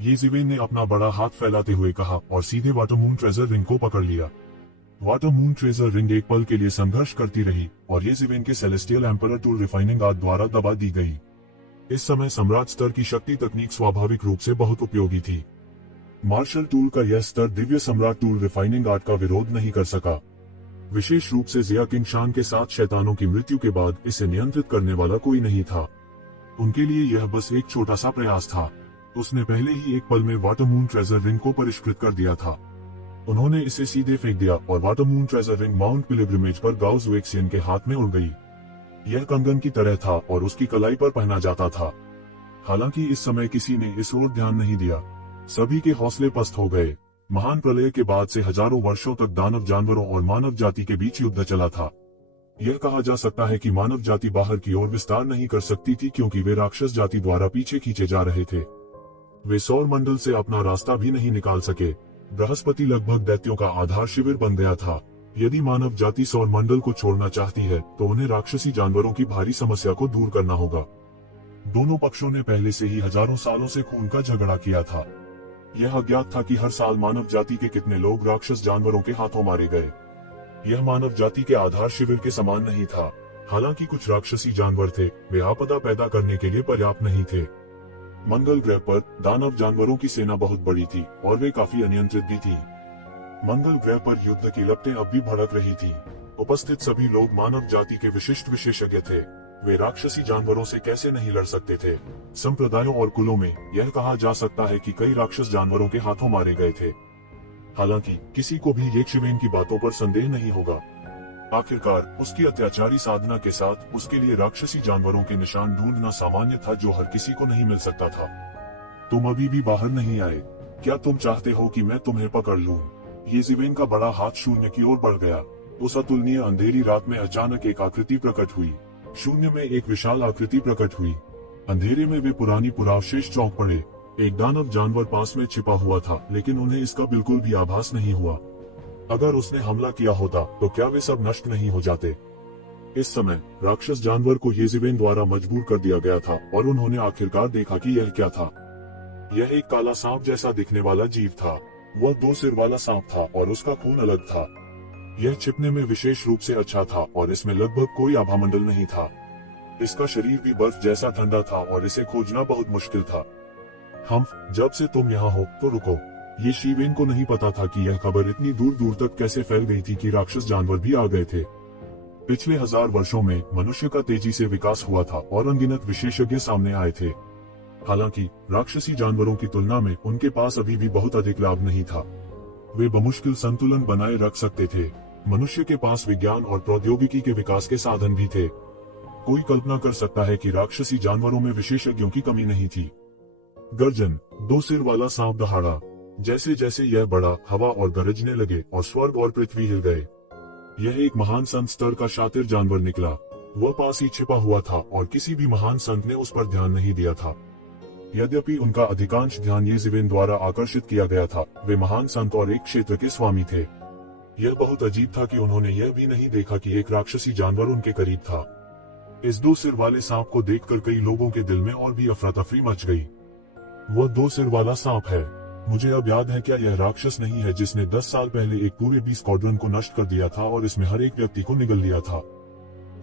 ये ज़िवेन ने अपना बड़ा हाथ फैलाते हुए कहा और सीधे वाटरमून ट्रेजर रिंग को पकड़ लिया। वाटरमून ट्रेजर रिंग एक पल के लिए संघर्ष करती रही और ये ज़िवेन के celestial emperor tool refining art द्वारा दबा दी गई। इस समय सम्राट स्तर की शक्ति तकनीक स्वाभाविक रूप से बहुत उपयोगी थी। मार्शल टूल का यह स्तर दिव्य सम्राट टूल रिफाइनिंग आर्ट का विरोध नहीं कर सका। विशेष रूप से जिया किंग शान के 7 शैतानों की मृत्यु के बाद इसे नियंत्रित करने वाला कोई नहीं था। उनके लिए यह बस एक छोटा सा प्रयास था। उसने पहले ही एक पल में वाटरमून ट्रेजर रिंग को परिष्कृत कर दिया था। उन्होंने इसे सीधे फेंक दिया और वाटरमून ट्रेजर रिंग माउंट पिलग्रिमेज पर गाओ ज़ुएक्सियन के हाथ में उड़ गई। यह कंगन की तरह था और उसकी कलाई पर पहना जाता था। हालांकि इस समय किसी ने इस ओर ध्यान नहीं दिया। सभी के हौसले पस्त हो गए। महान प्रलय के बाद से हजारों वर्षों तक दानव जानवरों और मानव जाति के बीच युद्ध चला था। यह कहा जा सकता है कि मानव जाति बाहर की ओर विस्तार नहीं कर सकती थी क्योंकि वे राक्षस जाति द्वारा पीछे खींचे जा रहे थे। वे सौर मंडल से अपना रास्ता भी नहीं निकाल सके। बृहस्पति लगभग दैत्यों का आधार शिविर बन गया था। यदि मानव जाति सौर मंडल को छोड़ना चाहती है तो उन्हें राक्षसी जानवरों की भारी समस्या को दूर करना होगा। दोनों पक्षों ने पहले से ही हजारों सालों से खून का झगड़ा किया था। यह अज्ञात था कि हर साल मानव जाति के कितने लोग राक्षस जानवरों के हाथों मारे गए। यह मानव जाति के आधार शिविर के समान नहीं था। हालांकि कुछ राक्षसी जानवर थे, वे आपदा पैदा करने के लिए पर्याप्त नहीं थे। मंगल ग्रह पर दानव जानवरों की सेना बहुत बड़ी थी और वे काफी अनियंत्रित भी थी। मंगल ग्रह पर युद्ध की लपटें अब भी भड़क रही थी। उपस्थित सभी लोग मानव जाति के विशिष्ट विशेषज्ञ थे। वे राक्षसी जानवरों से कैसे नहीं लड़ सकते थे। संप्रदायों और कुलों में यह कहा जा सकता है कि कई राक्षस जानवरों के हाथों मारे गए थे। हालांकि किसी को भी येक्षवेन की बातों पर संदेह नहीं होगा। आखिरकार उसकी अत्याचारी साधना के साथ उसके लिए राक्षसी जानवरों के निशान ढूंढना सामान्य था जो हर किसी को नहीं मिल सकता था। तुम अभी भी बाहर नहीं आए। क्या तुम चाहते हो कि मैं तुम्हें पकड़ लूं? ये ज़िवेन का बड़ा हाथ शून्य की ओर बढ़ गया। उस अतुलनीय अंधेरी रात में अचानक एक आकृति प्रकट हुई। शून्य में एक विशाल आकृति प्रकट हुई। अंधेरे में वे पुरानी पुरावशेष चौंक पड़े। एक दानव जानवर पास में छिपा हुआ था, लेकिन उन्हें इसका बिल्कुल भी आभास नहीं हुआ। अगर उसने हमला किया होता तो क्या वे सब नष्ट नहीं हो जाते? इस समय राक्षस जानवर को येज़िवेन द्वारा मजबूर कर दिया गया था और उन्होंने आखिरकार देखा कि यह क्या था। यह एक काला सांप जैसा दिखने वाला जीव था। वह 2 सिर वाला सांप था और उसका खून अलग था। यह छिपने में विशेष रूप से अच्छा था और इसमें लगभग कोई आभामंडल नहीं था। इसका शरीर भी बर्फ जैसा ठंडा था और इसे खोजना बहुत मुश्किल था। जब से तुम यहाँ हो तो रुको। ये शीवेन को नहीं पता था कि यह खबर इतनी दूर दूर तक कैसे फैल गई थी कि राक्षस जानवर भी आ गए थे। पिछले 1000 वर्षों में मनुष्य का तेजी से विकास हुआ था और अनगिनत विशेषज्ञ सामने आए थे। हालांकि राक्षसी जानवरों की तुलना में उनके पास अभी भी बहुत अधिक लाभ नहीं था। वे बमुश्किल संतुलन बनाए रख सकते थे। मनुष्य के पास विज्ञान और प्रौद्योगिकी के विकास के साधन भी थे। कोई कल्पना कर सकता है कि राक्षसी जानवरों में विशेषज्ञों की कमी नहीं थी। गर्जन, 2 सिर वाला सांप दहाड़ा। जैसे जैसे यह बड़ा, हवा और गरजने लगे और स्वर्ग और पृथ्वी हिल गए। यह एक महान संत स्तर का शातिर जानवर निकला। वह पास ही छिपा हुआ था और किसी भी महान संत ने उस पर ध्यान नहीं दिया था। यद्यपि उनका अधिकांश ध्यान येज़िवेन द्वारा आकर्षित किया गया था, वे महान संत और एक क्षेत्र के स्वामी थे। यह बहुत अजीब था कि उन्होंने यह भी नहीं देखा कि एक राक्षसी जानवर उनके करीब था। इस 2 सिर वाले सांप को देखकर कई लोगों के दिल में और भी अफरा तफरी मच गई। वह 2 सिर वाला सांप है। मुझे अब याद है, क्या यह राक्षस नहीं है जिसने 10 साल पहले एक पूरे बी स्क्वाड्रन को नष्ट कर दिया था और इसमें हर एक व्यक्ति को निगल लिया था?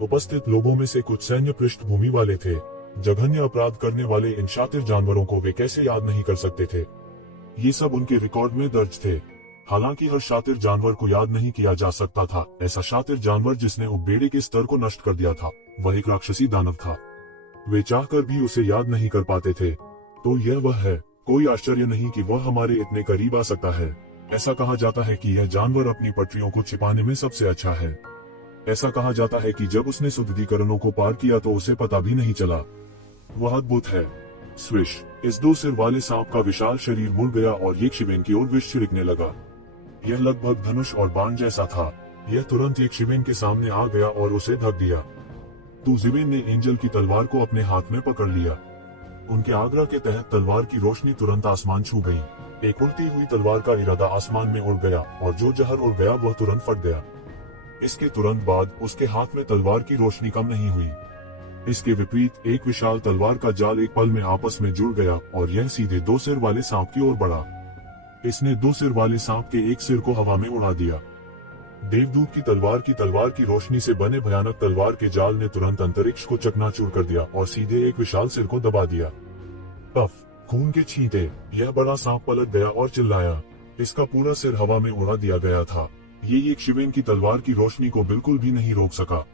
उपस्थित लोगों में से कुछ सैन्य पृष्ठभूमि वाले थे। जघन्य अपराध करने वाले इन शातिर जानवरों को वे कैसे याद नहीं कर सकते थे? ये सब उनके रिकॉर्ड में दर्ज थे। हालांकि हर शातिर जानवर को याद नहीं किया जा सकता था। ऐसा शातिर जानवर जिसने उपबेड़े के स्तर को नष्ट कर दिया था, वह एक राक्षसी दानव था। वे चाहकर भी उसे याद नहीं कर पाते थे। तो यह वह है। कोई आश्चर्य नहीं कि वह हमारे इतने करीब आ सकता है। ऐसा कहा जाता है कि यह जानवर अपनी पटरियों को छिपाने में सबसे अच्छा है। ऐसा कहा जाता है कि जब उसने सुदृढ़ीकरणों को पार किया तो उसे पता भी नहीं चला। वह अद्भुत है। स्विश, इस 2 सिर वाले सांप का विशाल शरीर मुड़ गया और येक्षवेन की ओर विष छिड़कने लगा। यह लगभग धनुष और बाण जैसा था। यह तुरंत येक्षवेन के सामने आ गया और उसे ढक दिया। तो ज़िवेन ने एंजल की तलवार को अपने हाथ में पकड़ लिया। उनके आग्रह के तहत तलवार की रोशनी तुरंत आसमान छू गई। एक उड़ती हुई तलवार का इरादा आसमान में उड़ गया और जो जहर उड़ गया वह तुरंत फट गया। इसके तुरंत बाद उसके हाथ में तलवार की रोशनी कम नहीं हुई। इसके विपरीत एक विशाल तलवार का जाल एक पल में आपस में जुड़ गया और यह सीधे 2 सिर वाले सांप की ओर बढ़ा। इसने 2 सिर वाले सांप के एक सिर को हवा में उड़ा दिया। देवदूत की तलवार की रोशनी से बने भयानक तलवार के जाल ने तुरंत अंतरिक्ष को चकनाचूर कर दिया और सीधे एक विशाल सिर को दबा दिया। पफ, खून के छींटे, यह बड़ा सांप पलट गया और चिल्लाया। इसका पूरा सिर हवा में उड़ा दिया गया था। ये एक शिवेन की तलवार की रोशनी को बिल्कुल भी नहीं रोक सका।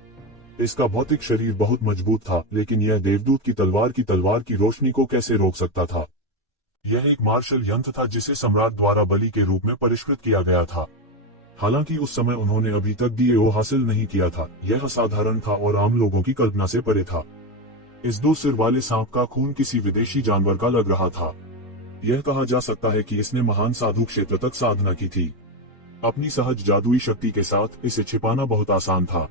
इसका भौतिक शरीर बहुत मजबूत था, लेकिन यह देवदूत की तलवार की रोशनी को कैसे रोक सकता था। यह एक मार्शल यंत्र था जिसे सम्राट द्वारा बलि के रूप में परिष्कृत किया गया था। हालांकि उस समय उन्होंने अभी तक डीएओ हासिल नहीं किया था। यह असाधारण था और आम लोगों की कल्पना से परे था। इस 2 सिर वाले सांप का खून किसी विदेशी जानवर का लग रहा था। यह कहा जा सकता है कि इसने महान साधु क्षेत्र तक साधना की थी। अपनी सहज जादुई शक्ति के साथ इसे छिपाना बहुत आसान था।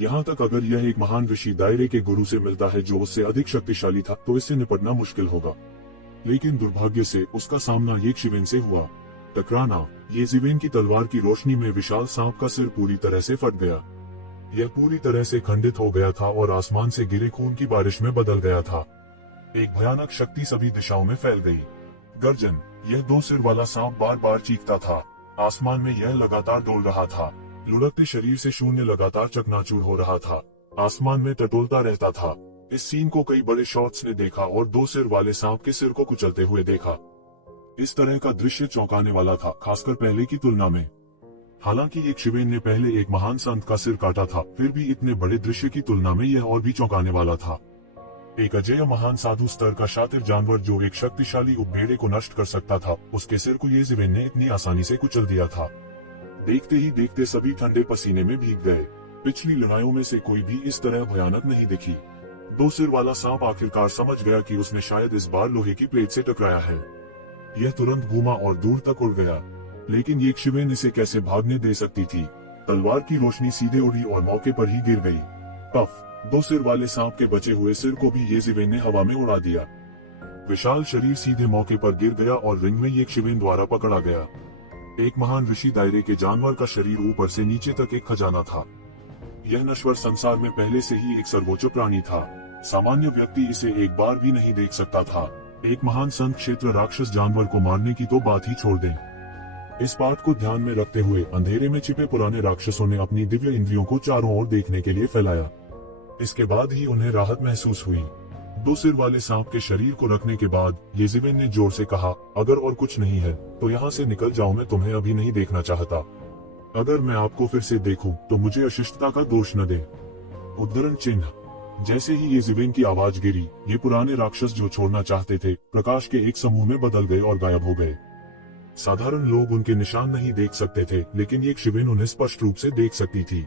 यहाँ तक अगर यह एक महान ऋषि दायरे के गुरु से मिलता है जो उससे अधिक शक्तिशाली था, तो इससे निपटना मुश्किल होगा। लेकिन दुर्भाग्य से उसका सामना येशिवेन से हुआ। टकराना, येशिवेन की तलवार की रोशनी में विशाल सांप का सिर पूरी तरह से फट गया। यह पूरी तरह से खंडित हो गया था और आसमान से गिरे खून की बारिश में बदल गया था। एक भयानक शक्ति सभी दिशाओं में फैल गई। गर्जन, यह 2 सिर वाला सांप बार बार चीखता था। आसमान में यह लगातार डोल रहा था। लुढ़कते शरीर से शून्य लगातार चकनाचूर हो रहा था। आसमान में टटोलता रहता था। इस सीन को कई बड़े शॉट्स ने देखा और 2 सिर वाले सांप के सिर को कुचलते हुए देखा। इस तरह का दृश्य चौंकाने वाला था, खासकर पहले की तुलना में। हालांकि येशिवेन ने पहले एक महान संत का सिर काटा था, फिर भी इतने बड़े दृश्य की तुलना में यह और भी चौंकाने वाला था। एक अजेय महान साधु स्तर का शातिर जानवर जो एक शक्तिशाली उपभेड़े को नष्ट कर सकता था, उसके सिर को येशिवेन ने इतनी आसानी से कुचल दिया था। देखते ही देखते सभी ठंडे पसीने में भीग गए। पिछली लड़ाइयों में से कोई भी इस तरह भयानक नहीं दिखी। 2 सिर वाला सांप आखिरकार समझ गया कि उसने शायद इस बार लोहे की प्लेट से टकराया है। यह तुरंत घूमा और दूर तक उड़ गया, लेकिन येशिवेन इसे कैसे भागने दे सकती थी। तलवार की रोशनी सीधे उड़ी और मौके पर ही गिर गई। पफ, 2 सिर वाले सांप के बचे हुए सिर को भी येशिवेन ने हवा में उड़ा दिया। विशाल शरीर सीधे मौके पर गिर गया और रिंग में येशिवेन द्वारा पकड़ा गया। एक महान ऋषि दायरे के जानवर का शरीर ऊपर से नीचे तक एक खजाना था। यह नश्वर संसार में पहले से ही एक सर्वोच्च प्राणी था। सामान्य व्यक्ति इसे एक बार भी नहीं देख सकता था। एक महान संत क्षेत्र राक्षस जानवर को मारने की तो बात ही छोड़ दें। इस बात को ध्यान में रखते हुए अंधेरे में छिपे पुराने राक्षसों ने अपनी दिव्य इंद्रियों को चारों ओर देखने के लिए फैलाया। इसके बाद ही उन्हें राहत महसूस हुई। 2 सिर वाले सांप के शरीर को रखने के बाद येशिवेन ने जोर से कहा, अगर और कुछ नहीं है तो यहाँ से निकल जाओ, मैं तुम्हें अभी नहीं देखना चाहता। अगर मैं आपको फिर से देखूं तो मुझे अशिष्टता का दोष न दे। उद्धरण चिन्ह। जैसे ही येशिवेन की आवाज गिरी, ये पुराने राक्षस जो छोड़ना चाहते थे, प्रकाश के एक समूह में बदल गए और गायब हो गए। साधारण लोग उनके निशान नहीं देख सकते थे, लेकिन येशिवेन उन्हें स्पष्ट रूप से देख सकती थी।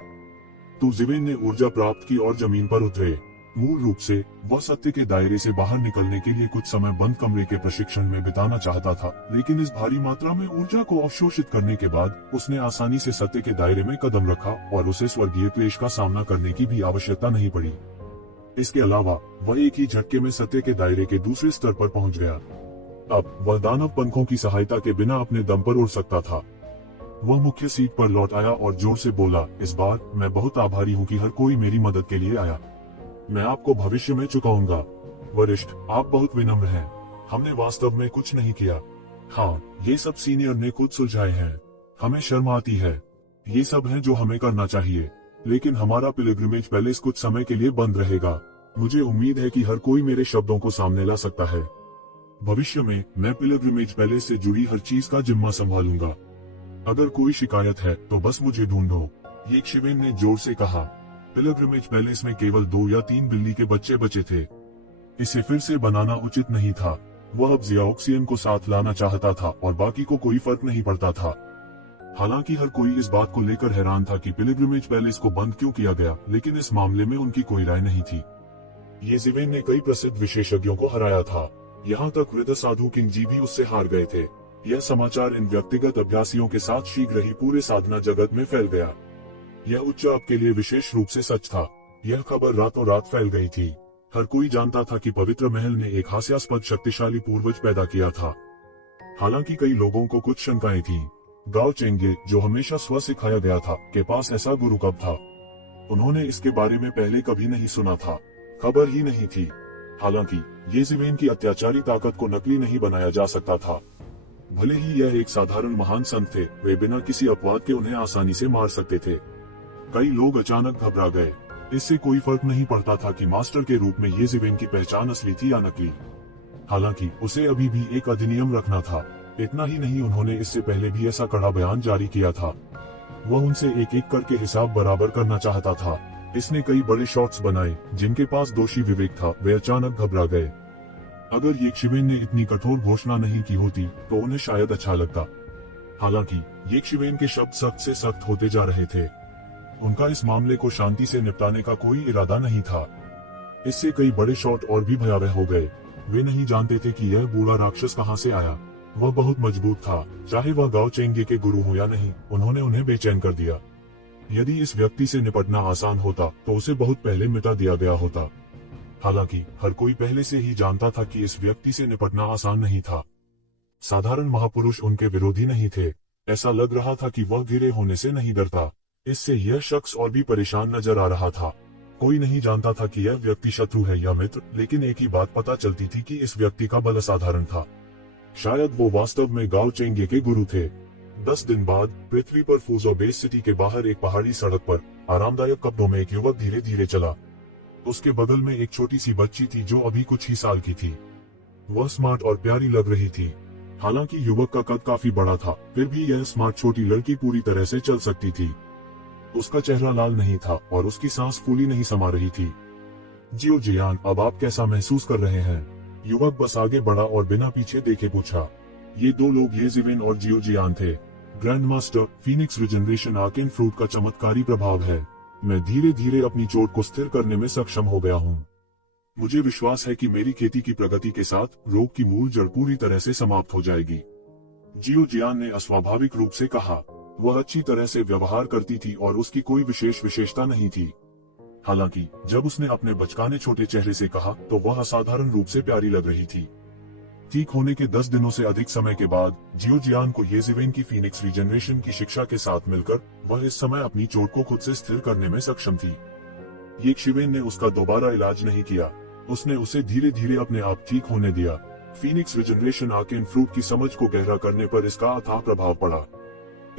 तो येशिवेन ने ऊर्जा प्राप्त की और जमीन पर उतरे। मूल रूप से वह सत्य के दायरे से बाहर निकलने के लिए कुछ समय बंद कमरे के प्रशिक्षण में बिताना चाहता था, लेकिन इस भारी मात्रा में ऊर्जा को अवशोषित करने के बाद उसने आसानी से सत्य के दायरे में कदम रखा और उसे स्वर्गीय क्लेश का सामना करने की भी आवश्यकता नहीं पड़ी। इसके अलावा वह एक ही झटके में सत्य के दायरे के दूसरे स्तर पर पहुंच गया। अब वह दानव पंखों की सहायता के बिना अपने दम पर उड़ सकता था। वह मुख्य सीट पर लौट आया और जोर से बोला, इस बार मैं बहुत आभारी हूँ कि हर कोई मेरी मदद के लिए आया। मैं आपको भविष्य में चुकाऊंगा। वरिष्ठ, आप बहुत विनम्र हैं। हमने वास्तव में कुछ नहीं किया। हाँ, ये सब सीनियर ने खुद सुलझाए हैं। हमें शर्म आती है। ये सब है जो हमें करना चाहिए, लेकिन हमारा पिलग्रिमेज पैलेस कुछ समय के लिए बंद रहेगा। मुझे उम्मीद है कि हर कोई मेरे शब्दों को सामने ला सकता है। भविष्य में मैं पिलग्रिमेज पैलेस से जुड़ी हर चीज का जिम्मा संभालूंगा। अगर कोई शिकायत है तो बस मुझे ढूंढो, येशिवेन ने जोर से कहा। पिलग्रिमेज पैलेस में केवल 2 या 3 बिल्ली के बच्चे बचे थे। इसे फिर से बनाना उचित नहीं था। वह अब ज़ियाओक्सियन को साथ लाना चाहता था और बाकी को कोई फर्क नहीं पड़ता था। हालांकि हर कोई इस बात को लेकर हैरान था कि पिलग्रिमेज पैलेस को बंद क्यों किया गया, लेकिन इस मामले में उनकी कोई राय नहीं थी। येशिवेन ने कई प्रसिद्ध विशेषज्ञों को हराया था। यहाँ तक वृद्ध साधु किंग जी भी उससे हार गए थे। यह समाचार इन व्यक्तिगत अभ्यासियों के साथ शीघ्र ही पूरे साधना जगत में फैल गया। यह उच्च अब के लिए विशेष रूप से सच था। यह खबर रातों रात फैल गई थी। हर कोई जानता था कि पवित्र महल ने एक हास्यास्पद शक्तिशाली पूर्वज पैदा किया था। हालांकि कई लोगों को कुछ शंकाएं थीं। गाओ चेंगे, जो हमेशा स्व सिखाया गया था, के पास ऐसा गुरु कब था? उन्होंने इसके बारे में पहले कभी नहीं सुना था। खबर ही नहीं थी। हालांकि ये जिवेन की अत्याचारी ताकत को नकली नहीं बनाया जा सकता था। भले ही यह एक साधारण महान संत थे, वे बिना किसी अपवाद के उन्हें आसानी से मार सकते थे। कई लोग अचानक घबरा गए। इससे कोई फर्क नहीं पड़ता था कि मास्टर के रूप में ये जिवेन की पहचान असली थी या नकली। हालांकि उसे अभी भी एक अधिनियम रखना था। इतना ही नहीं, उन्होंने इससे पहले भी ऐसा कड़ा बयान जारी किया था। वह उनसे एक एक करके हिसाब बराबर करना चाहता था। इसने कई बड़े शॉट्स बनाए। जिनके पास दोषी विवेक था वे अचानक घबरा गए। अगर येशिवेन ने इतनी कठोर घोषणा नहीं की होती तो उन्हें शायद अच्छा लगता। हालांकि येशिवेन के शब्द सख्त से सख्त होते जा रहे थे। उनका इस मामले को शांति से निपटाने का कोई इरादा नहीं था। इससे कई बड़े शॉट और भी भयावह हो गए। वे नहीं जानते थे कि यह बूढ़ा राक्षस कहां से आया। वह बहुत मजबूत था, चाहे वह गाओ चेंगे के गुरु हो या नहीं। उन्होंने उन्हें बेचैन कर दिया। यदि इस व्यक्ति से निपटना आसान होता तो उसे बहुत पहले मिटा दिया गया होता। हालांकि हर कोई पहले से ही जानता था कि इस व्यक्ति से निपटना आसान नहीं था। साधारण महापुरुष उनके विरोधी नहीं थे। ऐसा लग रहा था कि वह गिरे होने से नहीं डरता। इससे यह शख्स और भी परेशान नजर आ रहा था। कोई नहीं जानता था कि यह व्यक्ति शत्रु है या मित्र, लेकिन एक ही बात पता चलती थी कि इस व्यक्ति का बल असाधारण था। शायद वो वास्तव में गाओ चेंगे के गुरु थे। 10 दिन बाद पृथ्वी पर फूजो बेस सिटी के बाहर एक पहाड़ी सड़क पर आरामदायक कपड़ों में एक युवक धीरे धीरे चला। उसके बगल में एक छोटी सी बच्ची थी जो अभी कुछ ही साल की थी। वह स्मार्ट और प्यारी लग रही थी। हालांकि युवक का कद काफी बड़ा था, फिर भी यह स्मार्ट छोटी लड़की पूरी तरह से चल सकती थी। उसका चेहरा लाल नहीं था और उसकी सांस फूली नहीं समा रही थी। जियो जियान, अब आप कैसा महसूस कर रहे हैं? युवक बस आगे बढ़ा और बिना पीछे देखे पूछा। ये दो लोग ये जिवेन और जियो जियान थे। Grand master, Phoenix regeneration arcane fruit का चमत्कारी प्रभाव है। मैं धीरे धीरे अपनी चोट को स्थिर करने में सक्षम हो गया हूँ। मुझे विश्वास है कि मेरी खेती की प्रगति के साथ रोग की मूल जड़ पूरी तरह से समाप्त हो जाएगी। जियो जियान ने अस्वाभाविक रूप से कहा। वह अच्छी तरह से व्यवहार करती थी और उसकी कोई विशेष विशेषता नहीं थी। हालांकि जब उसने अपने बचकाने छोटे चेहरे से कहा तो वह असाधारण रूप से प्यारी लग रही थी। ठीक होने के 10 दिनों से अधिक समय के बाद जियो जियान को ये जिवेन की फीनिक्स रीजनरेशन की शिक्षा के साथ मिलकर वह इस समय अपनी चोट को खुद से स्थिर करने में सक्षम थी। येशिवेन ने उसका दोबारा इलाज नहीं किया। उसने उसे धीरे धीरे अपने आप ठीक होने दिया। फीनिक्स रिजनरेशन आर्केन फ्रूट की समझ को गहरा करने पर इसका अथाह प्रभाव पड़ा।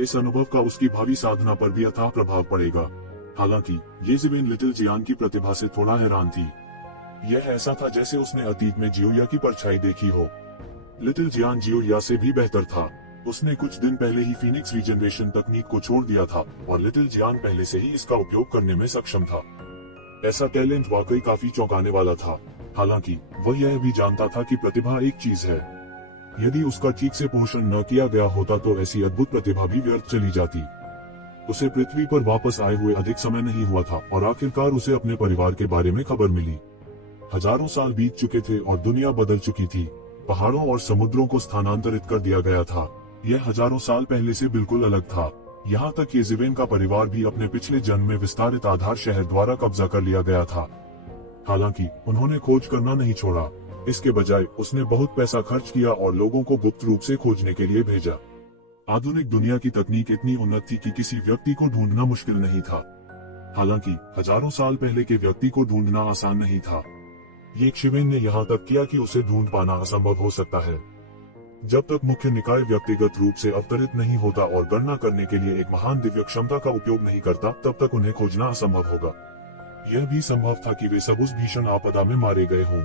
इस अनुभव का उसकी भावी साधना पर भी अथाह प्रभाव पड़ेगा। हालांकि ये जिवेन लिटिल जियान की प्रतिभा से थोड़ा हैरान थी। यह ऐसा था जैसे उसने अतीत में जियोया की परछाई देखी हो। लिटिल जियान जियोया से भी बेहतर था। उसने कुछ दिन पहले ही फीनिक्स रीजनरेशन तकनीक को छोड़ दिया था और लिटिल जियान पहले से ही इसका उपयोग करने में सक्षम था। ऐसा टैलेंट वाकई काफी चौंकाने वाला था। हालांकि वह यह भी जानता था कि प्रतिभा एक चीज है। यदि उसका ठीक से पोषण न किया गया होता तो ऐसी अद्भुत प्रतिभा भी व्यर्थ चली जाती। उसे पृथ्वी पर वापस आए हुए अधिक समय नहीं हुआ था और आखिरकार उसे अपने परिवार के बारे में खबर मिली। हजारों साल बीत चुके थे और दुनिया बदल चुकी थी। पहाड़ों और समुद्रों को स्थानांतरित कर दिया गया था। यह हजारों साल पहले से बिल्कुल अलग था। यहाँ तक कि जिवेन का परिवार भी अपने पिछले जन्म में विस्तारित आधार शहर द्वारा कब्जा कर लिया गया था। हालांकि उन्होंने खोज करना नहीं छोड़ा। इसके बजाय उसने बहुत पैसा खर्च किया और लोगों को गुप्त रूप से खोजने के लिए भेजा। आधुनिक दुनिया की तकनीक इतनी उन्नत थी कि किसी व्यक्ति को ढूंढना मुश्किल नहीं था। हालांकि हजारों साल पहले के व्यक्ति को ढूंढना आसान नहीं था। येशिवेन ने यहाँ तक किया कि उसे ढूंढ पाना असंभव हो सकता है। जब तक मुख्य निकाय व्यक्तिगत रूप से अवतरित नहीं होता और गणना करने के लिए एक महान दिव्य क्षमता का उपयोग नहीं करता, तब तक उन्हें खोजना असंभव होगा। यह भी संभव था कि वे सब उस भीषण आपदा में मारे गए हों।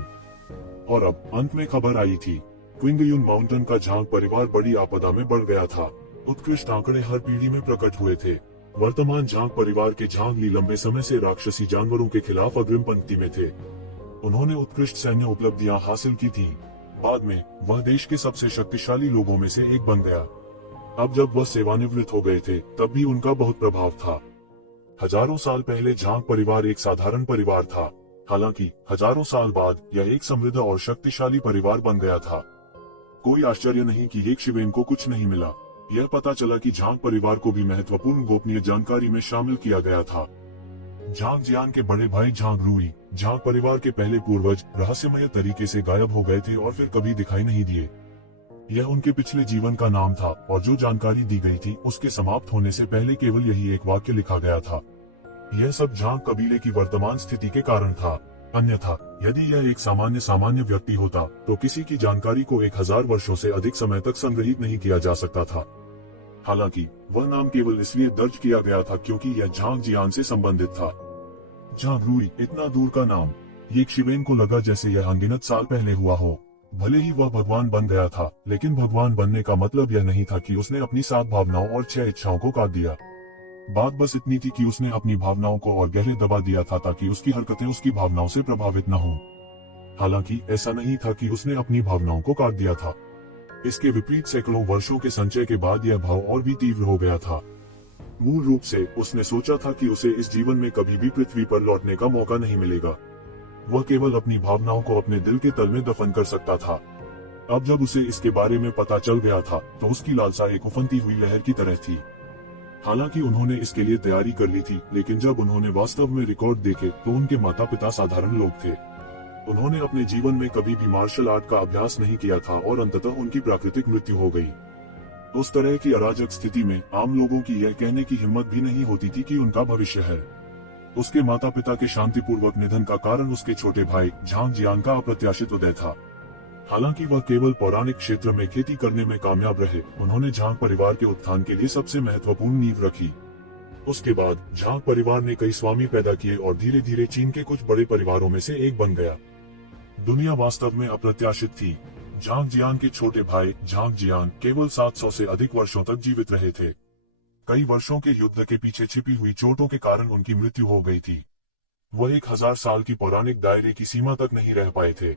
और अब अंत में खबर आई थी। क्विंगयुन माउंटेन का झांग परिवार बड़ी आपदा में बढ़ गया था। उत्कृष्ट आंकड़े हर पीढ़ी में प्रकट हुए थे। वर्तमान झांग परिवार के झांग ली लंबे समय से राक्षसी जानवरों के खिलाफ अग्रिम पंक्ति में थे। उन्होंने उत्कृष्ट सैन्य उपलब्धियां हासिल की थी। बाद में वह देश के सबसे शक्तिशाली लोगों में से एक बन गया। अब जब वह सेवानिवृत्त हो गए थे तब भी उनका बहुत प्रभाव था। हजारों साल पहले झांग परिवार एक साधारण परिवार था। हालांकि हजारों साल बाद यह एक समृद्ध और शक्तिशाली परिवार बन गया था। कोई आश्चर्य नहीं कि येशिवेन को कुछ नहीं मिला। यह पता चला कि झांग परिवार को भी महत्वपूर्ण गोपनीय जानकारी में शामिल किया गया था। झांग जियान के बड़े भाई झांग रुई, झांग परिवार के पहले पूर्वज, रहस्यमय तरीके से गायब हो गए थे और फिर कभी दिखाई नहीं दिए। यह उनके पिछले जीवन का नाम था और जो जानकारी दी गई थी उसके समाप्त होने से पहले केवल यही एक वाक्य लिखा गया था। यह सब झांग कबीले की वर्तमान स्थिति के कारण था। अन्यथा यदि यह एक सामान्य व्यक्ति होता तो किसी की जानकारी को 1000 वर्षों से अधिक समय तक संग्रहित नहीं किया जा सकता था। हालांकि वह नाम केवल इसलिए दर्ज किया गया था क्योंकि यह झांग जियान से संबंधित था। झांग रुई, इतना दूर का नाम। ये शिवेन को लगा जैसे यह अनगिनत साल पहले हुआ हो। भले ही वह भगवान बन गया था, लेकिन भगवान बनने का मतलब यह नहीं था कि उसने अपनी 7 भावनाओं और 6 इच्छाओं को काट दिया। बात बस इतनी थी कि उसने अपनी भावनाओं को और गहरे दबा दिया था ताकि उसकी हरकतें उसकी भावनाओं से प्रभावित न हों। हालांकि ऐसा नहीं था कि उसने अपनी भावनाओं को काट दिया था। इसके विपरीत सैकड़ों वर्षों के संचय के बाद यह भाव और भी तीव्र हो गया था। मूल रूप से उसने सोचा था कि उसे इस जीवन में कभी भी पृथ्वी पर लौटने का मौका नहीं मिलेगा। वह केवल अपनी भावनाओं को अपने दिल के तल में दफन कर सकता था। अब जब उसे इसके बारे में पता चल गया था तो उसकी लालसा एक उफनती हुई लहर की तरह थी। हालांकि उन्होंने इसके लिए तैयारी कर ली थी, लेकिन जब उन्होंने वास्तव में रिकॉर्ड देखे तो उनके माता पिता साधारण लोग थे। उन्होंने अपने जीवन में कभी भी मार्शल आर्ट का अभ्यास नहीं किया था और अंततः उनकी प्राकृतिक मृत्यु हो गई। उस तरह की अराजक स्थिति में आम लोगों की यह कहने की हिम्मत भी नहीं होती थी कि उनका भविष्य है। उसके माता पिता के शांतिपूर्वक निधन का कारण उसके छोटे भाई झांग जियान का अप्रत्याशित उदय था। हालांकि वह केवल पौराणिक क्षेत्र में खेती करने में कामयाब रहे, उन्होंने झांग परिवार के उत्थान के लिए सबसे महत्वपूर्ण नींव रखी। उसके बाद झांग परिवार ने कई स्वामी पैदा किए और धीरे धीरे चीन के कुछ बड़े परिवारों में से एक बन गया। दुनिया वास्तव में अप्रत्याशित थी। झांग जियान के छोटे भाई झांग जियान केवल 700 से अधिक वर्षों तक जीवित रहे थे। कई वर्षों के युद्ध के पीछे छिपी हुई चोटों के कारण उनकी मृत्यु हो गई थी। वह 1000 साल की पौराणिक दायरे की सीमा तक नहीं रह पाए थे।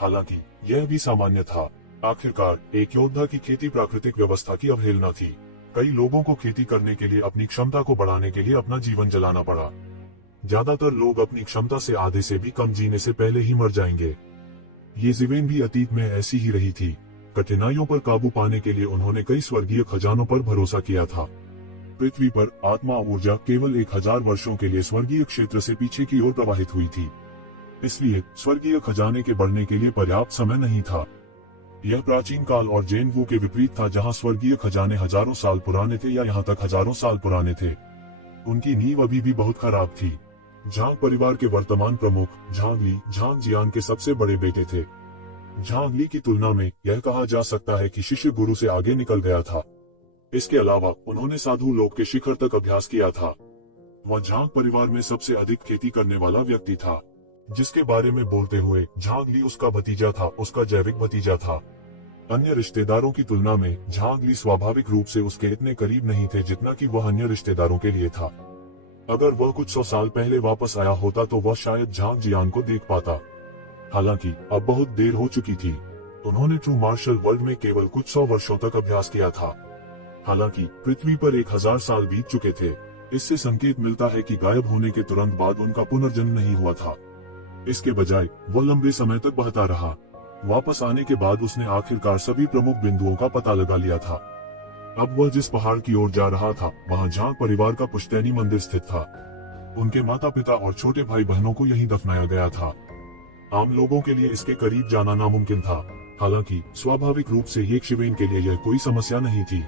हालांकि यह भी सामान्य था। आखिरकार एक योद्धा की खेती प्राकृतिक व्यवस्था की अवहेलना थी। कई लोगों को खेती करने के लिए अपनी क्षमता को बढ़ाने के लिए अपना जीवन जलाना पड़ा। ज्यादातर लोग अपनी क्षमता से आधे से भी कम जीने से पहले ही मर जाएंगे। ये जीवेन भी अतीत में ऐसी ही रही थी। कठिनाइयों पर काबू पाने के लिए उन्होंने कई स्वर्गीय खजानों पर भरोसा किया था। पृथ्वी पर आत्मा ऊर्जा केवल 1000 वर्षों के लिए स्वर्गीय क्षेत्र से पीछे की ओर प्रवाहित हुई थी। इसलिए स्वर्गीय खजाने के बढ़ने के लिए पर्याप्त समय नहीं था। यह प्राचीन काल और जैन वू के विपरीत था, जहां स्वर्गीय खजाने हजारों साल पुराने थे या यहां तक हजारों साल पुराने थे। उनकी नींव अभी भी बहुत खराब थी। झांग परिवार के वर्तमान प्रमुख झांग ली झांग जियान के सबसे बड़े बेटे थे। झांग ली की तुलना में यह कहा जा सकता है कि शिष्य गुरु से आगे निकल गया था। इसके अलावा उन्होंने साधु लोक के शिखर तक अभ्यास किया था। वह झांग परिवार में सबसे अधिक खेती करने वाला व्यक्ति था। जिसके बारे में बोलते हुए झांग ली उसका भतीजा था, उसका जैविक भतीजा था। अन्य रिश्तेदारों की तुलना में झांग ली स्वाभाविक रूप से उसके इतने करीब नहीं थे जितना कि वह अन्य रिश्तेदारों के लिए था। अगर वह कुछ 100 साल पहले वापस आया होता तो वह शायद झांग जियान को देख पाता। हालांकि अब बहुत देर हो चुकी थी। उन्होंने ट्रू मार्शल वर्ल्ड में केवल कुछ 100 वर्षों तक अभ्यास किया था। हालांकि पृथ्वी पर 1000 साल बीत चुके थे। इससे संकेत मिलता है कि गायब होने के तुरंत बाद उनका पुनर्जन्म नहीं हुआ था। इसके बजाय वह लंबे समय तक बहता रहा। वापस आने के बाद उसने आखिरकार सभी प्रमुख बिंदुओं का पता लगा लिया था। अब वह जिस पहाड़ की ओर जा रहा था वहां झांग परिवार का पुश्तैनी मंदिर स्थित था। उनके माता पिता और छोटे भाई बहनों को यहीं दफनाया गया था। आम लोगों के लिए इसके करीब जाना नामुमकिन था। हालांकि स्वाभाविक रूप से ये शिवेन के लिए यह कोई समस्या नहीं थी।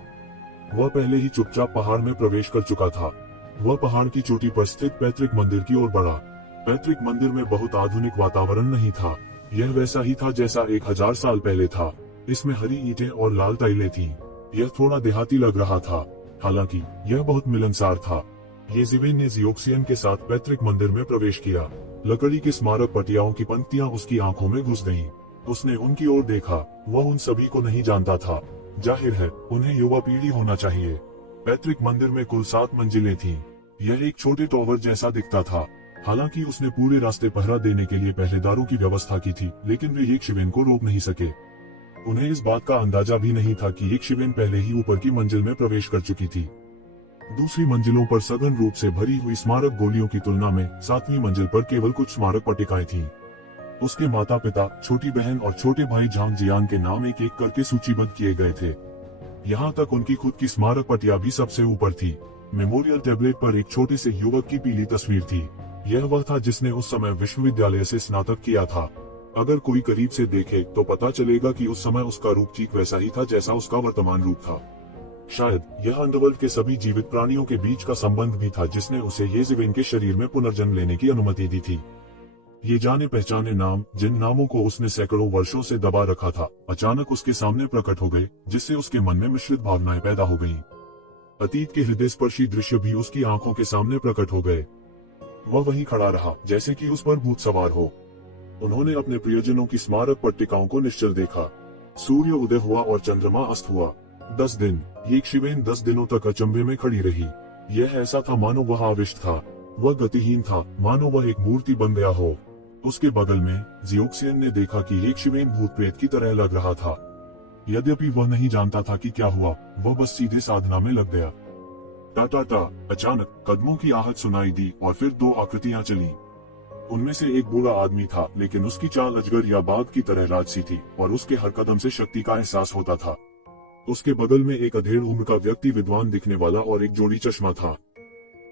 वह पहले ही चुपचाप पहाड़ में प्रवेश कर चुका था। वह पहाड़ की चोटी पर स्थित पैतृक मंदिर की ओर बढ़ा। पैतृक मंदिर में बहुत आधुनिक वातावरण नहीं था। यह वैसा ही था जैसा 1000 साल पहले था। इसमें हरी ईंटें और लाल टाइलें थीं। यह थोड़ा देहाती लग रहा था। हालांकि यह बहुत मिलनसार था। ये जीवेन ने जियोक्सियन के साथ पैतृक मंदिर में प्रवेश किया। लकड़ी के स्मारक पटियाओं की पंक्तियां उसकी आंखों में घुस गईं। उसने उनकी ओर देखा। वह उन सभी को नहीं जानता था। जाहिर है उन्हें युवा पीढ़ी होना चाहिए। पैतृक मंदिर में कुल 7 मंजिलें थीं। यह एक छोटे टॉवर जैसा दिखता था। हालांकि उसने पूरे रास्ते पहरा देने के लिए पहरेदारों की व्यवस्था की थी, लेकिन वे एक शिवेन को रोक नहीं सके। उन्हें इस बात का अंदाजा भी नहीं था कि एक शिवेन पहले ही ऊपर की मंजिल में प्रवेश कर चुकी थी। दूसरी मंजिलों पर सघन रूप से भरी हुई स्मारक गोलियों की तुलना में 7वीं मंजिल पर केवल कुछ स्मारक पट्टिकाएं थीं। उसके माता पिता, छोटी बहन और छोटे भाई झांग जियान के नाम एक एक करके सूचीबद्ध किए गए थे। यहाँ तक उनकी खुद की स्मारक पटिया भी सबसे ऊपर थी। मेमोरियल टेबलेट पर एक छोटे से युवक की पीली तस्वीर थी। यह वह था जिसने उस समय विश्वविद्यालय से स्नातक किया था। अगर कोई करीब से देखे तो पता चलेगा कि उस समय उसका रूप ठीक वैसा ही था जैसा उसका वर्तमान रूप था। शायद यह अंडरवर्ल्ड के सभी जीवित प्राणियों के बीच का संबंध भी था जिसने उसे येजिवेन के शरीर में पुनर्जन्म लेने की अनुमति दी थी। ये जाने पहचाने नाम, जिन नामों को उसने सैकड़ों वर्षों से दबा रखा था, अचानक उसके सामने प्रकट हो गए, जिससे उसके मन में मिश्रित भावनाएं पैदा हो गईं। अतीत के हृदय स्पर्शी दृश्य भी उसकी आंखों के सामने प्रकट हो गए। वह वहीं खड़ा रहा, जैसे कि उस पर भूत सवार हो। उन्होंने अपने प्रियजनों की स्मारक पट्टिकाओं को निश्चल देखा। सूर्य उदय हुआ और चंद्रमा अस्त हुआ। 10 दिन। यक्षवेन 10 दिनों तक अचंभे में खड़ी रही। यह ऐसा था मानो वह आविष्ट था। वह गतिहीन था, मानो वह एक मूर्ति बन गया हो। उसके बगल में जियोक्सियन ने देखा कि यक्षवेन भूत प्रेत की तरह लग रहा था। यद्यपि वह नहीं जानता था कि क्या हुआ, वह बस सीधे साधना में लग गया। टा टा टा। अचानक कदमों की आहट सुनाई दी और फिर 2 आकृतियां चली। उनमें से एक बूढ़ा आदमी था, लेकिन उसकी चाल अजगर या बाघ की तरह राजसी थी और उसके हर कदम से शक्ति का एहसास होता था। उसके बगल में एक अधेड़ उम्र का व्यक्ति, विद्वान दिखने वाला, और एक जोड़ी चश्मा था।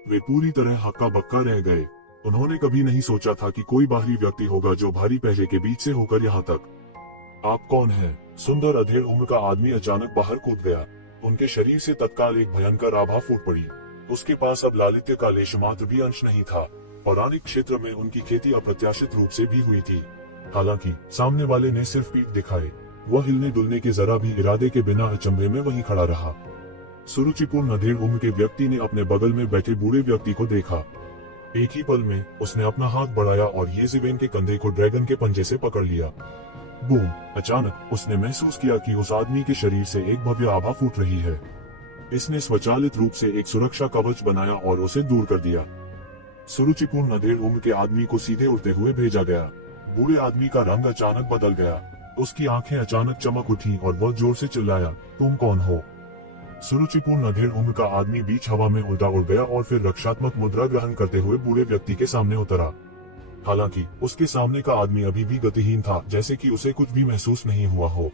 वे पूरी तरह हक्का बक्का रह गए। उन्होंने कभी नहीं सोचा था कि कोई बाहरी व्यक्ति होगा जो भारी पहरे के बीच से होकर यहाँ तक। आप कौन हैं? सुंदर अधेड़ उम्र का आदमी अचानक बाहर कूद गया। उनके शरीर से तत्काल एक भयंकर आभा फूट पड़ी। उसके पास अब लालित्य का लेशमात्र भी अंश नहीं था। पौराणिक क्षेत्र में उनकी खेती अप्रत्याशित रूप से भी हुई थी। हालांकि सामने वाले ने सिर्फ पीठ दिखाए। वह हिलने डुलने के जरा भी इरादे के बिना अचंभे में वहीं खड़ा रहा। सुरुचिपूर्ण अधेड़ उम्र के व्यक्ति ने अपने बगल में बैठे बूढ़े व्यक्ति को देखा। एक ही पल में उसने अपना हाथ बढ़ाया और येज़ेबेल के कंधे को ड्रैगन के पंजे से पकड़ लिया। बूम! अचानक उसने महसूस किया कि उस आदमी के शरीर से एक भव्य आभा फूट रही है। इसने स्वचालित रूप से एक सुरक्षा कवच बनाया और उसे दूर कर दिया। सुरुचिपूर्ण अधेड़ उम्र के आदमी को सीधे उड़ते हुए भेजा गया। बूढ़े आदमी का रंग अचानक बदल गया। उसकी आंखें अचानक चमक उठी और वह जोर से चिल्लाया, तुम कौन हो? सुरुचिपूर्ण अधेड़ उम्र का आदमी बीच हवा में उल्टा उड़ गया और फिर रक्षात्मक मुद्रा ग्रहण करते हुए बूढ़े व्यक्ति के सामने उतरा। हालांकि उसके सामने का आदमी अभी भी गतिहीन था, जैसे कि उसे कुछ भी महसूस नहीं हुआ हो।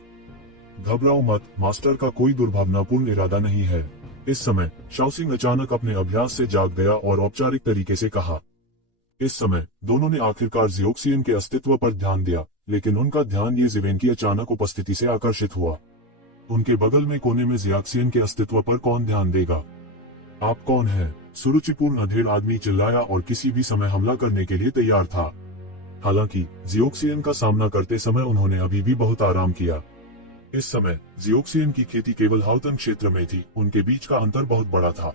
घबराओ मत, मास्टर का कोई दुर्भावनापूर्ण इरादा नहीं है। इस समय शाओसिंग अचानक अपने अभ्यास से जाग गया और औपचारिक तरीके से कहा। इस समय दोनों ने आखिरकार जियोक्सियन के अस्तित्व पर ध्यान दिया, लेकिन उनका ध्यान येज़ेबेल की अचानक उपस्थिति से आकर्षित हुआ। उनके बगल में कोने में जियोक्सियन के अस्तित्व पर कौन ध्यान देगा? आप कौन हैं? सुरुचिपूर्ण अधेड़ आदमी चिल्लाया और किसी भी समय हमला करने के लिए तैयार था। हालांकि जियोक्सियन का सामना करते समय उन्होंने अभी भी बहुत आराम किया। इस समय जियोक्सियन की खेती केवल हाउतन क्षेत्र में थी। उनके बीच का अंतर बहुत बड़ा था।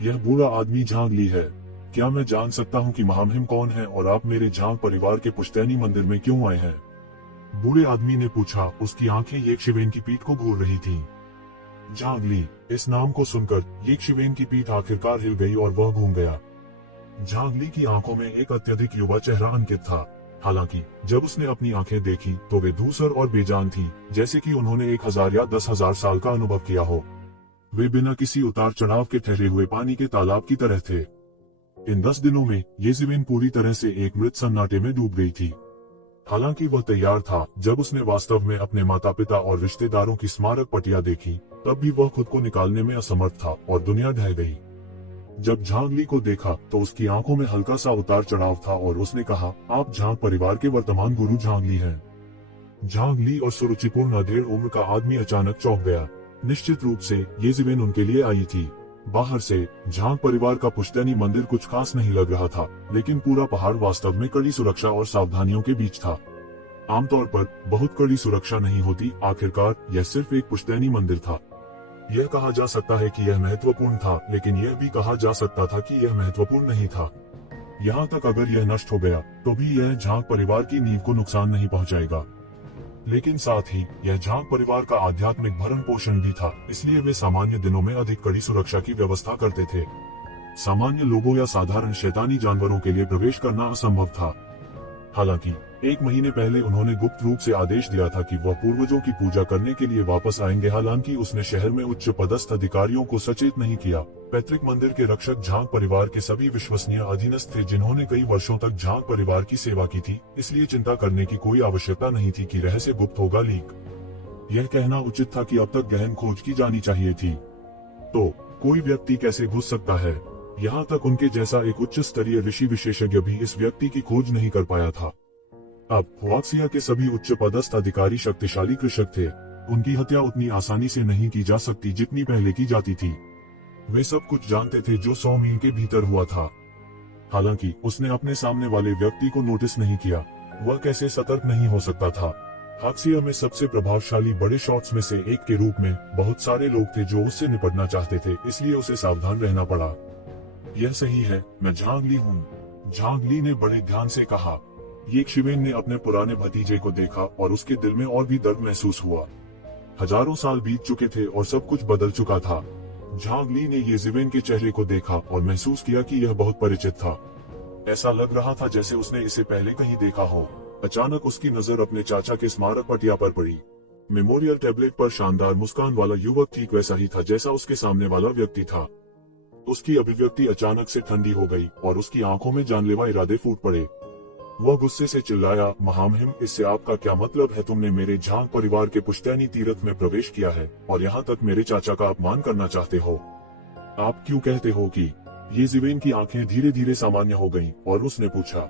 यह बूढ़ा आदमी झांग ली है। क्या मैं जान सकता हूँ कि महामहिम कौन है और आप मेरे झांग परिवार के पुश्तैनी मंदिर में क्यों आए हैं? बूढ़े आदमी ने पूछा। उसकी आंखें यक्षवेन की पीठ को घूर रही थीं। झांग ली। इस नाम को सुनकर यक्षवेन की पीठ आखिरकार हिल गई और वह घूम गया। झांग ली की आंखों में एक अत्यधिक युवा चेहरा अंकित था। हालांकि जब उसने अपनी आंखें देखी तो वे धूसर और बेजान थी, जैसे कि उन्होंने 1000 या 10,000 साल का अनुभव किया हो। वे बिना किसी उतार चढ़ाव के ठहरे हुए पानी के तालाब की तरह थे। इन 10 दिनों में येज़ेबेल पूरी तरह से एक मृत सन्नाटे में डूब गई थी। हालांकि वह तैयार था। जब उसने वास्तव में अपने माता पिता और रिश्तेदारों की स्मारक पट्टियां देखी, तब भी वह खुद को निकालने में असमर्थ था और दुनिया ढह गई। जब झांग ली को देखा तो उसकी आंखों में हल्का सा उतार चढ़ाव था और उसने कहा, आप झांग परिवार के वर्तमान गुरु झांग ली हैं। झांग ली और सुरुचिपूर्ण अधेड़ उम्र का आदमी अचानक चौंक गया। निश्चित रूप से येज़ेबेल उनके लिए आई थी। बाहर से झांग परिवार का पुश्तैनी मंदिर कुछ खास नहीं लग रहा था, लेकिन पूरा पहाड़ वास्तव में कड़ी सुरक्षा और सावधानियों के बीच था। आमतौर पर बहुत कड़ी सुरक्षा नहीं होती। आखिरकार यह सिर्फ एक पुश्तैनी मंदिर था। यह कहा जा सकता है कि यह महत्वपूर्ण था, लेकिन यह भी कहा जा सकता था कि यह महत्वपूर्ण नहीं था। यहाँ तक अगर यह नष्ट हो गया तो भी यह झांग परिवार की नींव को नुकसान नहीं पहुँचाएगा। लेकिन साथ ही यह झांग परिवार का आध्यात्मिक भरण पोषण भी था, इसलिए वे सामान्य दिनों में अधिक कड़ी सुरक्षा की व्यवस्था करते थे। सामान्य लोगों या साधारण शैतानी जानवरों के लिए प्रवेश करना असंभव था। हालांकि 1 महीने पहले उन्होंने गुप्त रूप से आदेश दिया था कि वह पूर्वजों की पूजा करने के लिए वापस आएंगे। हालांकि उसने शहर में उच्च पदस्थ अधिकारियों को सचेत नहीं किया। पैतृक मंदिर के रक्षक झांग परिवार के सभी विश्वसनीय अधीनस्थ थे, जिन्होंने कई वर्षों तक झांग परिवार की सेवा की थी, इसलिए चिंता करने की कोई आवश्यकता नहीं थी कि रहस्य गुप्त होगा लीक। यह कहना उचित था कि अब तक गहन खोज की जानी चाहिए थी। तो कोई व्यक्ति कैसे घुस सकता है? यहाँ तक उनके जैसा एक उच्च स्तरीय ऋषि विशेषज्ञ भी इस व्यक्ति की खोज नहीं कर पाया था। अब हुआक्सिया के सभी उच्च पदस्थ अधिकारी शक्तिशाली कृषक थे। उनकी हत्या उतनी आसानी से नहीं की जा सकती जितनी पहले की जाती थी। वे सब कुछ जानते थे जो 100 मील के भीतर हुआ था। हालांकि उसने अपने सामने वाले व्यक्ति को नोटिस नहीं किया। वह कैसे सतर्क नहीं हो सकता था। हादसे में सबसे प्रभावशाली बड़े शॉट्स में से एक के रूप में बहुत सारे लोग थे जो उससे निपटना चाहते थे, इसलिए उसे सावधान रहना पड़ा। यह सही है, मैं झांग ली हूँ, झांग ली ने बड़े ध्यान से कहा। ये शिवेन ने अपने पुराने भतीजे को देखा और उसके दिल में और भी दर्द महसूस हुआ। हजारों साल बीत चुके थे और सब कुछ बदल चुका था। झांग ली ने ये जिवेन के चेहरे को देखा और महसूस किया कि यह बहुत परिचित था। ऐसा लग रहा था जैसे उसने इसे पहले कहीं देखा हो। अचानक उसकी नजर अपने चाचा के स्मारक पटिया पर पड़ी। मेमोरियल टेबलेट पर शानदार मुस्कान वाला युवक ठीक वैसा ही था जैसा उसके सामने वाला व्यक्ति था। उसकी अभिव्यक्ति अचानक से ठंडी हो गई और उसकी आंखों में जानलेवा इरादे फूट पड़े। वह गुस्से से चिल्लाया, महामहिम, इससे आपका क्या मतलब है? तुमने मेरे झांग परिवार के पुश्तैनी तीर्थ में प्रवेश किया है और यहाँ तक मेरे चाचा का अपमान करना चाहते हो। आप क्यों कहते हो कि? ये जिवेन की आंखें धीरे धीरे सामान्य हो गईं और उसने पूछा,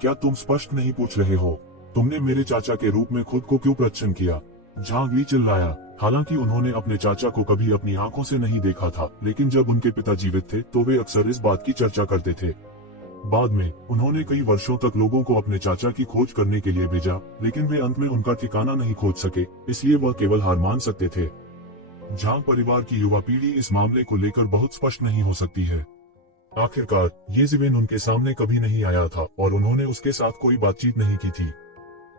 क्या तुम स्पष्ट नहीं पूछ रहे हो? तुमने मेरे चाचा के रूप में खुद को क्यों प्रदर्शन किया? झांग ली चिल्लाया। हालांकि उन्होंने अपने चाचा को कभी अपनी आंखों से नहीं देखा था, लेकिन जब उनके पिता जीवित थे तो वे अक्सर इस बात की चर्चा करते थे। बाद में उन्होंने कई वर्षों तक लोगों को अपने चाचा की खोज करने के लिए भेजा, लेकिन वे अंत में उनका ठिकाना नहीं खोज सके, इसलिए वह केवल हार मान सकते थे। झांग परिवार की युवा पीढ़ी इस मामले को लेकर बहुत स्पष्ट नहीं हो सकती है। आखिरकार ये जिवेन उनके सामने कभी नहीं आया था और उन्होंने उसके साथ कोई बातचीत नहीं की थी।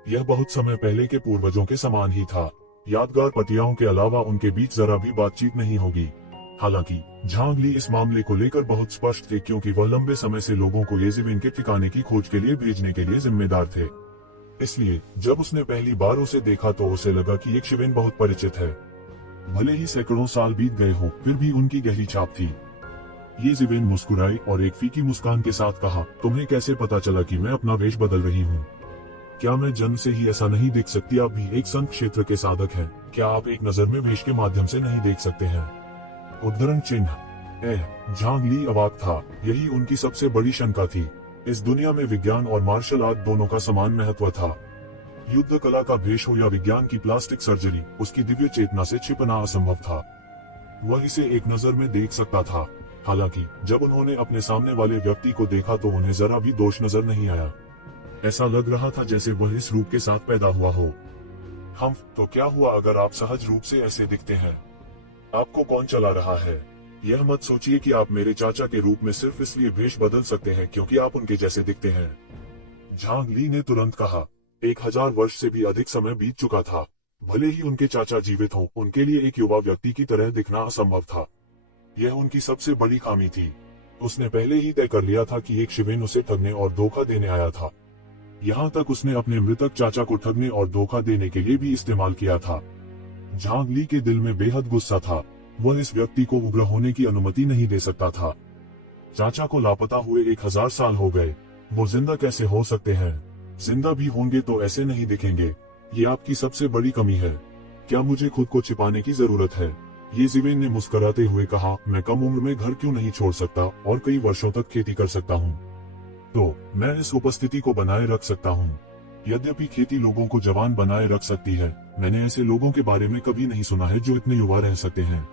यह बहुत समय पहले के पूर्वजों के समान ही था। यादगार पटियाओं के अलावा उनके बीच जरा भी बातचीत नहीं होगी। हालांकि झांग ली इस मामले को लेकर बहुत स्पष्ट थे, क्योंकि वह लंबे समय से लोगों को ये जिवेन के ठिकाने की खोज के लिए भेजने के लिए जिम्मेदार थे। इसलिए जब उसने पहली बार उसे देखा तो उसे लगा कि ये शिवेन बहुत परिचित है। भले ही सैकड़ों साल बीत गए हो, फिर भी उनकी गहरी छाप थी। ये जिवेन मुस्कुराई और एक फीकी मुस्कान के साथ कहा, तुम्हें कैसे पता चला कि मैं अपना वेश बदल रही हूँ? क्या मैं जन्म से ही ऐसा नहीं देख सकती? आप भी एक संत क्षेत्र के साधक हैं, क्या आप एक नजर में वेश के माध्यम से नहीं देख सकते हैं? उद्धरण चिन्ह। झांग ली अवाक था। यही उनकी सबसे बड़ी शंका थी। इस दुनिया में विज्ञान और मार्शल आर्ट दोनों का समान महत्व था। युद्ध कला का भेष हो या विज्ञान की प्लास्टिक सर्जरी, उसकी दिव्य चेतना से छिपना असंभव था। वह इसे एक नजर में देख सकता था। हालांकि जब उन्होंने अपने सामने वाले व्यक्ति को देखा तो उन्हें जरा भी दोष नजर नहीं आया। ऐसा लग रहा था जैसे वह इस रूप के साथ पैदा हुआ हो। हम तो क्या हुआ अगर आप सहज रूप से ऐसे दिखते हैं? आपको कौन चला रहा है? यह मत सोचिए कि आप मेरे चाचा के रूप में सिर्फ इसलिए वेश बदल सकते हैं क्योंकि आप उनके जैसे दिखते हैं। झांग ली ने तुरंत कहा, 1000 वर्ष से भी अधिक समय बीत चुका था। भले ही उनके चाचा जीवित हों, उनके लिए एक युवा व्यक्ति की तरह दिखना असंभव था। यह उनकी सबसे बड़ी खामी थी। उसने पहले ही तय कर लिया था कि एक शिवेन उसे ठगने और धोखा देने आया था। यहाँ तक उसने अपने मृतक चाचा को ठगने और धोखा देने के लिए भी इस्तेमाल किया था। झांग ली के दिल में बेहद गुस्सा था। वह इस व्यक्ति को उग्र होने की अनुमति नहीं दे सकता था। चाचा को लापता हुए 1000 साल हो गए। वो जिंदा कैसे हो सकते हैं? जिंदा भी होंगे तो ऐसे नहीं दिखेंगे। ये आपकी सबसे बड़ी कमी है। क्या मुझे खुद को छिपाने की जरूरत है? ये जिवेन ने मुस्कुराते हुए कहा, मैं कम उम्र में घर क्यों नहीं छोड़ सकता और कई वर्षों तक खेती कर सकता हूँ, तो मैं इस उपस्थिति को बनाए रख सकता हूँ। यद्यपि खेती लोगों को जवान बनाए रख सकती है, मैंने ऐसे लोगों के बारे में कभी नहीं सुना है जो इतने युवा रह सकते हैं।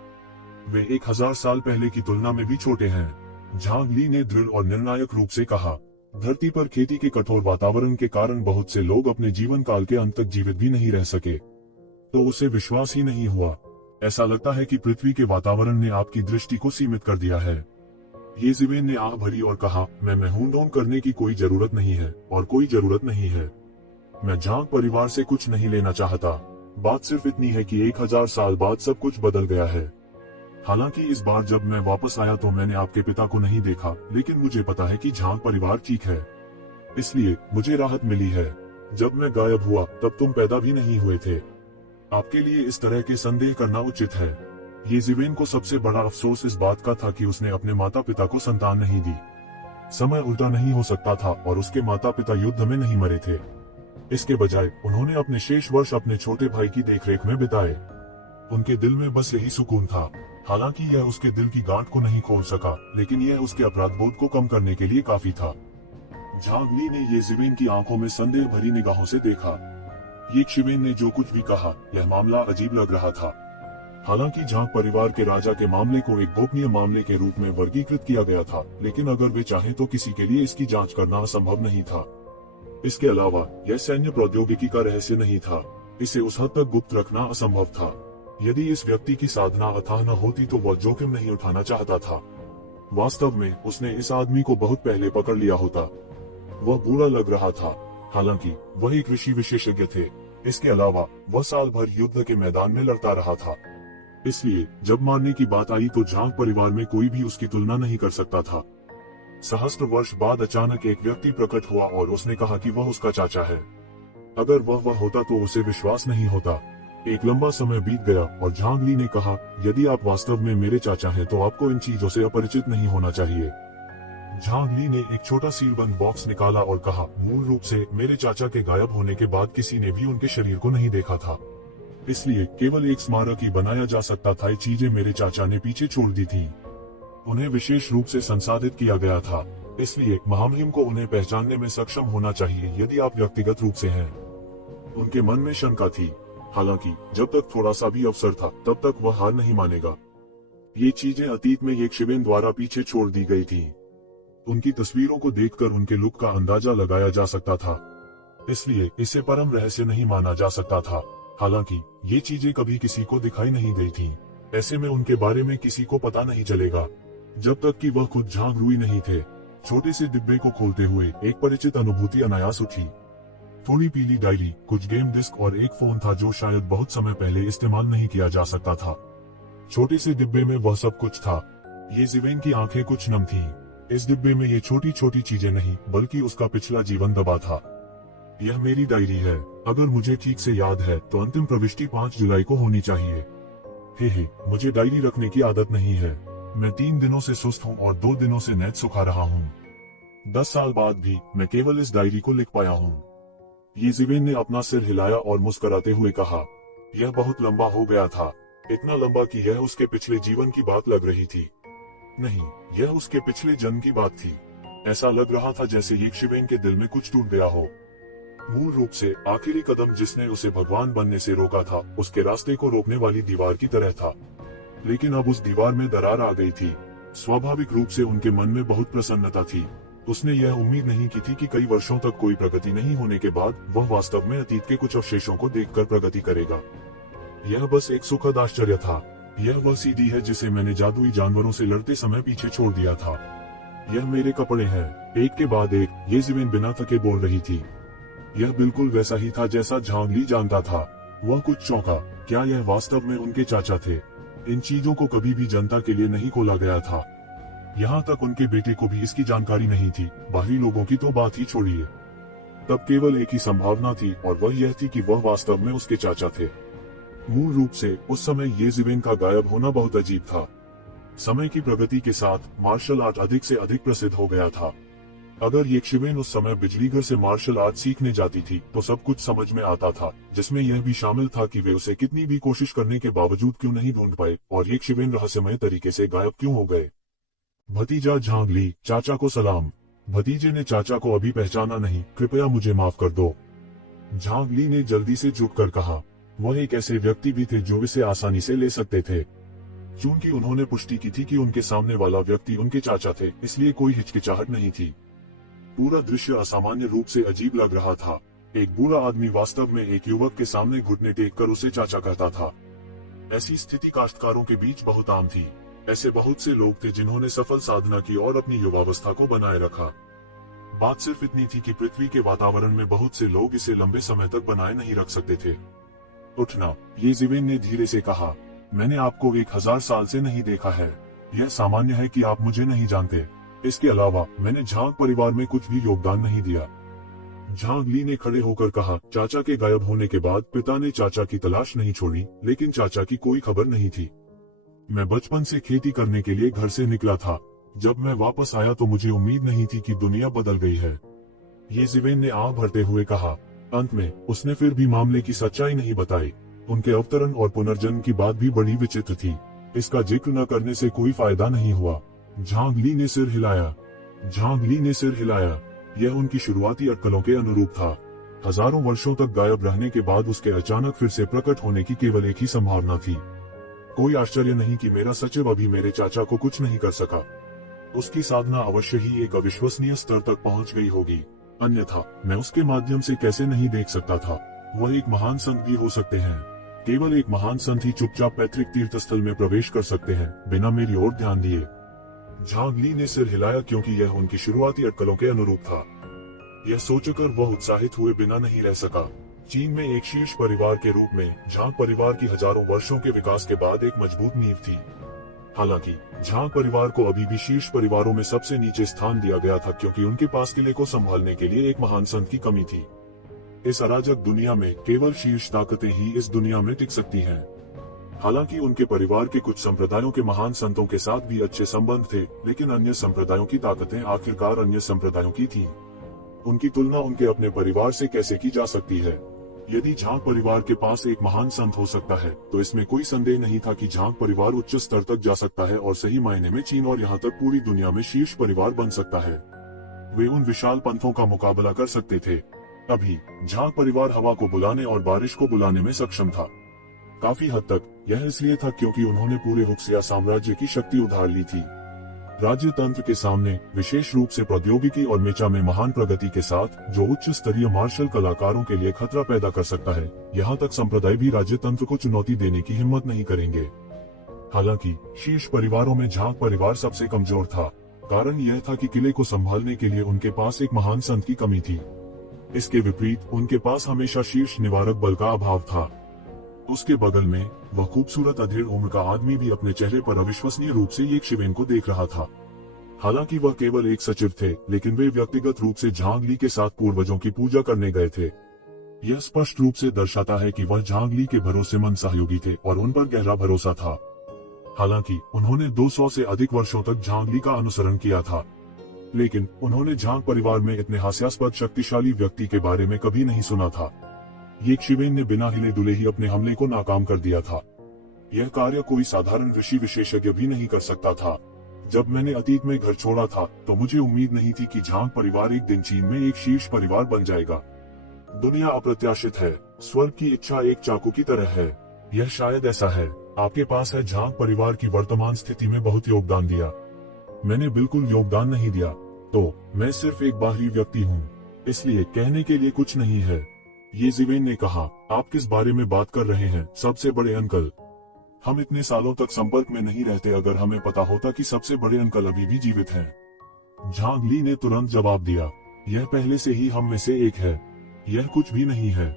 वे 1000 साल पहले की तुलना में भी छोटे हैं। झांग ली ने दृढ़ और निर्णायक रूप से कहा, धरती पर खेती के कठोर वातावरण के कारण बहुत से लोग अपने जीवन काल के अंत तक जीवित भी नहीं रह सके। तो उसे विश्वास ही नहीं हुआ। ऐसा लगता है कि पृथ्वी के वातावरण ने आपकी दृष्टि को सीमित कर दिया है। ये जिवेन ने आह भरी और कहा, मैं हूं करने की कोई जरूरत नहीं है और कोई जरूरत नहीं है। मैं झांग परिवार से कुछ नहीं लेना चाहता। बात सिर्फ इतनी है कि 1000 साल बाद सब कुछ बदल गया है। हालांकि इस बार जब मैं वापस आया तो मैंने आपके पिता को नहीं देखा, लेकिन मुझे पता है कि झांग परिवार ठीक है, इसलिए मुझे राहत मिली है। जब मैं गायब हुआ तब तुम पैदा भी नहीं हुए थे। आपके लिए इस तरह के संदेह करना उचित है। ये जिवेन को सबसे बड़ा अफसोस इस बात का था कि उसने अपने माता पिता को संतान नहीं दी। समय उल्टा नहीं हो सकता था और उसके माता पिता युद्ध में नहीं मरे थे। इसके बजाय उन्होंने अपने शेष वर्ष अपने छोटे भाई की देखरेख में बिताए। उनके दिल में बस यही सुकून था। हालांकि यह उसके दिल की गांठ को नहीं खोल सका, लेकिन यह उसके अपराध बोध को कम करने के लिए काफी था। झांग ली ने ये जिवेन की आंखों में संदेह भरी निगाहों से देखा। ये शिवेन ने जो कुछ भी कहा, यह मामला अजीब लग रहा था। हालांकि झांग परिवार के राजा के मामले को एक गोपनीय मामले के रूप में वर्गीकृत किया गया था, लेकिन अगर वे चाहें तो किसी के लिए इसकी जांच करना असंभव नहीं था। इसके अलावा यह सैन्य प्रौद्योगिकी का रहस्य नहीं था, इसे उस हद तक गुप्त रखना असंभव था। यदि इस व्यक्ति की साधना अथाह न होती तो वह जोखिम नहीं उठाना चाहता था। वास्तव में उसने इस आदमी को बहुत पहले पकड़ लिया होता। वह बुरा लग रहा था, हालांकि वह एक ऋषि विशेषज्ञ थे। इसके अलावा वह साल भर युद्ध के मैदान में लड़ता रहा था, इसलिए जब मारने की बात आई तो झांग परिवार में कोई भी उसकी तुलना नहीं कर सकता था। सहस्त्र वर्ष बाद अचानक एक व्यक्ति प्रकट हुआ और उसने कहा कि वह उसका चाचा है। अगर वह होता तो उसे विश्वास नहीं होता। एक लंबा समय बीत गया और झांग ली ने कहा, यदि आप वास्तव में मेरे चाचा हैं तो आपको इन चीजों से अपरिचित नहीं होना चाहिए। झांग ली ने एक छोटा सीलबंद बॉक्स निकाला और कहा, मूल रूप से मेरे चाचा के गायब होने के बाद किसी ने भी उनके शरीर को नहीं देखा था, इसलिए केवल एक स्मारक ही बनाया जा सकता था। ये चीजें मेरे चाचा ने पीछे छोड़ दी थी, उन्हें विशेष रूप से संसाधित किया गया था, इसलिए महामहिम को उन्हें पहचानने में सक्षम होना चाहिए यदि आप व्यक्तिगत रूप से हैं। उनके मन में शंका थी, हालांकि जब तक थोड़ा सा भी अवसर था तब तक वह हार नहीं मानेगा। ये चीजें अतीत में एक शिवेन द्वारा पीछे छोड़ दी गई थी। उनकी तस्वीरों को देखकर उनके लुक का अंदाजा लगाया जा सकता था, इसलिए इसे परम रहस्य नहीं माना जा सकता था। हालांकि ये चीजें कभी किसी को दिखाई नहीं गई थीं, ऐसे में उनके बारे में किसी को पता नहीं चलेगा जब तक कि वह खुद झांग लुई नहीं थे। छोटे से डिब्बे को खोलते हुए एक परिचित अनुभूति अनायास उठी। थोड़ी पीली डायरी, कुछ गेम डिस्क और एक फोन था जो शायद बहुत समय पहले इस्तेमाल नहीं किया जा सकता था। छोटे से डिब्बे में वह सब कुछ था। ये जिवेन की आंखें कुछ नम थीं। इस डिब्बे में ये छोटी छोटी चीजें नहीं बल्कि उसका पिछला जीवन दबा था। यह मेरी डायरी है। अगर मुझे ठीक से याद है तो अंतिम प्रविष्टि 5 जुलाई को होनी चाहिए। हे, मुझे डायरी रखने की आदत नहीं है। मैं 3 दिनों से सुस्त हूँ और 2 दिनों से नेट सुखा रहा हूँ। 10 साल बाद भी मैं केवल इस डायरी को लिख पाया हूँ। ये जिवेन ने अपना सिर हिलाया और मुस्कुराते हुए कहा, यह बहुत लंबा हो गया था, इतना लंबा कि यह उसके पिछले जीवन की बात लग रही थी। नहीं, यह उसके पिछले जन्म की बात थी। ऐसा लग रहा था जैसे ये शिवेन के दिल में कुछ टूट गया हो। मूल रूप से आखिरी कदम जिसने उसे भगवान बनने से रोका था उसके रास्ते को रोकने वाली दीवार की तरह था, लेकिन अब उस दीवार में दरार आ गई थी। स्वाभाविक रूप से उनके मन में बहुत प्रसन्नता थी। उसने यह उम्मीद नहीं की थी कि कई वर्षों तक कोई प्रगति नहीं होने के बाद वह वास्तव में अतीत के कुछ अवशेषों को देखकर प्रगति करेगा। यह बस एक सुखद आश्चर्य था। यह वह सीडी है जिसे मैंने जादुई जानवरों से लड़ते समय पीछे छोड़ दिया था। यह मेरे कपड़े हैं, एक के बाद एक, ये जिवेन बिना थके बोल रही थी। यह बिल्कुल वैसा ही था जैसा झांग ली जानता था। वह कुछ चौंका, क्या यह वास्तव में उनके चाचा थे? इन चीजों को कभी भी जनता के लिए नहीं खोला गया था। यहाँ तक उनके बेटे को भी इसकी जानकारी नहीं थी। बाहरी लोगों की तो बात ही छोड़िए। तब केवल एक ही संभावना थी और वह यह थी कि वह वास्तव में उसके चाचा थे। मूल रूप से उस समय ये जिवेन का गायब होना बहुत अजीब था। समय की प्रगति के साथ मार्शल आर्ट अधिक से अधिक प्रसिद्ध हो गया था। अगर ये शिवेन उस समय बिजलीघर से मार्शल आर्ट सीखने जाती थी तो सब कुछ समझ में आता था, जिसमें यह भी शामिल था कि वे उसे कितनी भी कोशिश करने के बावजूद क्यों नहीं ढूंढ पाए और ये शिवेन रहस्यमय तरीके से गायब क्यों हो गए। भतीजा झांग ली, चाचा को सलाम। भतीजे ने चाचा को अभी पहचाना नहीं, कृपया मुझे माफ कर दो। झांग ली ने जल्दी से झुककर कहा। वह एक ऐसे व्यक्ति भी थे जो इसे आसानी से ले सकते थे। चूंकि उन्होंने पुष्टि की थी कि उनके सामने वाला व्यक्ति उनके चाचा थे, इसलिए कोई हिचकिचाहट नहीं थी। पूरा दृश्य असामान्य रूप से अजीब लग रहा था। एक बूढ़ा आदमी वास्तव में एक युवक के सामने घुटने टेककर उसे चाचा कहता था। ऐसी स्थिति काश्तकारों के बीच बहुत आम थी। ऐसे बहुत से लोग थे जिन्होंने सफल साधना की और अपनी युवावस्था को बनाए रखा। बात सिर्फ इतनी थी कि पृथ्वी के वातावरण में बहुत से लोग इसे लंबे समय तक बनाए नहीं रख सकते थे। उठना, ये जिवेन ने धीरे से कहा। मैंने आपको 1000 साल से नहीं देखा है। यह सामान्य है कि आप मुझे नहीं जानते। इसके अलावा मैंने झांग परिवार में कुछ भी योगदान नहीं दिया। झांग ली ने खड़े होकर कहा, चाचा के गायब होने के बाद पिता ने चाचा की तलाश नहीं छोड़ी, लेकिन चाचा की कोई खबर नहीं थी। मैं बचपन से खेती करने के लिए घर से निकला था। जब मैं वापस आया तो मुझे उम्मीद नहीं थी कि दुनिया बदल गई है। ये जिवेन ने आह भरते हुए कहा। अंत में उसने फिर भी मामले की सच्चाई नहीं बताई। उनके अवतरण और पुनर्जन्म की बात भी बड़ी विचित्र थी। इसका जिक्र न करने से कोई फायदा नहीं हुआ। झांग ली ने सिर हिलाया। झांग ली ने सिर हिलाया। यह उनकी शुरुआती अटकलों के अनुरूप था। हजारों वर्षों तक गायब रहने के बाद उसके अचानक फिर से प्रकट होने की केवल एक ही संभावना थी। कोई आश्चर्य नहीं कि मेरा सचिव अभी मेरे चाचा को कुछ नहीं कर सका। उसकी साधना अवश्य ही एक अविश्वसनीय स्तर तक पहुंच गई होगी, अन्यथा मैं उसके माध्यम से कैसे नहीं देख सकता था। वह एक महान संत भी हो सकते हैं। केवल एक महान संत ही चुपचाप पैतृक तीर्थ स्थल में प्रवेश कर सकते हैं, बिना मेरी ओर ध्यान दिए। झांग ली ने सिर हिलाया क्योंकि यह उनकी शुरुआती अटकलों के अनुरूप था। यह सोचकर वह उत्साहित हुए बिना नहीं रह सका। चीन में एक शीर्ष परिवार के रूप में झांग परिवार की हजारों वर्षों के विकास के बाद एक मजबूत नींव थी। हालांकि झांग परिवार को अभी भी शीर्ष परिवारों में सबसे नीचे स्थान दिया गया था, क्योंकि उनके पास किले को संभालने के लिए एक महान संत की कमी थी। इस अराजक दुनिया में केवल शीर्ष ताकतें ही इस दुनिया में टिक सकती हैं। हालांकि उनके परिवार के कुछ संप्रदायों के महान संतों के साथ भी अच्छे संबंध थे, लेकिन अन्य संप्रदायों की ताकतें आखिरकार अन्य संप्रदायों की थीं। उनकी तुलना उनके अपने परिवार से कैसे की जा सकती है? यदि झांग परिवार के पास एक महान संत हो सकता है, तो इसमें कोई संदेह नहीं था कि झांग परिवार उच्च स्तर तक जा सकता है और सही मायने में चीन और यहाँ तक पूरी दुनिया में शीर्ष परिवार बन सकता है। वे उन विशाल पंथों का मुकाबला कर सकते थे। अभी झांग परिवार हवा को बुलाने और बारिश को बुलाने में सक्षम था। काफी हद तक यह इसलिए था क्योंकि उन्होंने पूरे हुक्सिया साम्राज्य की शक्ति उधार ली थी। राज्य तंत्र के सामने, विशेष रूप से प्रौद्योगिकी और मेचा में महान प्रगति के साथ, जो उच्च स्तरीय मार्शल कलाकारों के लिए खतरा पैदा कर सकता है, यहाँ तक संप्रदाय भी राज्य तंत्र को चुनौती देने की हिम्मत नहीं करेंगे। हालांकि शीर्ष परिवारों में झांग परिवार सबसे कमजोर था। कारण यह था कि किले को संभालने के लिए उनके पास एक महान संत की कमी थी। इसके विपरीत उनके पास हमेशा शीर्ष निवारक बल का अभाव था। उसके बगल में वह खूबसूरत अधेड़ उम्र का आदमी भी अपने चेहरे पर अविश्वसनीय रूप से एक शिवेन को देख रहा था। हालांकि वह केवल एक सचिव थे, लेकिन वे व्यक्तिगत रूप से झांग ली के साथ पूर्वजों की पूजा करने गए थे। यह स्पष्ट रूप से दर्शाता है कि वह झांग ली के भरोसेमंद सहयोगी थे और उन पर गहरा भरोसा था। हालांकि उन्होंने 200 से अधिक वर्षों तक झांग ली का अनुसरण किया था, लेकिन उन्होंने झांग परिवार में इतने हास्यास्पद शक्तिशाली व्यक्ति के बारे में कभी नहीं सुना था। ये शिवेन ने बिना हिले डुले ही अपने हमले को नाकाम कर दिया था। यह कार्य कोई साधारण ऋषि विशेषज्ञ भी नहीं कर सकता था। जब मैंने अतीत में घर छोड़ा था, तो मुझे उम्मीद नहीं थी कि झांग परिवार एक दिन चीन में एक शीर्ष परिवार बन जाएगा। दुनिया अप्रत्याशित है। स्वर्ग की इच्छा एक चाकू की तरह है। यह शायद ऐसा है। आपके पास है झांग परिवार की वर्तमान स्थिति में बहुत योगदान दिया। मैंने बिल्कुल योगदान नहीं दिया, तो मैं सिर्फ एक बाहरी व्यक्ति हूँ, इसलिए कहने के लिए कुछ नहीं है। ये जिवेन ने कहा, आप किस बारे में बात कर रहे हैं, सबसे बड़े अंकल? हम इतने सालों तक संपर्क में नहीं रहते अगर हमें पता होता कि सबसे बड़े अंकल अभी भी जीवित हैं। झांग ली ने तुरंत जवाब दिया, यह पहले से ही हम में से एक है। यह कुछ भी नहीं है।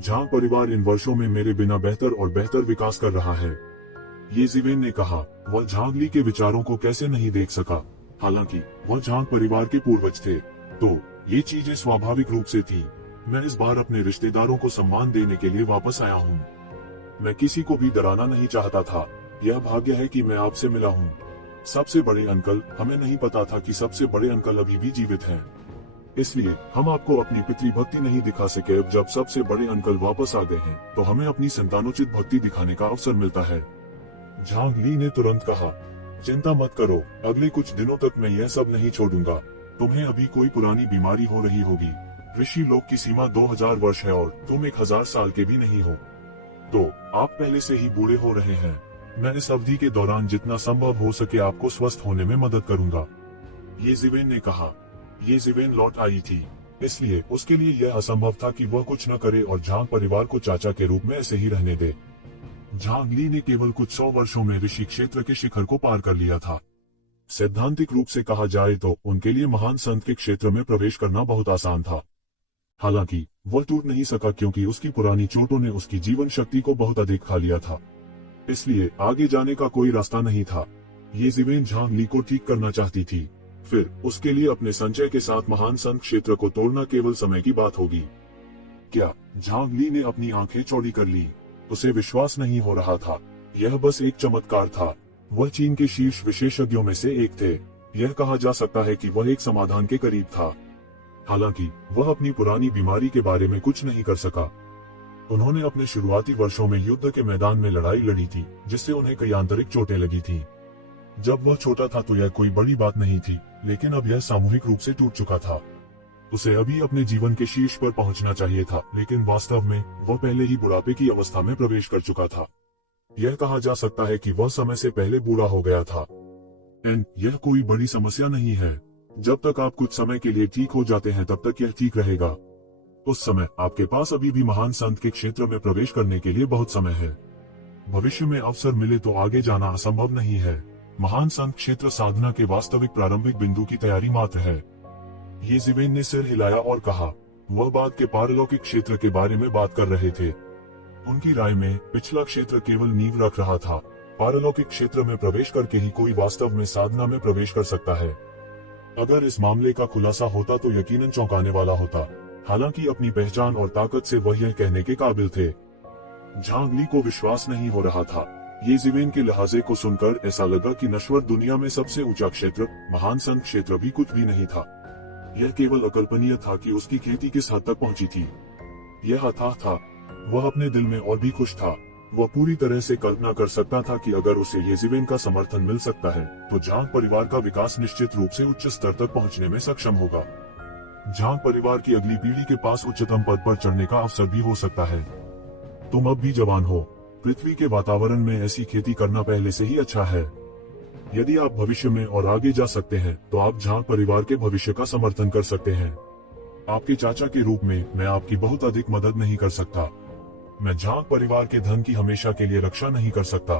झांग परिवार इन वर्षों में मेरे बिना बेहतर और बेहतर विकास कर रहा है। ये जिवेन ने कहा। वह झांग ली के विचारों को कैसे नहीं देख सका। हालांकि वह झांग परिवार के पूर्वज थे, तो ये चीजें स्वाभाविक रूप से थी। मैं इस बार अपने रिश्तेदारों को सम्मान देने के लिए वापस आया हूँ। मैं किसी को भी डराना नहीं चाहता था। यह भाग्य है कि मैं आपसे मिला हूँ। सबसे बड़े अंकल, हमें नहीं पता था कि सबसे बड़े अंकल अभी भी जीवित हैं। इसलिए हम आपको अपनी पितृभक्ति नहीं दिखा सके। अब जब सबसे बड़े अंकल वापस आ गए हैं, तो हमें अपनी संतानोचित भक्ति दिखाने का अवसर मिलता है। झांग ली ने तुरंत कहा, चिंता मत करो, अगले कुछ दिनों तक मैं यह सब नहीं छोड़ूंगा। तुम्हें अभी कोई पुरानी बीमारी हो रही होगी। ऋषि लोक की सीमा 2000 वर्ष है और तुम 1000 साल के भी नहीं हो, तो आप पहले से ही बूढ़े हो रहे हैं। मैं इस अवधि के दौरान जितना संभव हो सके आपको स्वस्थ होने में मदद करूंगा। ये जिवेन ने कहा। ये जिवेन लौट आई थी, इसलिए उसके लिए यह असंभव था कि वह कुछ न करे और झांग परिवार को चाचा के रूप में ऐसे ही रहने दे। झांग ली ने केवल कुछ 100 वर्षों में ऋषि क्षेत्र के शिखर को पार कर लिया था। सैद्धांतिक रूप से कहा जाए तो उनके लिए महान संत के क्षेत्र में प्रवेश करना बहुत आसान था। हालांकि वह टूट नहीं सका क्योंकि उसकी पुरानी चोटों ने उसकी जीवन शक्ति को बहुत अधिक खा लिया था। इसलिए आगे जाने का कोई रास्ता नहीं था। ये जिवेन झांग ली को ठीक करना चाहती थी। फिर उसके लिए अपने संचय के साथ महान संत क्षेत्र को तोड़ना केवल समय की बात होगी। क्या झांग ली ने अपनी आंखें चौड़ी कर ली? उसे विश्वास नहीं हो रहा था। यह बस एक चमत्कार था। वह चीन के शीर्ष विशेषज्ञों में से एक थे। यह कहा जा सकता है कि वह एक समाधान के करीब था। हालांकि वह अपनी पुरानी बीमारी के बारे में कुछ नहीं कर सका। उन्होंने अपने शुरुआती वर्षों में युद्ध के मैदान में लड़ाई लड़ी थी, जिससे उन्हें कई आंतरिक चोटें लगी थीं। जब वह छोटा था तो यह कोई बड़ी बात नहीं थी, लेकिन अब यह सामूहिक रूप से टूट चुका था। उसे अभी अपने जीवन के शीर्ष पर पहुंचना चाहिए था, लेकिन वास्तव में वह पहले ही बुढ़ापे की अवस्था में प्रवेश कर चुका था। यह कहा जा सकता है कि वह समय से पहले बूढ़ा हो गया था। यह कोई बड़ी समस्या नहीं है। जब तक आप कुछ समय के लिए ठीक हो जाते हैं तब तक यह ठीक रहेगा। उस समय आपके पास अभी भी महान संत के क्षेत्र में प्रवेश करने के लिए बहुत समय है। भविष्य में अवसर मिले तो आगे जाना असंभव नहीं है। महान संत क्षेत्र साधना के वास्तविक प्रारंभिक बिंदु की तैयारी मात्र है। येजिवेन ने सिर हिलाया और कहा, वह बाद के पारलौकिक क्षेत्र के बारे में बात कर रहे थे। उनकी राय में पिछला क्षेत्र केवल नींव रख रहा था। पारलौकिक क्षेत्र में प्रवेश करके ही कोई वास्तव में साधना में प्रवेश कर सकता है। अगर इस मामले का खुलासा होता तो यकीनन चौंकाने वाला होता। हालांकि अपनी पहचान और ताकत से वह यह कहने के काबिल थे। झांग ली को विश्वास नहीं हो रहा था। येजिवेन के लहाजे को सुनकर ऐसा लगा कि नश्वर दुनिया में सबसे ऊंचा क्षेत्र, महान संत क्षेत्र भी कुछ भी नहीं था। यह केवल अकल्पनीय था कि उसकी खेती किस हद तक पहुंची थी। यह अथाह था। वह अपने दिल में और भी खुश था। वह पूरी तरह से कल्पना कर सकता था कि अगर उसे येजिवेन का समर्थन मिल सकता है तो झांग परिवार का विकास निश्चित रूप से उच्च स्तर तक पहुंचने में सक्षम होगा। झांग परिवार की अगली पीढ़ी के पास उच्चतम पद पर चढ़ने का अवसर भी हो सकता है। तुम अब भी जवान हो। पृथ्वी के वातावरण में ऐसी खेती करना पहले से ही अच्छा है। यदि आप भविष्य में और आगे जा सकते हैं तो आप झांग परिवार के भविष्य का समर्थन कर सकते हैं। आपके चाचा के रूप में मैं आपकी बहुत अधिक मदद नहीं कर सकता। मैं झांग परिवार के धन की हमेशा के लिए रक्षा नहीं कर सकता।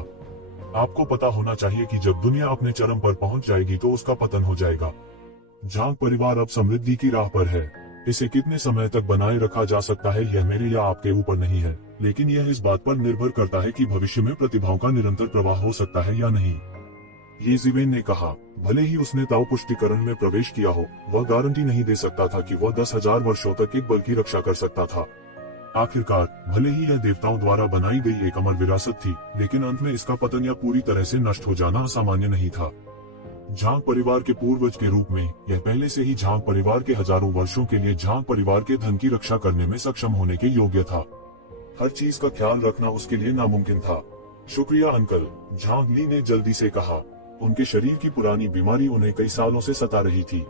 आपको पता होना चाहिए कि जब दुनिया अपने चरम पर पहुंच जाएगी तो उसका पतन हो जाएगा। झांग परिवार अब समृद्धि की राह पर है। इसे कितने समय तक बनाए रखा जा सकता है यह मेरे या आपके ऊपर नहीं है, लेकिन यह इस बात पर निर्भर करता है कि भविष्य में प्रतिभाओं का निरंतर प्रवाह हो सकता है या नहीं। येजिवेन ने कहा, भले ही उसने ताओ पुष्टिकरण में प्रवेश किया हो, वह गारंटी नहीं दे सकता था कि वह 10,000 वर्षों तक एक बल की रक्षा कर सकता था। आखिरकार भले ही यह देवताओं द्वारा बनाई गई एक अमर विरासत थी, लेकिन अंत में इसका पतन या पूरी तरह से नष्ट हो जाना असामान्य नहीं था। झांग परिवार के पूर्वज के रूप में यह पहले से ही झांग परिवार के हजारों वर्षों के लिए झांग परिवार के धन की रक्षा करने में सक्षम होने के योग्य था। हर चीज का ख्याल रखना उसके लिए नामुमकिन था। शुक्रिया अंकल, झांग ली ने जल्दी से कहा। उनके शरीर की पुरानी बीमारी उन्हें कई सालों से सता रही थी।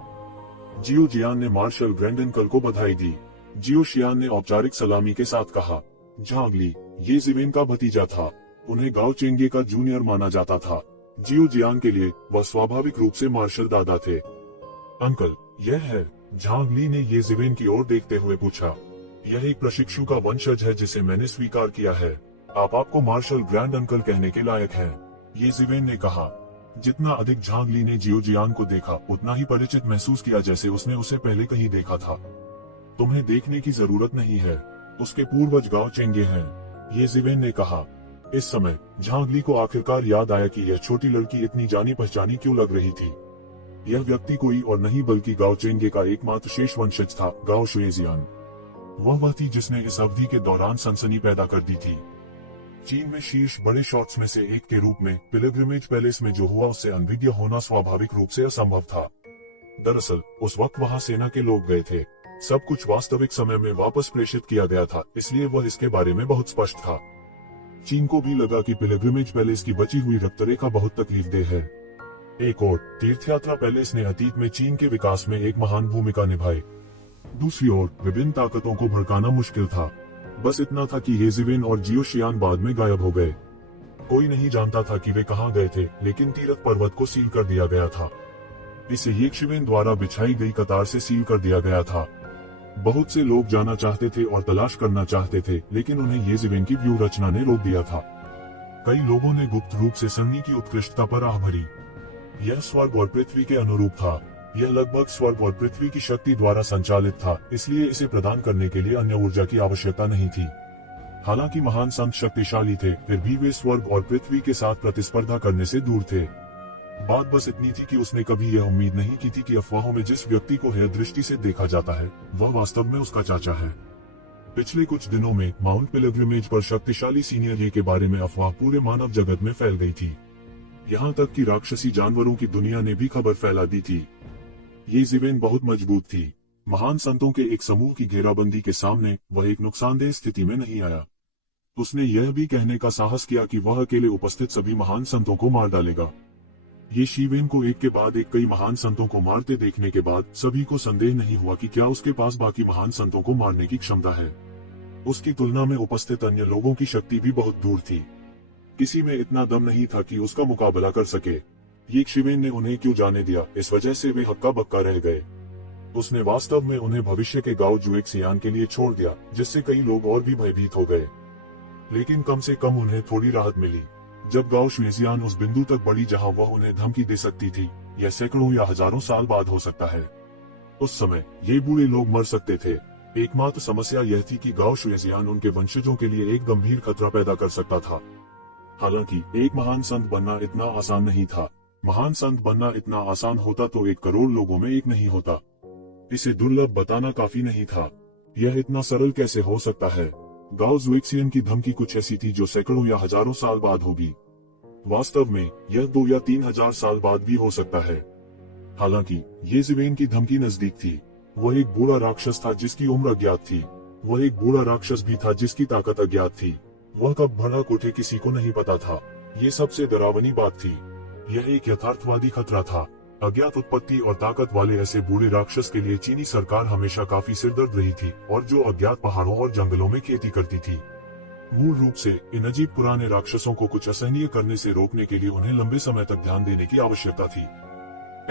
जियो जियान ने मार्शल ग्रैंड अंकल को बधाई दी। जियो शियान ने औपचारिक सलामी के साथ कहा, झांग ली येजिवेन का भतीजा था। उन्हें गाओ चेंगे का जूनियर माना जाता था। जियो जियांग के लिए वह स्वाभाविक रूप से मार्शल दादा थे। अंकल, यह है? झांग ली ने येजिवेन की ओर देखते हुए पूछा। यह एक प्रशिक्षु का वंशज है जिसे मैंने स्वीकार किया है। आपको मार्शल ग्रैंड अंकल कहने के लायक हैं, येजिवेन ने कहा। जितना अधिक झांग ली ने जियो जियांग को देखा उतना ही परिचित महसूस किया जैसे उसने उसे पहले कहीं देखा था। तुम्हें देखने की जरूरत नहीं है, उसके पूर्वज गाओ चेंगे हैं, येजिवेन ने कहा। इस समय झांग ली को आखिरकार याद आया कि यह छोटी लड़की इतनी जानी पहचानी क्यों लग रही थी। यह व्यक्ति कोई और नहीं बल्कि गाओ चेंगे का एकमात्र शेष वंशज था, गाओ शुएजियान। वह थी जिसने इस अवधि के दौरान सनसनी पैदा कर दी थी। चीन में शीर्ष बड़े शॉट्स में से एक के रूप में पिलग्रिमेज पैलेस में जो हुआ उससे अनभिज्ञ होना स्वाभाविक रूप से असंभव था। दरअसल उस वक्त वहां सेना के लोग गए थे। सब कुछ वास्तविक समय में वापस प्रेषित किया गया था, इसलिए वह इसके बारे में बहुत स्पष्ट था। चीन को भी लगा कि पिलग्रिमेज पैलेस की बची हुई रक्तरेखा बहुत तकलीफदेह है। एक और तीर्थयात्रा पैलेस ने अतीत में चीन के विकास में एक महान भूमिका निभाई। दूसरी ओर विभिन्न ताकतों को भड़काना मुश्किल था। बस इतना था कि येजिवेन और जियो शियान बाद में गायब हो गए। कोई नहीं जानता था कि वे कहां गए थे, लेकिन तीरथ पर्वत को सील कर दिया गया था। इसे येशिवेन द्वारा बिछाई गई कतार से सील कर दिया गया था। बहुत से लोग जाना चाहते थे और तलाश करना चाहते थे, लेकिन उन्हें येजिवेन की व्यूह रचना ने रोक दिया था। कई लोगों ने गुप्त रूप से सन्नी की उत्कृष्टता पर आह भरी। यह स्वर्ग और पृथ्वी के अनुरूप था। यह लगभग स्वर्ग और पृथ्वी की शक्ति द्वारा संचालित था, इसलिए इसे प्रदान करने के लिए अन्य ऊर्जा की आवश्यकता नहीं थी। हालांकि महान संत शक्तिशाली थे, फिर भी वे स्वर्ग और पृथ्वी के साथ प्रतिस्पर्धा करने से दूर थे। बात बस इतनी थी कि उसने कभी यह उम्मीद नहीं की थी कि अफवाहों में जिस व्यक्ति को हेय दृष्टि से देखा जाता है वह वास्तव में उसका चाचा है। पिछले कुछ दिनों में माउंट पिलग्रिमेज पर शक्तिशाली सीनियर ये के बारे में अफवाह पूरे मानव जगत में फैल गई थी। यहाँ तक कि राक्षसी जानवरों की दुनिया ने भी खबर फैला दी थी। येजिवेन बहुत मजबूत थी। महान संतों के एक समूह की घेराबंदी के सामने वह एक नुकसानदेह स्थिति में नहीं आया। उसने यह भी कहने का साहस किया कि वह अकेले उपस्थित सभी महान संतों को मार डालेगा। येशिवेन को एक के बाद एक कई महान संतों को मारते देखने के बाद सभी को संदेह नहीं हुआ कि क्या उसके पास बाकी महान संतों को मारने की क्षमता है। उसकी तुलना में उपस्थित अन्य लोगों की शक्ति भी बहुत दूर थी। किसी में इतना दम नहीं था कि उसका मुकाबला कर सके। ये शिवेन ने उन्हें क्यों जाने दिया, इस वजह से वे हक्का बक्का रह गए। उसने वास्तव में उन्हें भविष्य के गांव जुएक्सियान के लिए छोड़ दिया, जिससे कई लोग और भी भयभीत हो गए। लेकिन कम से कम उन्हें थोड़ी राहत मिली। जब गांव शुएजियान उस बिंदु तक बढ़ी जहां वह उन्हें धमकी दे सकती थी, यह सैकड़ों या हजारों साल बाद हो सकता है। उस समय ये बूढ़े लोग मर सकते थे। एकमात्र समस्या यह थी कि गांव शुएजियान उनके वंशजों के लिए एक गंभीर खतरा पैदा कर सकता था। हालांकि एक महान संत बनना इतना आसान नहीं था। महान संत बनना इतना आसान होता तो 1 करोड़ लोगों में एक नहीं होता। इसे दुर्लभ बताना काफी नहीं था। यह इतना सरल कैसे हो सकता है? गांव जुएक्सियन की धमकी कुछ ऐसी थी जो सैकड़ों या हजारों साल बाद होगी। वास्तव में यह 2 या 3 हजार साल बाद भी हो सकता है। हालांकि ये ज़िवेन की धमकी नजदीक थी। वह एक बूढ़ा राक्षस था जिसकी उम्र अज्ञात थी। वह एक बूढ़ा राक्षस भी था जिसकी ताकत अज्ञात थी। वह कब भड़क उठे किसी को नहीं पता था। ये सबसे डरावनी बात थी। यह एक यथार्थवादी खतरा था। अज्ञात उत्पत्ति और ताकत वाले ऐसे बूढ़े राक्षस के लिए चीनी सरकार हमेशा काफी सिरदर्द रही थी, और जो अज्ञात पहाड़ों और जंगलों में खेती करती थी। मूल रूप से इन अजीब पुराने राक्षसों को कुछ असहनीय करने से रोकने के लिए उन्हें लंबे समय तक ध्यान देने की आवश्यकता थी।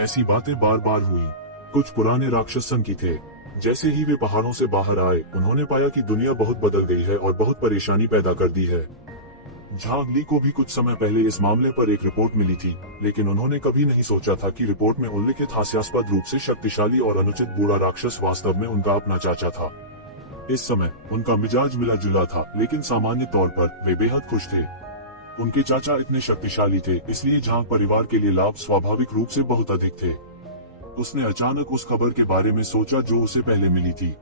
ऐसी बातें बार बार हुई। कुछ पुराने राक्षस सनकी थे। जैसे ही वे पहाड़ों से बाहर आए, उन्होंने पाया कि दुनिया बहुत बदल गई है और बहुत परेशानी पैदा कर दी है। झांग ली को भी कुछ समय पहले इस मामले पर एक रिपोर्ट मिली थी, लेकिन उन्होंने कभी नहीं सोचा था कि रिपोर्ट में उल्लिखित हास्यास्पद रूप से शक्तिशाली और अनुचित बूढ़ा राक्षस वास्तव में उनका अपना चाचा था। इस समय उनका मिजाज मिला जुला था, लेकिन सामान्य तौर पर वे बेहद खुश थे। उनके चाचा इतने शक्तिशाली थे, इसलिए झांग परिवार के लिए लाभ स्वाभाविक रूप से बहुत अधिक थे। उसने अचानक उस खबर के बारे में सोचा जो उसे पहले मिली थी।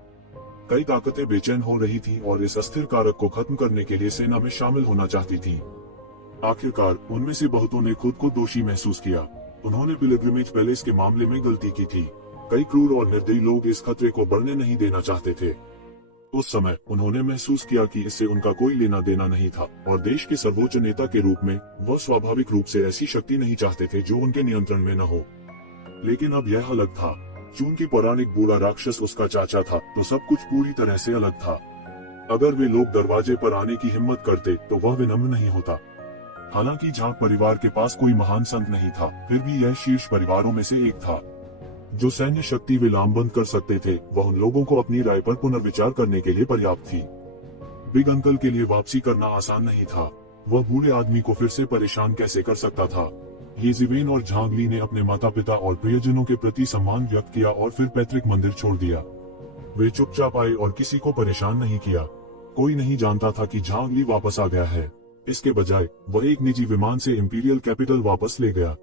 कई ताकतें बेचैन हो रही थीं और इस अस्थिर कारक को खत्म करने के लिए सेना में शामिल होना चाहती थीं। आखिरकार उनमें से बहुतों ने खुद को दोषी महसूस किया। उन्होंने पिलग्रिमेज पैलेस के मामले में गलती की थी। कई क्रूर और निर्दयी लोग इस खतरे को बढ़ने नहीं देना चाहते थे। उस समय उन्होंने महसूस किया कि इससे उनका कोई लेना देना नहीं था, और देश के सर्वोच्च नेता के रूप में वह स्वाभाविक रूप से ऐसी शक्ति नहीं चाहते थे जो उनके नियंत्रण में न हो। लेकिन अब यह अलग था। चूंकि पौराणिक बूढ़ा राक्षस उसका चाचा था, तो सब कुछ पूरी तरह से अलग था। अगर वे लोग दरवाजे पर आने की हिम्मत करते तो वह विनम्र नहीं होता। हालांकि झांग परिवार के पास कोई महान संत नहीं था, फिर भी यह शीर्ष परिवारों में से एक था। जो सैन्य शक्ति वे लामबंद कर सकते थे, वह उन लोगों को अपनी राय पर पुनर्विचार करने के लिए पर्याप्त थी। बिग अंकल के लिए वापसी करना आसान नहीं था। वह बूढ़े आदमी को फिर से परेशान कैसे कर सकता था? ये ज़िवेन और झांग ली ने अपने माता पिता और प्रियजनों के प्रति सम्मान व्यक्त किया और फिर पैतृक मंदिर छोड़ दिया। वे चुपचाप आए और किसी को परेशान नहीं किया। कोई नहीं जानता था कि झांग ली वापस आ गया है। इसके बजाय वह एक निजी विमान से इंपीरियल कैपिटल वापस ले गया।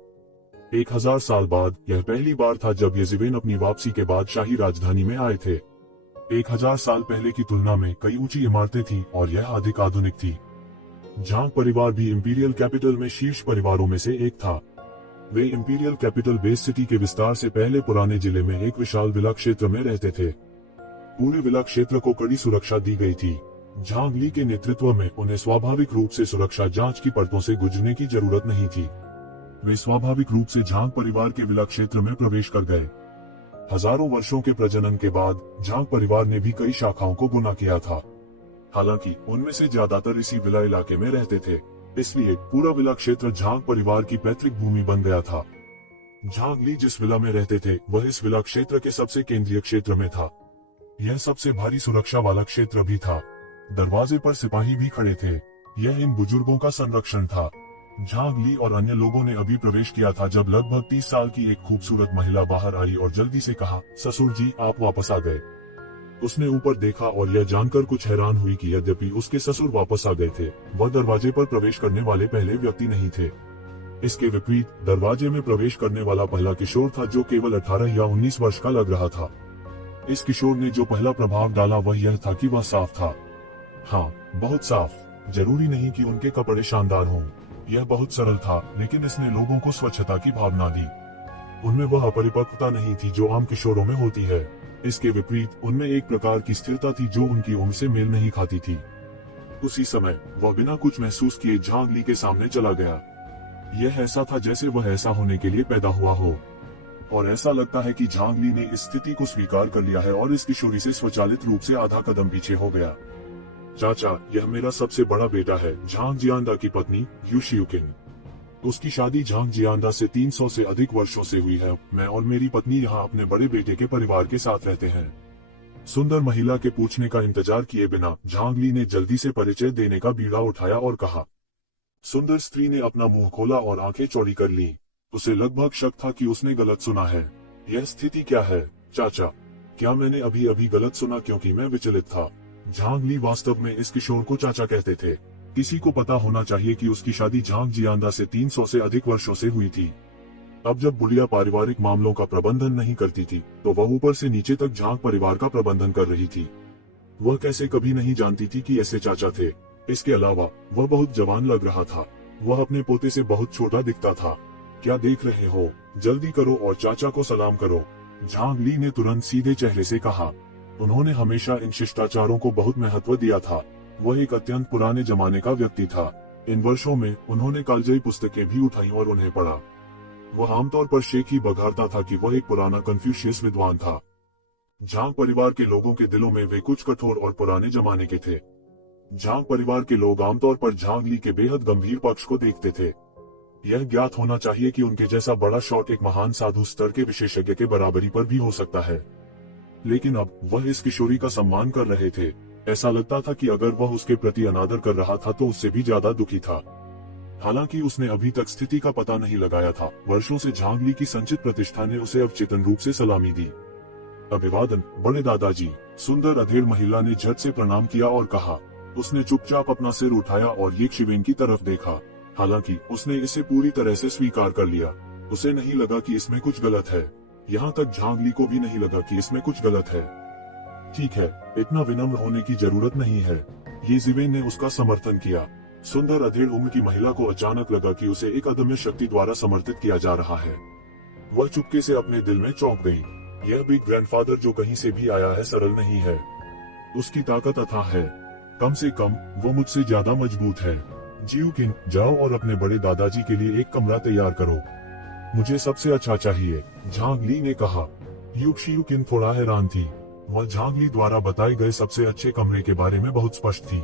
1000 साल बाद यह पहली बार था जब ये ज़िवेन अपनी वापसी के बाद शाही राजधानी में आए थे। 1000 साल पहले की तुलना में कई ऊंची इमारतें थीं और यह अधिक आधुनिक थी। झांग परिवार भी इंपीरियल कैपिटल में शीर्ष परिवारों में से एक था। वे इंपीरियल कैपिटल बेस सिटी के विस्तार से पहले पुराने जिले में एक विशाल विला क्षेत्र में रहते थे। पूरे विला क्षेत्र को कड़ी सुरक्षा दी गई थी। झांग ली के नेतृत्व में उन्हें स्वाभाविक रूप से सुरक्षा जांच की परतों से गुजरने की जरूरत नहीं थी। वे स्वाभाविक रूप से झांग परिवार के विला क्षेत्र में प्रवेश कर गए। हजारों वर्षों के प्रजनन के बाद झांग परिवार ने भी कई शाखाओं को गुना किया था। हालांकि उनमें से ज्यादातर इसी विला इलाके में रहते थे, इसलिए पूरा विला क्षेत्र झांग परिवार की पैतृक भूमि बन गया था। झांग ली जिस विला में रहते थे वह इस विला क्षेत्र के सबसे केंद्रीय क्षेत्र में था। यह सबसे भारी सुरक्षा वाला क्षेत्र भी था। दरवाजे पर सिपाही भी खड़े थे। यह इन बुजुर्गों का संरक्षण था। झांग ली और अन्य लोगों ने अभी प्रवेश किया था जब लगभग 30 साल की एक खूबसूरत महिला बाहर आई और जल्दी से कहा, ससुर जी आप वापस आ गए। उसने ऊपर देखा और यह जानकर कुछ हैरान हुई कि यद्यपि उसके ससुर वापस आ गए थे, वह दरवाजे पर प्रवेश करने वाले पहले व्यक्ति नहीं थे। इसके विपरीत दरवाजे में प्रवेश करने वाला पहला किशोर था जो केवल 18 या 19 वर्ष का लग रहा था। इस किशोर ने जो पहला प्रभाव डाला वह यह था कि वह साफ था। हाँ, बहुत साफ। जरूरी नहीं कि उनके कपड़े शानदार हों। यह बहुत सरल था, लेकिन इसने लोगों को स्वच्छता की भावना दी। उनमें वह अपरिपक्वता नहीं थी जो आम किशोरों में होती है। इसके विपरीत उनमें एक प्रकार की स्थिरता थी जो उनकी उम्र से मेल नहीं खाती थी। उसी समय वह बिना कुछ महसूस किए झांग ली के सामने चला गया। यह ऐसा था जैसे वह ऐसा होने के लिए पैदा हुआ हो, और ऐसा लगता है कि झांग ली ने इस स्थिति को स्वीकार कर लिया है और इस किशोरी से स्वचालित रूप से आधा कदम पीछे हो गया। चाचा, यह मेरा सबसे बड़ा बेटा है, झांग जियांदा की पत्नी यू शियुकिन। उसकी शादी झांग जियांदा से 300 से अधिक वर्षों से हुई है। मैं और मेरी पत्नी यहाँ अपने बड़े बेटे के परिवार के साथ रहते हैं। सुंदर महिला के पूछने का इंतजार किए बिना झांग ली ने जल्दी से परिचय देने का बीड़ा उठाया और कहा। सुंदर स्त्री ने अपना मुंह खोला और आंखें चौड़ी कर ली। उसे लगभग शक था कि उसने गलत सुना है। यह स्थिति क्या है चाचा? क्या मैंने अभी अभी गलत सुना? क्योंकि मैं विचलित था। झांग ली वास्तव में इस किशोर को चाचा कहते थे। किसी को पता होना चाहिए कि उसकी शादी झांग जियांदा से 300 से अधिक वर्षों से हुई थी। अब जब बुढ़िया पारिवारिक मामलों का प्रबंधन नहीं करती थी, तो वह ऊपर से नीचे तक झांग परिवार का प्रबंधन कर रही थी। वह कैसे कभी नहीं जानती थी कि ऐसे चाचा थे। इसके अलावा वह बहुत जवान लग रहा था। वह अपने पोते से बहुत छोटा दिखता था। क्या देख रहे हो? जल्दी करो और चाचा को सलाम करो, झांग ली ने तुरंत सीधे चेहरे से कहा। उन्होंने हमेशा इन शिष्टाचारों को बहुत महत्व दिया था। वह एक अत्यंत पुराने जमाने का व्यक्ति था। इन वर्षों में उन्होंने कालजयी पुस्तकें भी उठाई और उन्हें पढ़ा। वह आमतौर पर शेख ही बघारता था कि वह एक पुराना कन्फ्यूशियस विद्वान था। झांग परिवार के लोगों के दिलों में वे कुछ कठोर और पुराने जमाने के थे। झांग परिवार के लोग आमतौर पर झांग ली के बेहद गंभीर पक्ष को देखते थे। यह ज्ञात होना चाहिए कि उनके जैसा बड़ा शॉट एक महान साधु स्तर के विशेषज्ञ के बराबरी पर भी हो सकता है। लेकिन अब वह इस किशोरी का सम्मान कर रहे थे। ऐसा लगता था कि अगर वह उसके प्रति अनादर कर रहा था तो उससे भी ज्यादा दुखी था। हालांकि उसने अभी तक स्थिति का पता नहीं लगाया था। वर्षों से झांग ली की संचित प्रतिष्ठा ने उसे अवचेतन रूप से सलामी दी। अभिवादन बड़े दादाजी, सुंदर अधेड़ महिला ने झट से प्रणाम किया और कहा। उसने चुपचाप अपना सिर उठाया और ये शिवेन की तरफ देखा। हालांकि उसने इसे पूरी तरह से स्वीकार कर लिया। उसे नहीं लगा कि इसमें कुछ गलत है। यहाँ तक झांग ली को भी नहीं लगा कि इसमें कुछ गलत है। ठीक है, इतना विनम्र होने की जरूरत नहीं है, ये जिवेन ने उसका समर्थन किया। सुंदर अधेड़ उम्र की महिला को अचानक लगा कि उसे एक अदम्य शक्ति द्वारा समर्थित किया जा रहा है। वह चुपके से अपने दिल में चौंक गई। यह बिग ग्रैंडफादर जो कहीं से भी आया है सरल नहीं है। उसकी ताकत अथाह है। कम से कम वो मुझसे ज्यादा मजबूत है। जियुकिन, जाओ और अपने बड़े दादाजी के लिए एक कमरा तैयार करो। मुझे सबसे अच्छा चाहिए, झांग ली ने कहा। शियुकिन थोड़ा हैरान थी। वह झांग ली द्वारा बताए गए सबसे अच्छे कमरे के बारे में बहुत स्पष्ट थी।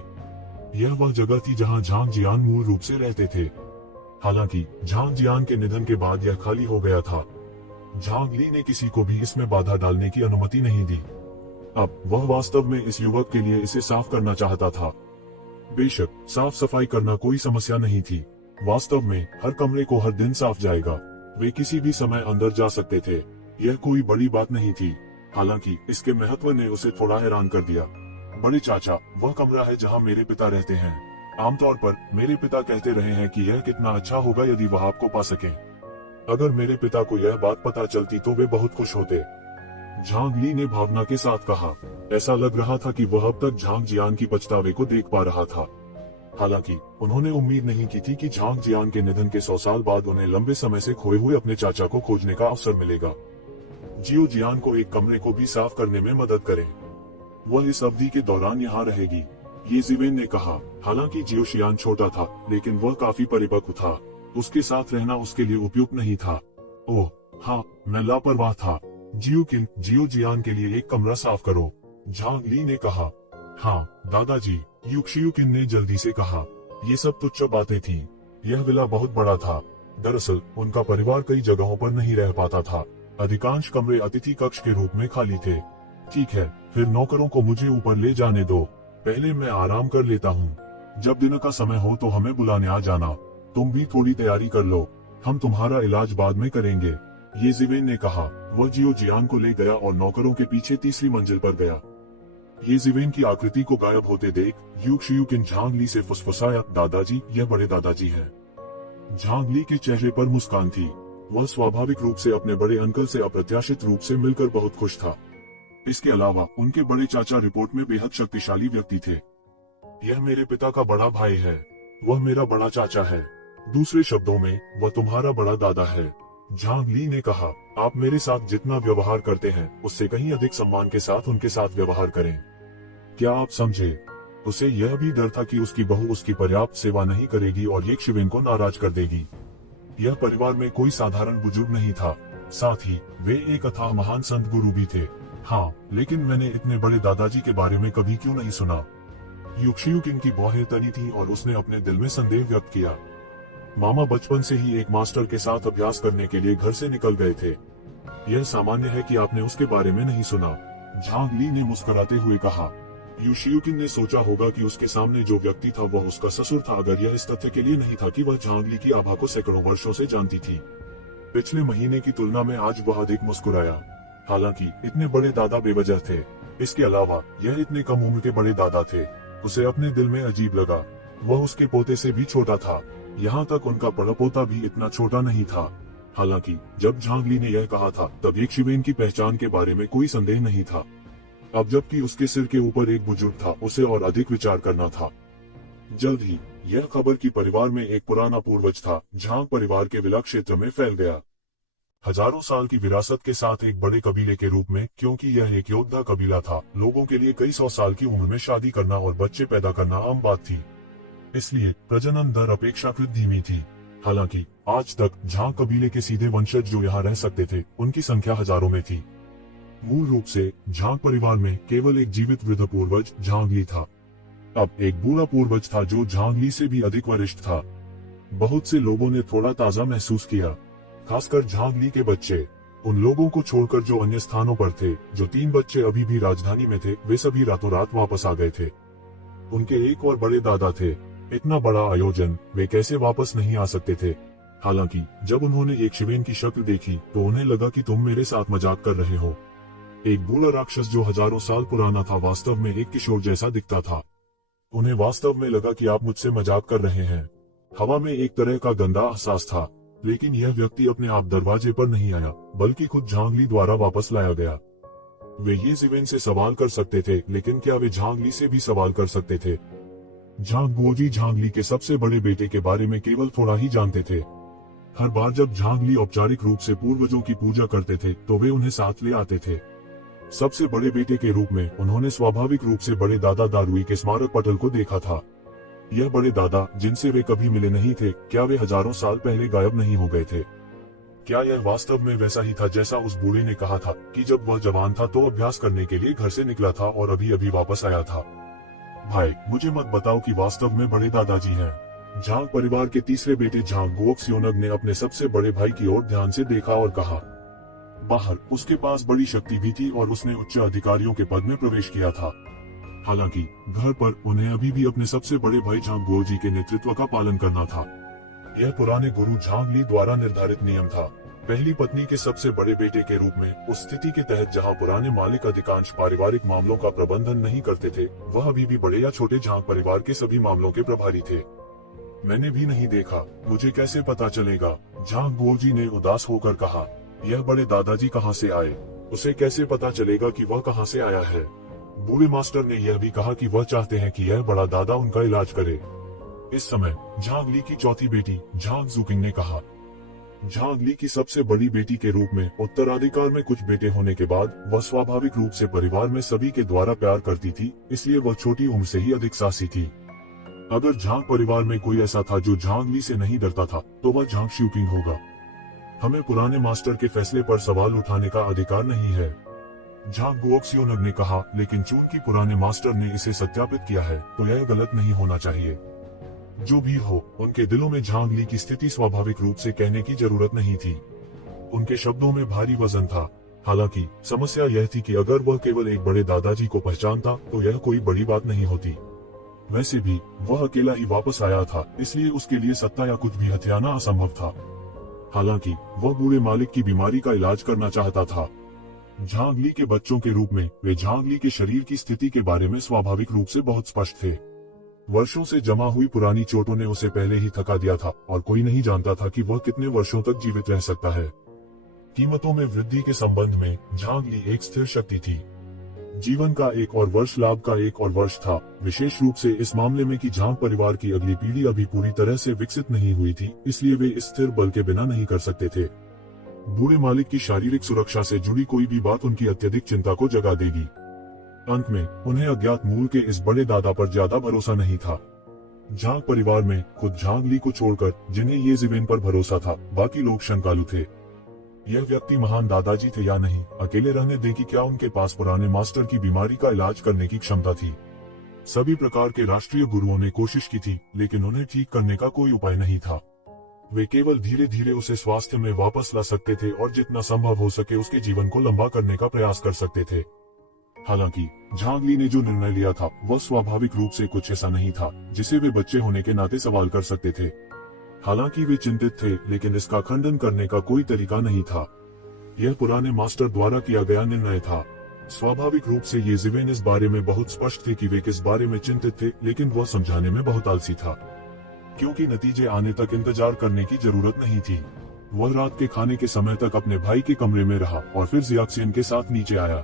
यह वह जगह थी जहां झांग जियान मूल रूप से रहते थे। हालांकि झांग जियान के निधन के बाद यह खाली हो गया था। झांग ली ने किसी को भी इसमें बाधा डालने की अनुमति नहीं दी। अब वह वास्तव में इस युवक के लिए इसे साफ करना चाहता था। बेशक साफ सफाई करना कोई समस्या नहीं थी। वास्तव में हर कमरे को हर दिन साफ जाएगा। वे किसी भी समय अंदर जा सकते थे। यह कोई बड़ी बात नहीं थी। हालांकि इसके महत्व ने उसे थोड़ा हैरान कर दिया। बड़े चाचा, वह कमरा है जहां मेरे पिता रहते हैं। आमतौर पर मेरे पिता कहते रहे हैं कि यह कितना अच्छा होगा यदि वह आपको पा सकें। अगर मेरे पिता को यह बात पता चलती तो वे बहुत खुश होते, झांग ली ने भावना के साथ कहा। ऐसा लग रहा था कि वह अब तक झांग जियान की पछतावे को देख पा रहा था। हालांकि उन्होंने उम्मीद नहीं की थी कि झांग जियान के निधन के 100 साल बाद उन्हें लंबे समय से खोए हुए अपने चाचा को खोजने का अवसर मिलेगा। जियो जियान को एक कमरे को भी साफ करने में मदद करें। वह इस अवधि के दौरान यहाँ रहेगी, ये जिवेन ने कहा। हालांकि जियो शियान छोटा था, लेकिन वह काफी परिपक्व था। उसके साथ रहना उसके लिए उपयुक्त नहीं था। ओह हाँ, मैं लापरवाह था। जियो जियान के लिए एक कमरा साफ करो, झांग ली ने कहा। हाँ दादाजी, शियुकिन ने जल्दी से कहा। ये सब तुच्छ बातें थीं। यह विला बहुत बड़ा था। दरअसल उनका परिवार कई जगहों पर नहीं रह पाता था। अधिकांश कमरे अतिथि कक्ष के रूप में खाली थे। ठीक है, फिर नौकरों को मुझे ऊपर ले जाने दो। पहले मैं आराम कर लेता हूँ। जब दिन का समय हो तो हमें बुलाने आ जाना। तुम भी थोड़ी तैयारी कर लो, हम तुम्हारा इलाज बाद में करेंगे, ये जिवेन ने कहा। वह जियो जियान को ले गया और नौकरों के पीछे तीसरी मंजिल पर गया। ये जिवेन की आकृति को गायब होते देख शियुकिन झांग ली से फुसफुसाया, दादाजी, यह बड़े दादाजी हैं। झांग ली के चेहरे पर मुस्कान थी। वह स्वाभाविक रूप से अपने बड़े अंकल से अप्रत्याशित रूप से मिलकर बहुत खुश था। इसके अलावा उनके बड़े चाचा रिपोर्ट में बेहद शक्तिशाली व्यक्ति थे। यह मेरे पिता का बड़ा भाई है, वह मेरा बड़ा चाचा है। दूसरे शब्दों में वह तुम्हारा बड़ा दादा है, झांग ली ने कहा। आप मेरे साथ जितना व्यवहार करते हैं उससे कहीं अधिक सम्मान के साथ उनके साथ व्यवहार करें। क्या आप समझे? उसे यह भी डर था कि उसकी बहू उसकी पर्याप्त सेवा नहीं करेगी और ये शिवेन को नाराज कर देगी। यह परिवार में कोई साधारण बुजुर्ग नहीं था, साथ ही वे एक अथाह महान संत गुरु भी थे। हाँ, लेकिन मैंने इतने बड़े दादाजी के बारे में कभी क्यों नहीं सुना? युक्शियुकिन की बाहें तनी थी और उसने अपने दिल में संदेह व्यक्त किया। मामा बचपन से ही एक मास्टर के साथ अभ्यास करने के लिए घर से निकल गए थे। यह सामान्य है कि आपने उसके बारे में नहीं सुना, झांग ली ने मुस्कुराते हुए कहा। युशियुकिन ने सोचा होगा कि उसके सामने जो व्यक्ति था वह उसका ससुर था, अगर यह इस तथ्य के लिए नहीं था कि वह झांग ली की आभा को सैकड़ों वर्षों से जानती थी। पिछले महीने की तुलना में आज वह अधिक मुस्कुराया। हालांकि इतने बड़े दादा बेवजह थे। इसके अलावा यह इतने कम उम्र के बड़े दादा थे। उसे अपने दिल में अजीब लगा। वह उसके पोते से भी छोटा था। यहाँ तक उनका पड़पोता भी इतना छोटा नहीं था। हालांकि जब झांग ली ने यह कहा था तब एक शिवेन की पहचान के बारे में कोई संदेह नहीं था। अब जबकि उसके सिर के ऊपर एक बुजुर्ग था, उसे और अधिक विचार करना था। जल्द ही यह खबर कि परिवार में एक पुराना पूर्वज था, झांग परिवार के विला क्षेत्र में फैल गया। हजारों साल की विरासत के साथ एक बड़े कबीले के रूप में, क्योंकि यह एक योद्धा कबीला था, लोगों के लिए कई सौ साल की उम्र में शादी करना और बच्चे पैदा करना आम बात थी। इसलिए प्रजनन दर अपेक्षाकृत धीमी थी। हालांकि आज तक झांग कबीले के सीधे वंशज जो यहाँ रह सकते थे, उनकी संख्या हजारों में थी। मूल रूप से झांग परिवार में केवल एक जीवित वृद्ध पूर्वज झांग ली था। अब एक बूढ़ा पूर्वज था जो झांग ली से भी अधिक वरिष्ठ था। बहुत से लोगों ने थोड़ा ताजा महसूस किया, खासकर झांग ली के बच्चे। उन लोगों को छोड़कर जो अन्य स्थानों पर थे, जो 3 बच्चे अभी भी राजधानी में थे, वे सभी रातों रात वापस आ गए थे। उनके एक और बड़े दादा थे। इतना बड़ा आयोजन, वे कैसे वापस नहीं आ सकते थे। हालांकि जब उन्होंने एक शिवेन की शक्ल देखी तो उन्हें लगा कि तुम मेरे साथ मजाक कर रहे हो। एक बूढ़ा राक्षस जो हजारों साल पुराना था, वास्तव में एक किशोर जैसा दिखता था। उन्हें वास्तव में लगा कि आप मुझसे मजाक कर रहे हैं। हवा में एक तरह का गंदा एहसास था। लेकिन यह व्यक्ति अपने आप दरवाजे पर नहीं आया, बल्कि खुद झांग ली द्वारा वापस लाया गया। वे ये शिवेन से सवाल कर सकते थे, लेकिन क्या वे झांग ली से भी सवाल कर सकते थे? झांग गुओजी झांग ली के सबसे बड़े बेटे के बारे में केवल थोड़ा ही जानते थे। हर बार जब झांग ली औपचारिक रूप से पूर्वजों की पूजा करते थे तो वे उन्हें साथ ले आते थे। सबसे बड़े बेटे के रूप में उन्होंने स्वाभाविक रूप से बड़े दादा दारुई के स्मारक पटल को देखा था। यह बड़े दादा जिनसे वे कभी मिले नहीं थे, क्या वे हजारों साल पहले गायब नहीं हो गए थे? क्या यह वास्तव में वैसा ही था जैसा उस बूढ़े ने कहा था कि जब वह जवान था तो अभ्यास करने के लिए घर से निकला था और अभी अभी वापस आया था? भाई, मुझे मत बताओ कि वास्तव में बड़े दादाजी हैं। झांग परिवार के तीसरे बेटे झांग गुओक्सियोनग ने अपने सबसे बड़े भाई की ओर ध्यान से देखा और कहा। बाहर उसके पास बड़ी शक्ति भी थी और उसने उच्च अधिकारियों के पद में प्रवेश किया था। हालांकि घर पर उन्हें अभी भी अपने सबसे बड़े भाई झांग गुओजी के नेतृत्व का पालन करना था। यह पुराने गुरु झांग ली द्वारा निर्धारित नियम था। पहली पत्नी के सबसे बड़े बेटे के रूप में उस स्थिति के तहत जहां पुराने मालिक अधिकांश पारिवारिक मामलों का प्रबंधन नहीं करते थे, वह अभी भी बड़े या छोटे झांग परिवार के सभी मामलों के प्रभारी थे। मैंने भी नहीं देखा, मुझे कैसे पता चलेगा? झांग गुओजी ने उदास होकर कहा। यह बड़े दादाजी कहाँ से आए? उसे कैसे पता चलेगा कि वह कहाँ से आया है? बूढ़े मास्टर ने यह भी कहा कि वह चाहते हैं कि यह बड़ा दादा उनका इलाज करे। इस समय झांग ली की चौथी बेटी झांग जुकिंग ने कहा। झांग ली की सबसे बड़ी बेटी के रूप में उत्तराधिकार में कुछ बेटे होने के बाद वह स्वाभाविक रूप से परिवार में सभी के द्वारा प्यार करती थी, इसलिए वह छोटी उम्र से ही अधिक साहसी थी। अगर झांग परिवार में कोई ऐसा था जो झांग ली से नहीं डरता था, तो वह झांग शुकिंग होगा। हमें पुराने मास्टर के फैसले पर सवाल उठाने का अधिकार नहीं है, झांग गुओक्सियोनग ने कहा, लेकिन चूंकि पुराने मास्टर ने इसे सत्यापित किया है तो यह गलत नहीं होना चाहिए। जो भी हो, उनके दिलों में झांग ली की स्थिति स्वाभाविक रूप से कहने की जरूरत नहीं थी। उनके शब्दों में भारी वजन था। हालांकि समस्या यह थी कि अगर वह केवल एक बड़े दादाजी को पहचानता तो यह कोई बड़ी बात नहीं होती। वैसे भी वह अकेला ही वापस आया था, इसलिए उसके लिए सत्ता या कुछ भी हथियाना असंभव था। हालांकि वह बूढ़े मालिक की बीमारी का इलाज करना चाहता था। झांग ली के बच्चों के रूप में वे झांग ली के शरीर की स्थिति के बारे में स्वाभाविक रूप से बहुत स्पष्ट थे। वर्षों से जमा हुई पुरानी चोटों ने उसे पहले ही थका दिया था और कोई नहीं जानता था कि वह कितने वर्षों तक जीवित रह सकता है। कीमतों में वृद्धि के संबंध में झांग ली एक स्थिर शक्ति थी। जीवन का एक और वर्ष लाभ का एक और वर्ष था, विशेष रूप से इस मामले में कि झांग परिवार की अगली पीढ़ी अभी पूरी तरह से विकसित नहीं हुई थी, इसलिए वे इस स्थिर बल के बिना नहीं कर सकते थे। बूढ़े मालिक की शारीरिक सुरक्षा से जुड़ी कोई भी बात उनकी अत्यधिक चिंता को जगा देगी। अंत में उन्हें अज्ञात मूल के इस बड़े दादा पर ज्यादा भरोसा नहीं था। झांग परिवार में खुद झांग ली को छोड़कर जिन्हें ये जिवेन पर भरोसा था, बाकी लोग शंकालु थे। यह व्यक्ति महान दादाजी थे या नहीं, अकेले रहने दें कि क्या उनके पास पुराने मास्टर की बीमारी का इलाज करने की क्षमता थी। सभी प्रकार के राष्ट्रीय गुरुओं ने कोशिश की थी, लेकिन उन्हें ठीक करने का कोई उपाय नहीं था। वे केवल धीरे धीरे उसे स्वास्थ्य में वापस ला सकते थे और जितना संभव हो सके उसके जीवन को लंबा करने का प्रयास कर सकते थे। हालांकि झांग ली ने जो निर्णय लिया था वह स्वाभाविक रूप से कुछ ऐसा नहीं था जिसे वे बच्चे होने के नाते सवाल कर सकते थे। हालांकि वे चिंतित थे, लेकिन इसका खंडन करने का कोई तरीका नहीं था। यह पुराने मास्टर द्वारा किया गया निर्णय था। स्वाभाविक रूप से ये ज़िवेन इस बारे में बहुत स्पष्ट थे कि वे किस बारे में चिंतित थे, लेकिन वह समझाने में बहुत आलसी था, क्योंकि नतीजे आने तक इंतजार करने की जरूरत नहीं थी। वह रात के खाने के समय तक अपने भाई के कमरे में रहा और फिर जियाक्सिन के साथ नीचे आया।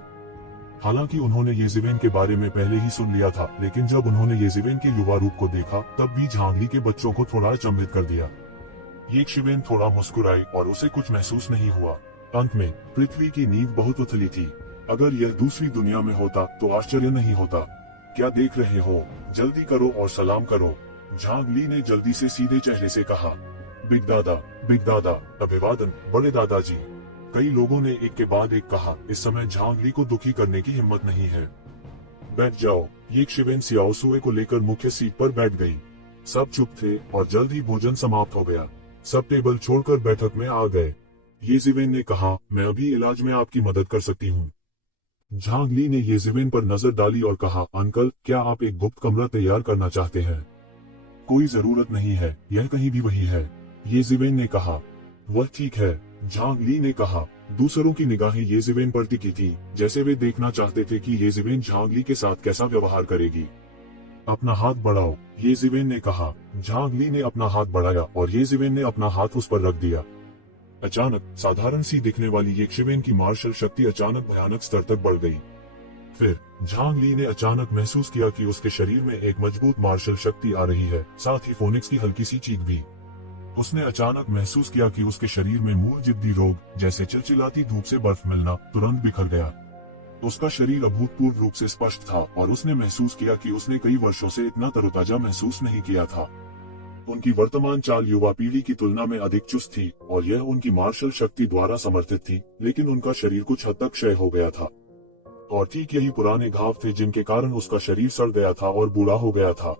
हालांकि उन्होंने ये ज़िवेन के बारे में पहले ही सुन लिया था, लेकिन जब उन्होंने ये ज़िवेन के युवा रूप को देखा तब भी झांग ली के बच्चों को थोड़ा अचंभित कर दिया। ये ज़िवेन थोड़ा मुस्कुराई और उसे कुछ महसूस नहीं हुआ। अंत में पृथ्वी की नींव बहुत उथली थी। अगर यह दूसरी दुनिया में होता तो आश्चर्य नहीं होता। क्या देख रहे हो? जल्दी करो और सलाम करो, झांग ली ने जल्दी से सीधे चेहरे से कहा। बिग दादा, अभिवादन बड़े दादाजी। कई लोगों ने एक के बाद एक कहा। इस समय झांग ली को दुखी करने की हिम्मत नहीं है। बैठ जाओ। ये ज़िवेन सियाओ सुए को लेकर मुख्य सीट पर बैठ गई। सब चुप थे और जल्द ही भोजन समाप्त हो गया। सब टेबल छोड़कर बैठक में आ गए। ये ज़िवेन ने कहा, मैं अभी इलाज में आपकी मदद कर सकती हूँ। झांग ली ने ये ज़िवेन पर नजर डाली और कहा, अंकल, क्या आप एक गुप्त कमरा तैयार करना चाहते हैं? कोई जरूरत नहीं है, यह कहीं भी वही है, ये ज़िवेन ने कहा। वह ठीक है, झांग ली ने कहा। दूसरों की निगाहें ये ज़िवेन पर टिकी थी, जैसे वे देखना चाहते थे कि ये ज़िवेन झांग ली के साथ कैसा व्यवहार करेगी। अपना हाथ बढ़ाओ, ये ज़िवेन ने कहा। झांग ली ने अपना हाथ बढ़ाया और ये ज़िवेन ने अपना हाथ उस पर रख दिया। अचानक साधारण सी दिखने वाली ये ज़िवेन की मार्शल शक्ति अचानक भयानक स्तर तक बढ़ गई। फिर झांग ली ने अचानक महसूस किया कि उसके शरीर में एक मजबूत मार्शल शक्ति आ रही है, साथ ही फोनिक्स की हल्की सी चीख भी। उसने अचानक महसूस किया कि उसके शरीर में मूल जिद्दी रोग, जैसे चिलचिलाती धूप से बर्फ मिलना, तुरंत बिखर गया। उसका शरीर अभूतपूर्व रूप से स्पष्ट था और उसने महसूस किया कि उसने कई वर्षों से इतना तरोताजा महसूस नहीं किया था। उनकी वर्तमान चाल युवा पीढ़ी की तुलना में अधिक चुस्त थी और यह उनकी मार्शल शक्ति द्वारा समर्थित थी, लेकिन उनका शरीर कुछ हद तक क्षय हो गया था। और ठीक यही पुराने घाव थे जिनके कारण उसका शरीर सड़ गया था और बूढ़ा हो गया था।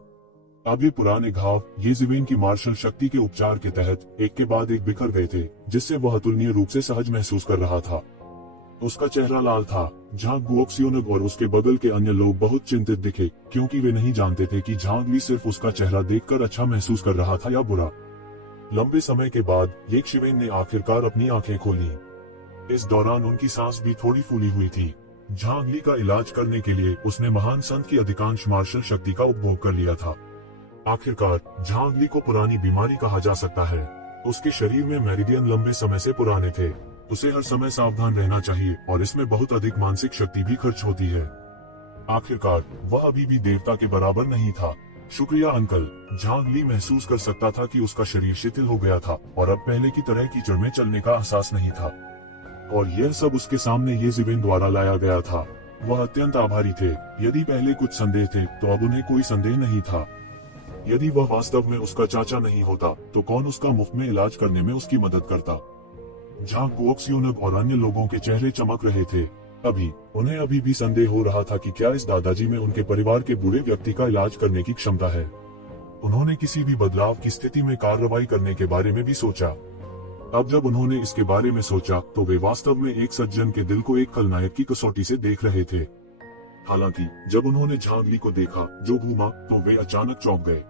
अब ये पुराने घाव ये ज़िवेन की मार्शल शक्ति के उपचार के तहत एक के बाद एक बिखर गए थे, जिससे वह अतुलनीय रूप से सहज महसूस कर रहा था। उसका चेहरा लाल था। झांग गुओक्सियोनग और उसके बगल के अन्य लोग बहुत चिंतित दिखे, क्योंकि वे नहीं जानते थे कि झांग ली सिर्फ उसका चेहरा देखकर अच्छा महसूस कर रहा था या बुरा। लंबे समय के बाद ये ज़िवेन ने आखिरकार अपनी आंखें खोली। इस दौरान उनकी सांस भी थोड़ी फूली हुई थी। झांग ली का इलाज करने के लिए उसने महान संत की अधिकांश मार्शल शक्ति का उपभोग कर लिया था। आखिरकार झांग ली को पुरानी बीमारी कहा जा सकता है। उसके शरीर में मेरिडियन लंबे समय से पुराने थे। उसे हर समय सावधान रहना चाहिए और इसमें बहुत अधिक मानसिक शक्ति भी खर्च होती है। आखिरकार वह अभी भी देवता के बराबर नहीं था। शुक्रिया अंकल। झांग ली महसूस कर सकता था कि उसका शरीर शिथिल हो गया था और अब पहले की तरह कीचड़ में चलने का एहसास नहीं था। और यह सब उसके सामने ये ज़िवेन द्वारा लाया गया था। वह अत्यंत आभारी थे। यदि पहले कुछ संदेह थे तो अब उन्हें कोई संदेह नहीं था। यदि वह वास्तव में उसका चाचा नहीं होता तो कौन उसका मुफ्त में इलाज करने में उसकी मदद करता। झांग गुओक्सियोनग और अन्य लोगों के चेहरे चमक रहे थे। उन्हें अभी भी संदेह हो रहा था कि क्या इस दादाजी में उनके परिवार के बूढ़े व्यक्ति का इलाज करने की क्षमता है। उन्होंने किसी भी बदलाव की स्थिति में कार्रवाई करने के बारे में भी सोचा। अब जब उन्होंने इसके बारे में सोचा तो वे वास्तव में एक सज्जन के दिल को एक खलनायक की कसौटी से देख रहे थे। हालांकि जब उन्होंने झांग ली को देखा जो घूमा, तो वे अचानक चौंक गए।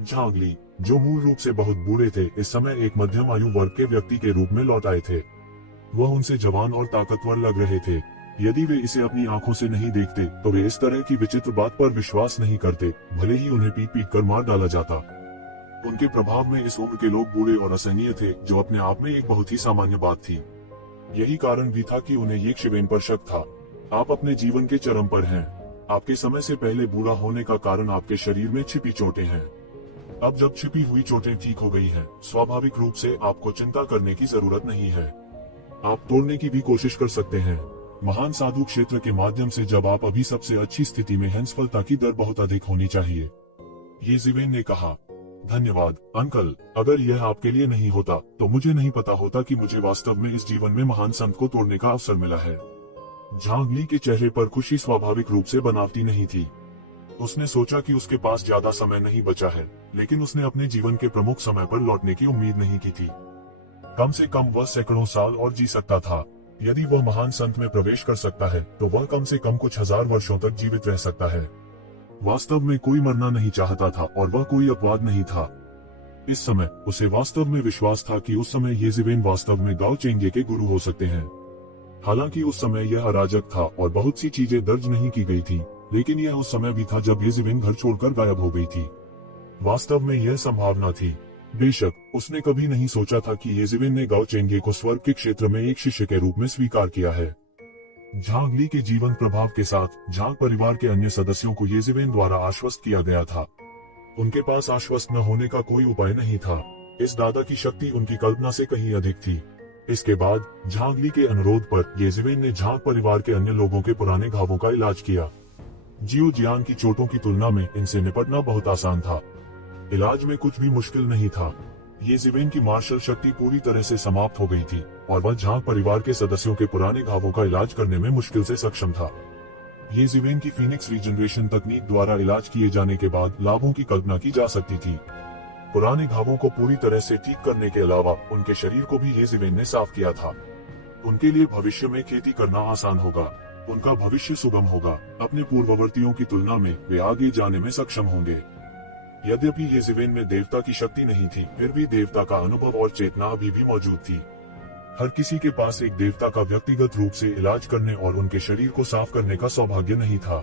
झांग ली, जो मूल रूप से बहुत बूढ़े थे, इस समय एक मध्यम आयु वर्ग के व्यक्ति के रूप में लौट आए थे। वह उनसे जवान और ताकतवर लग रहे थे। यदि वे इसे अपनी आंखों से नहीं देखते तो वे इस तरह की विचित्र बात पर विश्वास नहीं करते, भले ही उन्हें पीट पीट कर मार डाला जाता। उनके प्रभाव में इस उम्र के लोग बूढ़े और असहनीय थे, जो अपने आप में एक बहुत ही सामान्य बात थी। यही कारण भी था कि उन्हें ये ज़िवेन पर शक था। आप अपने जीवन के चरम पर हैं। आपके समय से पहले बूढ़ा होने का कारण आपके शरीर में छिपी चोटें हैं। अब जब छिपी हुई चोटें ठीक हो गई हैं, स्वाभाविक रूप से आपको चिंता करने की जरूरत नहीं है। आप तोड़ने की भी कोशिश कर सकते हैं। महान साधु क्षेत्र के माध्यम से जब आप अभी सबसे अच्छी स्थिति में हैं, सफलता की दर बहुत अधिक होनी चाहिए, ये ज़िवेन ने कहा। धन्यवाद अंकल। अगर यह आपके लिए नहीं होता तो मुझे नहीं पता होता कि मुझे वास्तव में इस जीवन में महान संत को तोड़ने का अवसर मिला है। झांग ली के चेहरे पर खुशी स्वाभाविक रूप से बनावटी नहीं थी। उसने सोचा कि उसके पास ज्यादा समय नहीं बचा है, लेकिन उसने अपने जीवन के प्रमुख समय पर लौटने की उम्मीद नहीं की थी। कम से कम वह सैकड़ों साल और जी सकता था। यदि वह महान संत में प्रवेश कर सकता है तो वह कम से कम कुछ हजार वर्षों तक जीवित रह सकता है। वास्तव में कोई मरना नहीं चाहता था और वह कोई अपवाद नहीं था। इस समय उसे वास्तव में विश्वास था कि उस समय येज़ेवेन वास्तव में गाओ चेंगे के गुरु हो सकते हैं। हालांकि उस समय यह अराजक था और बहुत सी चीजें दर्ज नहीं की गई थी, लेकिन यह उस समय भी था जब येज़ेवेन घर छोड़कर गायब हो गई थी। वास्तव में यह संभावना थी। बेशक उसने कभी नहीं सोचा था कि येज़ेवेन ने गाओ चेंगे को स्वर्ग के क्षेत्र में एक शिष्य के रूप में स्वीकार किया है। झांग ली के जीवन प्रभाव के साथ झांग परिवार के अन्य सदस्यों को येज़ेवेन द्वारा आश्वस्त किया गया था। उनके पास आश्वस्त न होने का कोई उपाय नहीं था। इस दादा की शक्ति उनकी कल्पना से कहीं अधिक थी। इसके बाद झांग ली के अनुरोध पर येज़ेवेन ने झांग परिवार के अन्य लोगों के पुराने घावों का इलाज किया। जियो जियांग की चोटों की तुलना में इनसे निपटना बहुत आसान था। इलाज में कुछ भी मुश्किल नहीं था। येज़ेवेन की मार्शल शक्ति पूरी तरह से समाप्त हो गई थी और वह झांग परिवार के सदस्यों के पुराने घावों का इलाज करने में मुश्किल से सक्षम था। येज़ेवेन की फीनिक्स रीजनरेशन तकनीक द्वारा इलाज किए जाने के बाद लाभों की कल्पना की जा सकती थी। पुराने घावों को पूरी तरह से ठीक करने के अलावा उनके शरीर को भी येज़ेवेन ने साफ किया था। उनके लिए भविष्य में खेती करना आसान होगा। उनका भविष्य सुगम होगा। अपने पूर्ववर्तियों की तुलना में वे आगे जाने में सक्षम होंगे। यद्यपि येज़ेवेन में देवता की शक्ति नहीं थी, फिर भी देवता का अनुभव और चेतना अभी भी मौजूद थी। हर किसी के पास एक देवता का व्यक्तिगत रूप से इलाज करने और उनके शरीर को साफ करने का सौभाग्य नहीं था।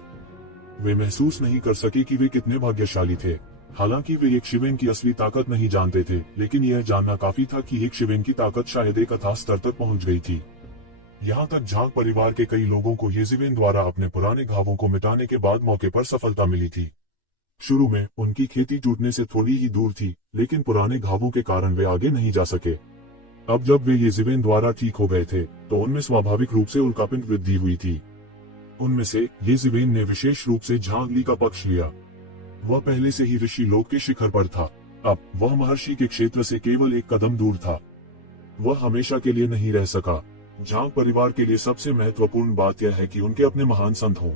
वे महसूस नहीं कर सके कि वे कितने भाग्यशाली थे। हालांकि वे एक शिवेन की असली ताकत नहीं जानते थे, लेकिन यह जानना काफी था कि एक शिवेन की ताकत शायद एक अथाह स्तर तक पहुंच गई थी। यहाँ तक झांग परिवार के कई लोगों को येज़ेवेन द्वारा अपने पुराने घावों को मिटाने के बाद मौके पर सफलता मिली थी। शुरू में उनकी खेती टूटने से थोड़ी ही दूर थी, लेकिन पुराने घावों के कारण वे आगे नहीं जा सके। अब जब वे येज़ेवेन द्वारा ठीक हो गए थे तो उनमें स्वाभाविक रूप से उल्कापिंड वृद्धि हुई थी। उनमें से येज़ेवेन ने विशेष रूप से झांग ली का पक्ष लिया। वह पहले से ही ऋषि लोक के शिखर पर था। अब वह महर्षि के क्षेत्र से केवल एक कदम दूर था। वह हमेशा के लिए नहीं रह सका। झांग परिवार के लिए सबसे महत्वपूर्ण बात यह है कि उनके अपने महान संत हों।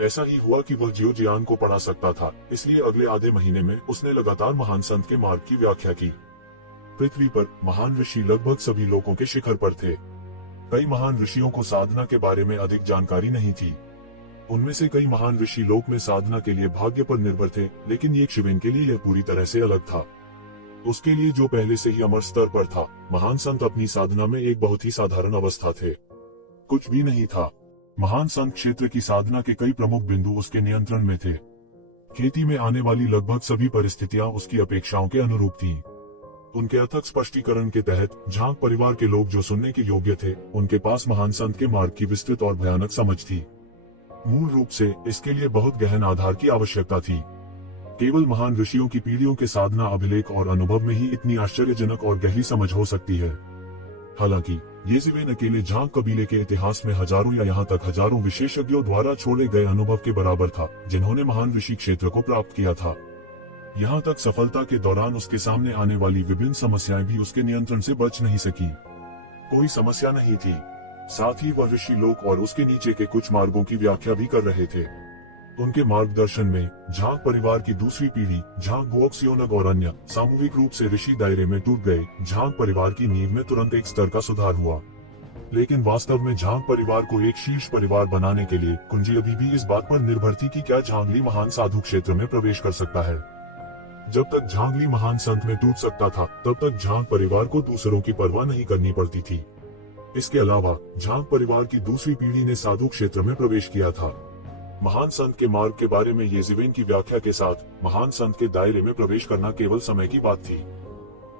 ऐसा ही हुआ कि वह जियो जियांग को पढ़ा सकता था, इसलिए अगले आधे महीने में उसने लगातार महान संत के मार्ग की व्याख्या की। पृथ्वी पर महान ऋषि लगभग सभी लोगों के शिखर पर थे। कई महान ऋषियों को साधना के बारे में अधिक जानकारी नहीं थी। उनमें से कई महान ऋषि लोक में साधना के लिए भाग्य पर निर्भर थे, लेकिन एक शिवेन के लिए यह पूरी तरह से अलग था। उसके लिए जो पहले से ही अमर स्तर पर था, महान संत अपनी साधना में एक बहुत ही साधारण अवस्था थे। कुछ भी नहीं था। महान संत क्षेत्र की साधना के कई प्रमुख बिंदु उसके नियंत्रण में थे। खेती में आने वाली लगभग सभी परिस्थितियां उसकी अपेक्षाओं के अनुरूप थीं। उनके अथक स्पष्टीकरण के तहत झांग परिवार के लोग जो सुनने के योग्य थे, उनके पास महान संत के मार्ग की विस्तृत और भयानक समझ थी। मूल रूप से इसके लिए बहुत गहन आधार की आवश्यकता थी। केवल महान ऋषियों की पीढ़ियों के साधना अभिलेख और अनुभव में ही इतनी आश्चर्यजनक और गहरी समझ हो सकती है। हालांकि येज़ेवेन अकेले झांग कबीले के इतिहास में हजारों या यहाँ तक हजारों विशेषज्ञों द्वारा छोड़े गए अनुभव के बराबर था, जिन्होंने महान ऋषि क्षेत्र को प्राप्त किया था। यहाँ तक सफलता के दौरान उसके सामने आने वाली विभिन्न समस्याएं भी उसके नियंत्रण से बच नहीं सकी। कोई समस्या नहीं थी। साथ ही वह ऋषि लोक और उसके नीचे के कुछ मार्गों की व्याख्या भी कर रहे थे। उनके मार्गदर्शन में झांग परिवार की दूसरी पीढ़ी झांग गुओक्सियोनग और अन्य सामूहिक रूप से ऋषि दायरे में टूट गए। झांग परिवार की नींव में तुरंत एक स्तर का सुधार हुआ, लेकिन वास्तव में झांग परिवार को एक शीर्ष परिवार बनाने के लिए कुंजी अभी भी इस बात पर निर्भर थी कि क्या झांगली महान साधु क्षेत्र में प्रवेश कर सकता है। जब तक झांगली महान संत में टूट सकता था, तब तक झांग परिवार को दूसरों की परवाह नहीं करनी पड़ती थी। इसके अलावा झांग परिवार की दूसरी पीढ़ी ने साधु क्षेत्र में प्रवेश किया था। महान संत के मार्ग के बारे में येज़ेवेन की व्याख्या के साथ महान संत के दायरे में प्रवेश करना केवल समय की बात थी।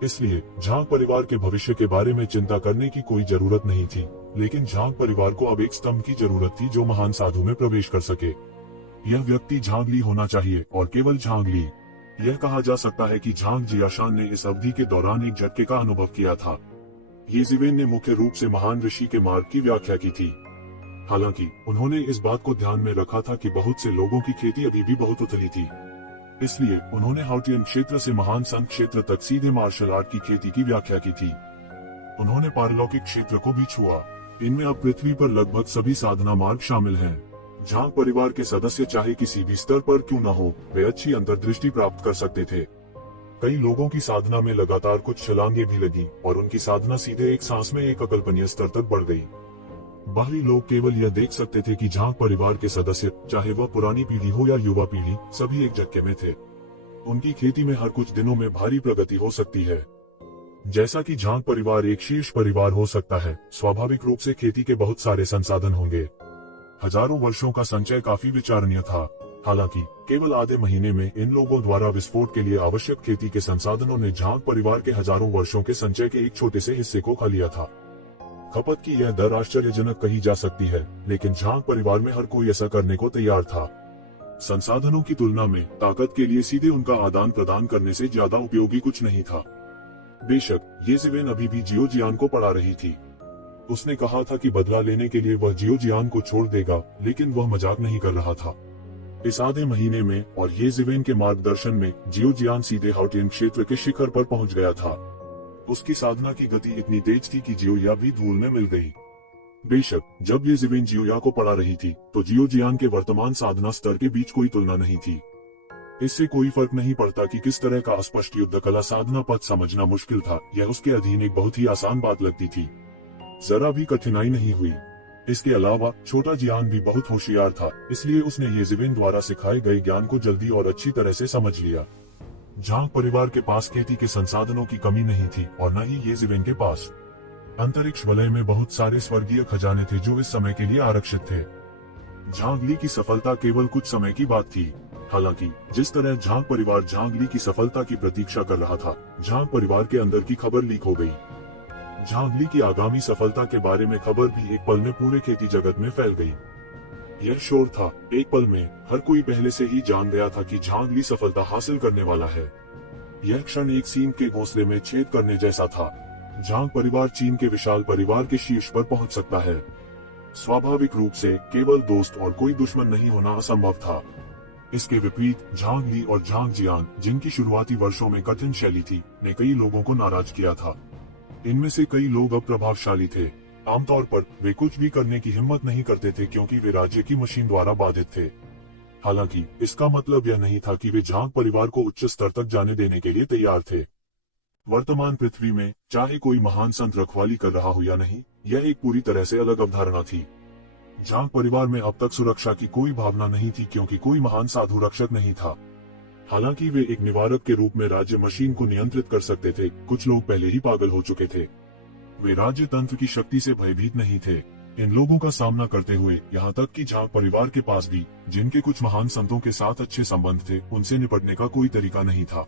इसलिए झांग परिवार के भविष्य के बारे में चिंता करने की कोई जरूरत नहीं थी, लेकिन झांग परिवार को अब एक स्तंभ की जरूरत थी जो महान साधु में प्रवेश कर सके। यह व्यक्ति झांगली होना चाहिए और केवल झांगली। यह कहा जा सकता है कि झांग जियाशान ने इस अवधि के दौरान एक झटके का अनुभव किया था। येज़ेवेन ने मुख्य रूप से महान ऋषि के मार्ग की व्याख्या की थी। हालांकि उन्होंने इस बात को ध्यान में रखा था कि बहुत से लोगों की खेती अभी भी बहुत उथली थी। इसलिए उन्होंने हाउटियन क्षेत्र से महान संत क्षेत्र तक सीधे मार्शल आर्ट की खेती की व्याख्या की थी। उन्होंने पारलौकिक क्षेत्र को भी छुआ। इनमें अब पृथ्वी पर लगभग सभी साधना मार्ग शामिल हैं। झांग परिवार के सदस्य चाहे किसी भी स्तर पर क्यों न हो, वे अच्छी अंतर्दृष्टि प्राप्त कर सकते थे। कई लोगों की साधना में लगातार कुछ छलांगे भी लगी और उनकी साधना सीधे एक सांस में एक अकल्पनीय स्तर तक बढ़ गई। बाहरी लोग केवल यह देख सकते थे कि झांग परिवार के सदस्य, चाहे वह पुरानी पीढ़ी हो या युवा पीढ़ी, सभी एक झटके में थे। उनकी खेती में हर कुछ दिनों में भारी प्रगति हो सकती है। जैसा कि झांग परिवार एक शीर्ष परिवार हो सकता है, स्वाभाविक रूप से खेती के बहुत सारे संसाधन होंगे। हजारों वर्षों का संचय काफी विचारणीय था। हालांकि केवल आधे महीने में इन लोगों द्वारा विस्फोट के लिए आवश्यक खेती के संसाधनों ने झांग परिवार के हजारों वर्षों के संचय के एक छोटे से हिस्से को खा लिया था। खपत की यह दर आश्चर्यजनक कही जा सकती है, लेकिन झांग परिवार में हर कोई ऐसा करने को तैयार था। संसाधनों की तुलना में ताकत के लिए सीधे उनका आदान प्रदान करने से ज्यादा उपयोगी कुछ नहीं था। बेशक ये जिवेन अभी भी जियोजियान को पढ़ा रही थी। उसने कहा था कि बदला लेने के लिए वह जियोजियान को छोड़ देगा, लेकिन वह मजाक नहीं कर रहा था। इस आधे महीने में और ये जिवेन के मार्गदर्शन में जियोजियान सीधे हाउटियन क्षेत्र के शिखर पर पहुंच गया था। उसकी साधना की गति इतनी तेज थी कि जियोया भी धूल में मिल गई। बेशक जब ये जिवेन जियोया को पढ़ा रही थी तो जियोजियान के वर्तमान साधना स्तर के बीच कोई तुलना नहीं थी। इससे कोई फर्क नहीं पड़ता कि किस तरह का अस्पष्ट युद्ध कला साधना पद समझना मुश्किल था, यह उसके अधीन एक बहुत ही आसान बात लगती थी। जरा भी कठिनाई नहीं हुई। इसके अलावा छोटा जियान भी बहुत होशियार था, इसलिए उसने ये जिवेन द्वारा सिखाए गए ज्ञान को जल्दी और अच्छी तरह से समझ लिया। झांग परिवार के पास खेती के संसाधनों की कमी नहीं थी और न ही ये जिवेन के पास। अंतरिक्ष वलय में बहुत सारे स्वर्गीय खजाने थे जो इस समय के लिए आरक्षित थे। झांग ली की सफलता केवल कुछ समय की बात थी। हालांकि जिस तरह झांग परिवार झांग ली की सफलता की प्रतीक्षा कर रहा था, झांग परिवार के अंदर की खबर लीक हो गई। झांग ली की आगामी सफलता के बारे में खबर भी एक पल में पूरे खेती जगत में फैल गई। यह शोर था, एक पल में हर कोई पहले से ही जान गया था कि झांग ली सफलता हासिल करने वाला है। यह क्षण एक सींग के घोंसले में छेद करने जैसा था। झांग परिवार चीन के विशाल परिवार के शीर्ष पर पहुंच सकता है। स्वाभाविक रूप से केवल दोस्त और कोई दुश्मन नहीं होना असंभव था। इसके विपरीत झांग ली और झांग जियान, जिनकी शुरुआती वर्षों में कठिन शैली थी, ने कई लोगों को नाराज किया था। इनमें से कई लोग अब प्रभावशाली थे। आमतौर पर वे कुछ भी करने की हिम्मत नहीं करते थे क्योंकि वे राज्य की मशीन द्वारा बाधित थे। हालांकि इसका मतलब यह नहीं था कि वे झांग परिवार को उच्च स्तर तक जाने देने के लिए तैयार थे। वर्तमान पृथ्वी में चाहे कोई महान संत रखवाली कर रहा हो या नहीं, यह एक पूरी तरह से अलग अवधारणा थी। झांग परिवार में अब तक सुरक्षा की कोई भावना नहीं थी क्योंकि कोई महान साधु रक्षक नहीं था। हालांकि वे एक निवारक के रूप में राज्य मशीन को नियंत्रित कर सकते थे, कुछ लोग पहले ही पागल हो चुके थे। वे राज्य तंत्र की शक्ति से भयभीत नहीं थे। इन लोगों का सामना करते हुए यहाँ तक कि झांग परिवार के पास भी, जिनके कुछ महान संतों के साथ अच्छे संबंध थे, उनसे निपटने का कोई तरीका नहीं था।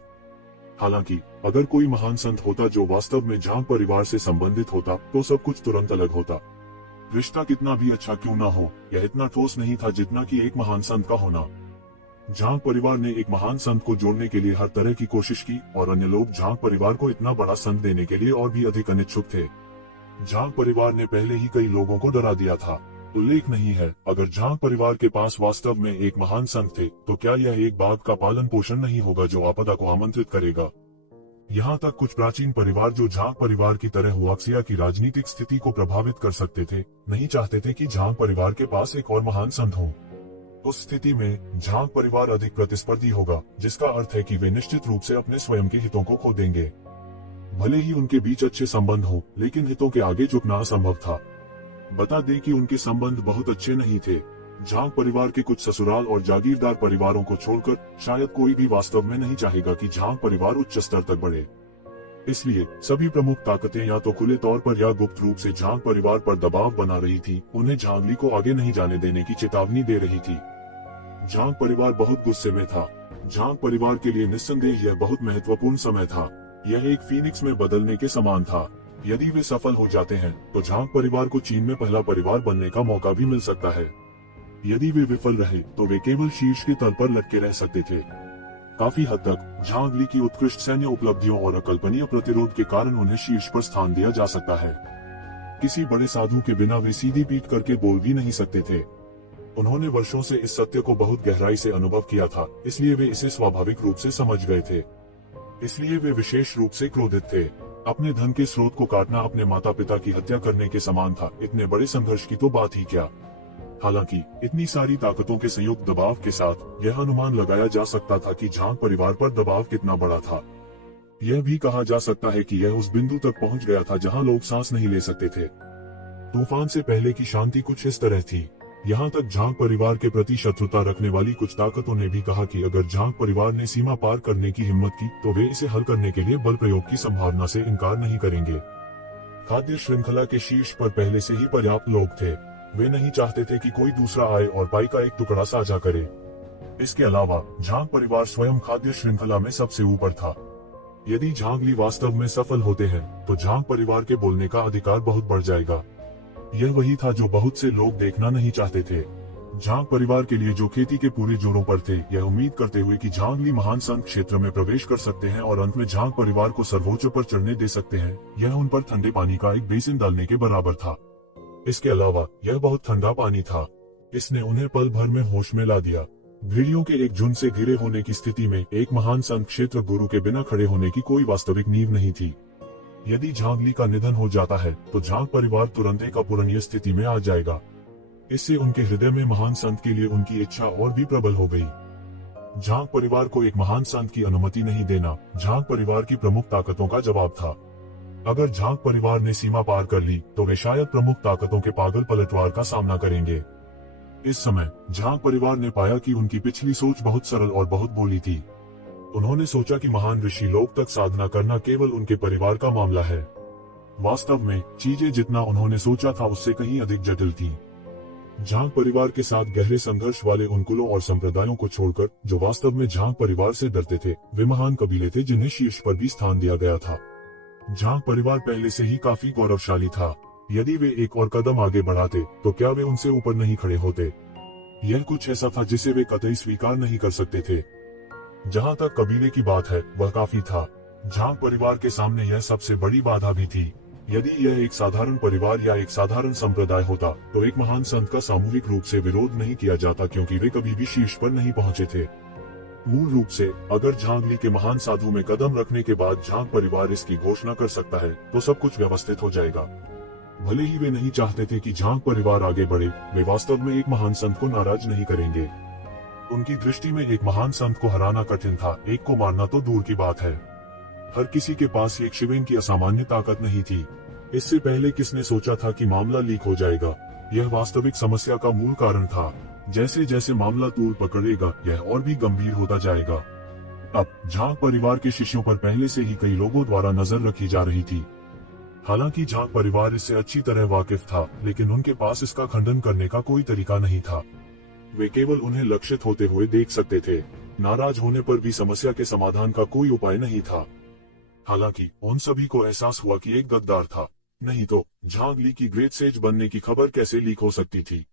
हालांकि अगर कोई महान संत होता जो वास्तव में झांग परिवार से संबंधित होता, तो सब कुछ तुरंत अलग होता। रिश्ता कितना भी अच्छा क्यों ना हो, यह इतना ठोस नहीं था जितना कि एक महान संत का होना। झांग परिवार ने एक महान संत को जोड़ने के लिए हर तरह की कोशिश की और अन्य लोग झांग परिवार को इतना बड़ा संत देने के लिए और भी अधिक अनिच्छुक थे। झांग परिवार ने पहले ही कई लोगों को डरा दिया था। उल्लेख नहीं है, अगर झांग परिवार के पास वास्तव में एक महान संत थे, तो क्या यह एक बाग का पालन पोषण नहीं होगा जो आपदा को आमंत्रित करेगा। यहाँ तक कुछ प्राचीन परिवार जो झांग परिवार की तरह हुआक्सिया की राजनीतिक स्थिति को प्रभावित कर सकते थे, नहीं चाहते थे कि झांग परिवार के पास एक और महान संत हो। उस स्थिति में झांग परिवार अधिक प्रतिस्पर्धी होगा, जिसका अर्थ है कि वे निश्चित रूप से अपने स्वयं के हितों को खो देंगे। भले ही उनके बीच अच्छे संबंध हो, लेकिन हितों के आगे झुकना असंभव था। बता दें कि उनके संबंध बहुत अच्छे नहीं थे। झांग परिवार के कुछ ससुराल और जागीरदार परिवारों को छोड़कर शायद कोई भी वास्तव में नहीं चाहेगा कि झांग परिवार उच्च स्तर तक बढ़े। इसलिए सभी प्रमुख ताकतें या तो खुले तौर पर या गुप्त रूप से झांग परिवार पर दबाव बना रही थी, उन्हें झांग ली को आगे नहीं जाने देने की चेतावनी दे रही थी। झांग परिवार बहुत गुस्से में था। झांग परिवार के लिए निस्संदेह यह बहुत महत्वपूर्ण समय था। यह एक फीनिक्स में बदलने के समान था। यदि वे सफल हो जाते हैं तो झांग परिवार को चीन में पहला परिवार बनने का मौका भी मिल सकता है। यदि वे विफल रहे तो वे केवल शीर्ष के तल पर लटके रह सकते थे। काफी हद तक झांग ली की उत्कृष्ट सैन्य उपलब्धियों और अकल्पनीय प्रतिरोध के कारण उन्हें शीर्ष पर स्थान दिया जा सकता है। किसी बड़े साधु के बिना वे सीधी पीठ करके बोल भी नहीं सकते थे। उन्होंने वर्षों से इस सत्य को बहुत गहराई से अनुभव किया था, इसलिए वे इसे स्वाभाविक रूप से समझ गए थे। इसलिए वे विशेष रूप से क्रोधित थे। अपने धन के स्रोत को काटना अपने माता पिता की हत्या करने के समान था। इतने बड़े संघर्ष की तो बात ही क्या। हालांकि इतनी सारी ताकतों के संयुक्त दबाव के साथ यह अनुमान लगाया जा सकता था कि झांग परिवार पर दबाव कितना बड़ा था। यह भी कहा जा सकता है कि यह उस बिंदु तक पहुंच गया था जहां लोग सांस नहीं ले सकते थे। तूफान से पहले की शांति कुछ इस तरह थी। यहाँ तक झांग परिवार के प्रति शत्रुता रखने वाली कुछ ताकतों ने भी कहा कि अगर झांग परिवार ने सीमा पार करने की हिम्मत की तो वे इसे हल करने के लिए बल प्रयोग की संभावना से इनकार नहीं करेंगे। खाद्य श्रृंखला के शीर्ष पर पहले से ही पर्याप्त लोग थे। वे नहीं चाहते थे कि कोई दूसरा आए और पाई का एक टुकड़ा साझा करे। इसके अलावा झांग परिवार स्वयं खाद्य श्रृंखला में सबसे ऊपर था। यदि झांगली वास्तव में सफल होते हैं तो झांग परिवार के बोलने का अधिकार बहुत बढ़ जाएगा। यह वही था जो बहुत से लोग देखना नहीं चाहते थे। झांग परिवार के लिए जो खेती के पूरे जोरों पर थे, यह उम्मीद करते हुए कि झांगली महान संघ क्षेत्र में प्रवेश कर सकते हैं और अंत में झांग परिवार को सर्वोच्च पर चढ़ने दे सकते हैं, यह उन पर ठंडे पानी का एक बेसिन डालने के बराबर था। इसके अलावा यह बहुत ठंडा पानी था। इसने उन्हें पल भर में होश में ला दिया। भेड़ियों के एक झुंड से घिरे होने की स्थिति में एक महान संघ क्षेत्र गुरु के बिना खड़े होने की कोई वास्तविक नींव नहीं थी। यदि झांगली का निधन हो जाता है तो झांग परिवार तुरंत एक अपूरणीय स्थिति में आ जाएगा। इससे उनके हृदय में महान संत के लिए उनकी इच्छा और भी प्रबल हो गई। झांग परिवार को एक महान संत की अनुमति नहीं देना झांग परिवार की प्रमुख ताकतों का जवाब था। अगर झांग परिवार ने सीमा पार कर ली तो वे शायद प्रमुख ताकतों के पागल पलटवार का सामना करेंगे। इस समय झांग परिवार ने पाया कि उनकी पिछली सोच बहुत सरल और बहुत भोली थी। उन्होंने सोचा कि महान ऋषि लोक तक साधना करना केवल उनके परिवार का मामला है। वास्तव में चीजें जितना उन्होंने सोचा था उससे कहीं अधिक जटिल थी। झांग परिवार के साथ गहरे संघर्ष वाले उन कुलों और संप्रदायों को छोड़कर जो वास्तव में झांग परिवार से डरते थे, वे महान कबीले थे जिन्हें शीर्ष पर भी स्थान दिया गया था। झांग परिवार पहले से ही काफी गौरवशाली था। यदि वे एक और कदम आगे बढ़ाते तो क्या वे उनसे ऊपर नहीं खड़े होते? यह कुछ ऐसा था जिसे वे कतई स्वीकार नहीं कर सकते थे। जहाँ तक कबीले की बात है, वह काफी था। झांग परिवार के सामने यह सबसे बड़ी बाधा भी थी। यदि यह एक साधारण परिवार या एक साधारण संप्रदाय होता तो एक महान संत का सामूहिक रूप से विरोध नहीं किया जाता, क्योंकि वे कभी भी शीर्ष पर नहीं पहुंचे थे। मूल रूप से अगर झांगली के महान साधु में कदम रखने के बाद झांग परिवार इसकी घोषणा कर सकता है तो सब कुछ व्यवस्थित हो जाएगा। भले ही वे नहीं चाहते थे कि झांग परिवार आगे बढ़े, वे वास्तव में एक महान संत को नाराज नहीं करेंगे। उनकी दृष्टि में एक महान संत को हराना कठिन था, एक को मारना तो दूर की बात है। हर किसी के पास एक शिवेन की असामान्य ताकत नहीं थी। इससे पहले किसने सोचा था कि मामला लीक हो जाएगा? यह वास्तविक समस्या का मूल कारण था। जैसे जैसे मामला तूल पकड़ेगा, यह और भी गंभीर होता जाएगा। अब झांग परिवार के शिष्यों पर पहले से ही कई लोगों द्वारा नजर रखी जा रही थी। हालांकि झांग परिवार इससे अच्छी तरह वाकिफ था, लेकिन उनके पास इसका खंडन करने का कोई तरीका नहीं था। वे केवल उन्हें लक्षित होते हुए देख सकते थे। नाराज होने पर भी समस्या के समाधान का कोई उपाय नहीं था। हालांकि उन सभी को एहसास हुआ कि एक गद्दार था, नहीं तो झांगली की ग्रेट सेज बनने की खबर कैसे लीक हो सकती थी?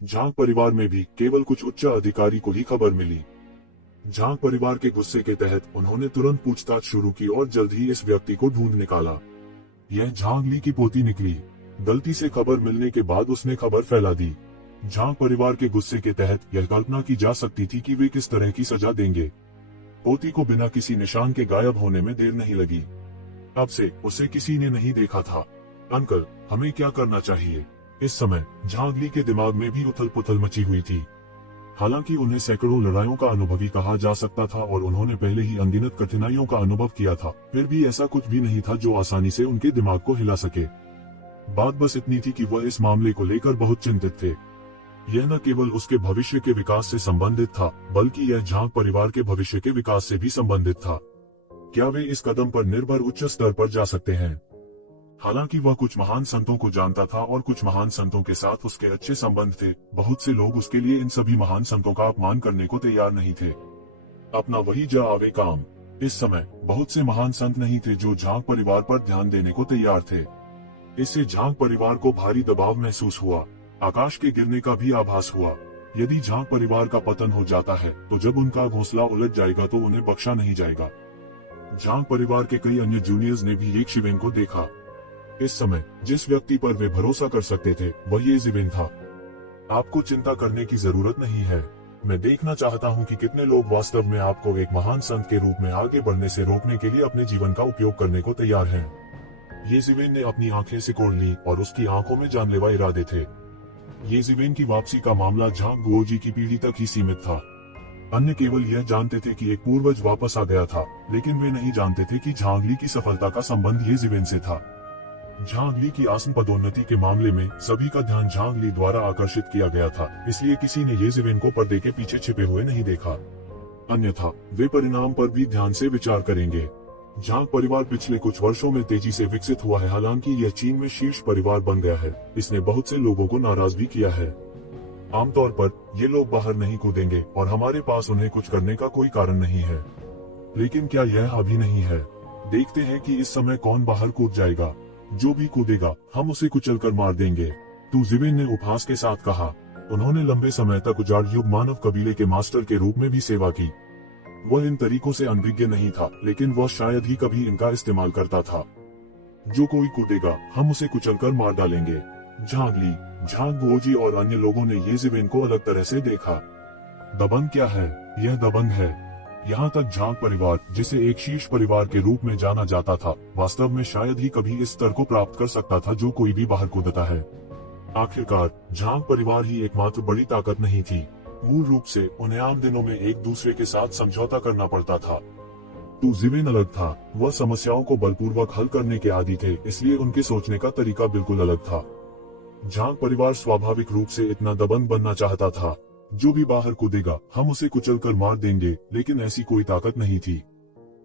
झांग परिवार में भी केवल कुछ उच्च अधिकारी को ही खबर मिली। झांग परिवार के गुस्से के तहत उन्होंने तुरंत पूछताछ शुरू की और जल्द ही इस व्यक्ति को ढूंढ निकाला। यह झांगली की पोती निकली। गलती से खबर मिलने के बाद उसने खबर फैला दी। झांग परिवार के गुस्से के तहत यह कल्पना की जा सकती थी कि वे किस तरह की सजा देंगे। पोती को बिना किसी निशान के गायब होने में देर नहीं लगी। अब से उसे किसी ने नहीं देखा था। अंकल, हमें क्या करना चाहिए? इस समय झांगली के दिमाग में भी उथल पुथल मची हुई थी। हालांकि उन्हें सैकड़ों लड़ाइयों का अनुभवी कहा जा सकता था और उन्होंने पहले ही अनगिनत कठिनाइयों का अनुभव किया था, फिर भी ऐसा कुछ भी नहीं था जो आसानी से उनके दिमाग को हिला सके। बात बस इतनी थी कि वह इस मामले को लेकर बहुत चिंतित थे। यह न केवल उसके भविष्य के विकास से संबंधित था, बल्कि यह झांग परिवार के भविष्य के विकास से भी संबंधित था। क्या वे इस कदम पर निर्भर उच्च स्तर पर जा सकते हैं? हालांकि वह कुछ महान संतों को जानता था और कुछ महान संतों के साथ उसके अच्छे संबंध थे, बहुत से लोग उसके लिए इन सभी महान संतों का अपमान करने को तैयार नहीं थे। अपना वही जा आवे काम। इस समय बहुत से महान संत नहीं थे जो झांग परिवार पर ध्यान देने को तैयार थे। इससे झांग परिवार को भारी दबाव महसूस हुआ। आकाश के गिरने का भी आभास हुआ। यदि झांग परिवार का पतन हो जाता है तो जब उनका घोंसला उलझ जाएगा तो उन्हें बख्शा नहीं जाएगा। झांग परिवार के कई अन्य जूनियर्स ने भी एक शिवेन को देखा। इस समय जिस व्यक्ति पर वे भरोसा कर सकते थे वह ये शिवेन था। आपको चिंता करने की जरूरत नहीं है। मैं देखना चाहता हूं कि कितने लोग वास्तव में आपको एक महान संत के रूप में आगे बढ़ने से रोकने के लिए अपने जीवन का उपयोग करने को तैयार हैं। ये शिवेन ने अपनी आंखें सिकोड़ ली और उसकी आंखों में जानलेवा इरादे थे। येज़िवेन की वापसी का मामला झांग गुओजी की पीढ़ी तक ही सीमित था। अन्य केवल यह जानते थे कि एक पूर्वज वापस आ गया था, लेकिन वे नहीं जानते थे कि झांग ली की सफलता का संबंध येज़िवेन से था। झांग ली की आसन पदोन्नति के मामले में सभी का ध्यान झांग ली द्वारा आकर्षित किया गया था, इसलिए किसी ने येज़िवेन को पर्दे के पीछे छिपे हुए नहीं देखा। अन्यथा वे परिणाम पर भी ध्यान से विचार करेंगे। झांग परिवार पिछले कुछ वर्षों में तेजी से विकसित हुआ है, हालांकि यह चीन में शीर्ष परिवार बन गया है। इसने बहुत से लोगों को नाराज भी किया है। आमतौर पर ये लोग बाहर नहीं कूदेंगे और हमारे पास उन्हें कुछ करने का कोई कारण नहीं है। लेकिन क्या यह अभी नहीं है? देखते हैं कि इस समय कौन बाहर कूद जाएगा। जो भी कूदेगा हम उसे कुचल कर मार देंगे, तू ज़िवेन ने उपहास के साथ कहा। उन्होंने लंबे समय तक उजाड़ युग मानव कबीले के मास्टर के रूप में भी सेवा की। वह इन तरीकों से अनभिज्ञ नहीं था, लेकिन वह शायद ही कभी इनका इस्तेमाल करता था। जो कोई कूदेगा हम उसे कुचल कर मार डालेंगे। झांग ली, झांग गुओजी और अन्य लोगों ने येज़िवेन को अलग तरह से देखा। दबंग क्या है? यह दबंग है। यहाँ तक झांग परिवार, जिसे एक शीर्ष परिवार के रूप में जाना जाता था, वास्तव में शायद ही कभी इस स्तर को प्राप्त कर सकता था जो कोई भी बाहर कूदता है। आखिरकार झांग परिवार ही एकमात्र बड़ी ताकत नहीं थी। मूल रूप से उन्हें आम दिनों में एक दूसरे के साथ समझौता करना पड़ता था। तो ज़िवेन अलग था। वह समस्याओं को बलपूर्वक हल करने के आदी थे, इसलिए उनके सोचने का तरीका बिल्कुल अलग था। झांग परिवार स्वाभाविक रूप से इतना दबंग बनना चाहता था। जो भी बाहर कूदेगा हम उसे कुचल कर मार देंगे, लेकिन ऐसी कोई ताकत नहीं थी।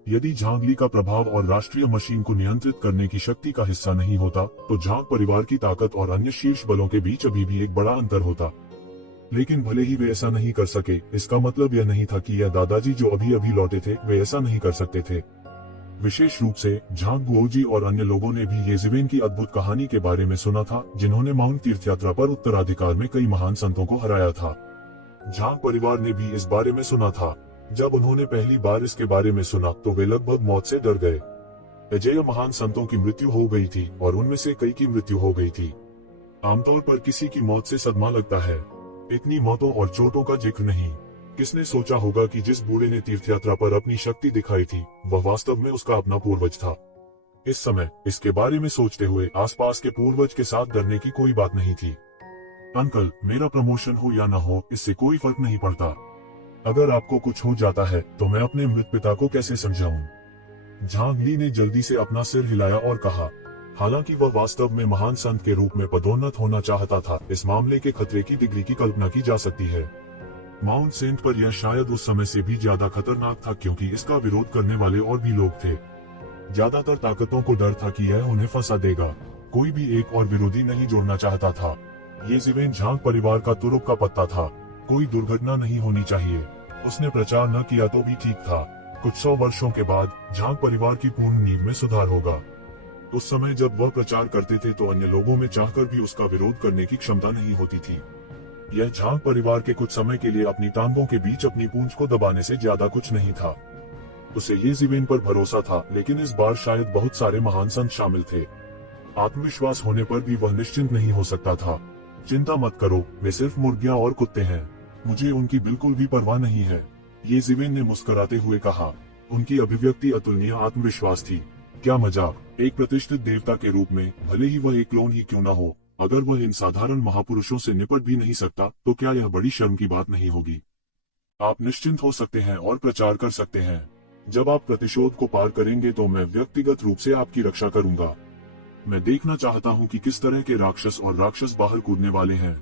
यदि झांग ली का प्रभाव और राष्ट्रीय मशीन को नियंत्रित करने की शक्ति का हिस्सा नहीं होता, तो झांग परिवार की ताकत और अन्य शीर्ष बलों के बीच अभी भी एक बड़ा अंतर होता। लेकिन भले ही वे ऐसा नहीं कर सके, इसका मतलब यह नहीं था कि यह दादाजी जो अभी अभी लौटे थे वे ऐसा नहीं कर सकते थे। विशेष रूप से झांग गुओजी और अन्य लोगों ने भी येज़िवेन की अद्भुत कहानी के बारे में सुना था, जिन्होंने माउंट तीर्थयात्रा पर उत्तराधिकार में कई महान संतों को हराया था। झांग परिवार ने भी इस बारे में सुना था। जब उन्होंने पहली बार इसके बारे में सुना तो वे लगभग मौत से डर गए। अजेय महान संतों की मृत्यु हो गई थी और उनमें से कई की मृत्यु हो गई थी। आमतौर पर किसी की मौत से सदमा लगता है, इतनी मौतों और चोटों का जिक्र नहीं। किसने सोचा होगा कि जिस बूढ़े ने तीर्थयात्रा पर अपनी शक्ति दिखाई थी वह वास्तव में उसका अपना पूर्वज था। इस समय इसके बारे में सोचते हुए आसपास के पूर्वज के साथ डरने की कोई बात नहीं थी। अंकल, मेरा प्रमोशन हो या न हो इससे कोई फर्क नहीं पड़ता। अगर आपको कुछ हो जाता है तो मैं अपने मृत पिता को कैसे समझाऊं? झांग ली ने जल्दी से अपना सिर हिलाया और कहा। हालांकि वह वास्तव में महान संत के रूप में पदोन्नत होना चाहता था, इस मामले के खतरे की डिग्री की कल्पना की जा सकती है। माउंट सेंट पर यह शायद उस समय से भी ज्यादा खतरनाक था, क्योंकि इसका विरोध करने वाले और भी लोग थे। ज्यादातर ताकतों को डर था कि यह उन्हें फंसा देगा। कोई भी एक और विरोधी नहीं जोड़ना चाहता था। येज़िवेन झांग परिवार का तुरुप का पत्ता था। कोई दुर्घटना नहीं होनी चाहिए। उसने प्रचार न किया तो भी ठीक था। कुछ 100 वर्षों के बाद झांग परिवार की पूर्ण नींव में सुधार होगा। उस समय जब वह प्रचार करते थे तो अन्य लोगों में चाहकर भी उसका विरोध करने की क्षमता नहीं होती थी। यह झांग परिवार के कुछ समय के लिए अपनी टांगों के बीच अपनी पूंछ को दबाने से ज्यादा कुछ नहीं था। उसे येज़िवेन पर भरोसा था, लेकिन इस बार शायद बहुत सारे महान संत शामिल थे। आत्मविश्वास होने पर भी वह निश्चिंत नहीं हो सकता था। चिंता मत करो, वे सिर्फ मुर्गियां और कुत्ते हैं। मुझे उनकी बिल्कुल भी परवाह नहीं है, येज़िवेन ने मुस्कुराते हुए कहा। उनकी अभिव्यक्ति अतुलनीय आत्मविश्वास थी। क्या मजाक! एक प्रतिष्ठित देवता के रूप में, भले ही वह एक क्लोन ही क्यों न हो, अगर वह इन साधारण महापुरुषों से निपट भी नहीं सकता तो क्या यह बड़ी शर्म की बात नहीं होगी? आप निश्चिंत हो सकते हैं और प्रचार कर सकते हैं। जब आप प्रतिशोध को पार करेंगे तो मैं व्यक्तिगत रूप से आपकी रक्षा करूंगा। मैं देखना चाहता हूं कि किस तरह के राक्षस और राक्षस बाहर कूदने वाले हैं।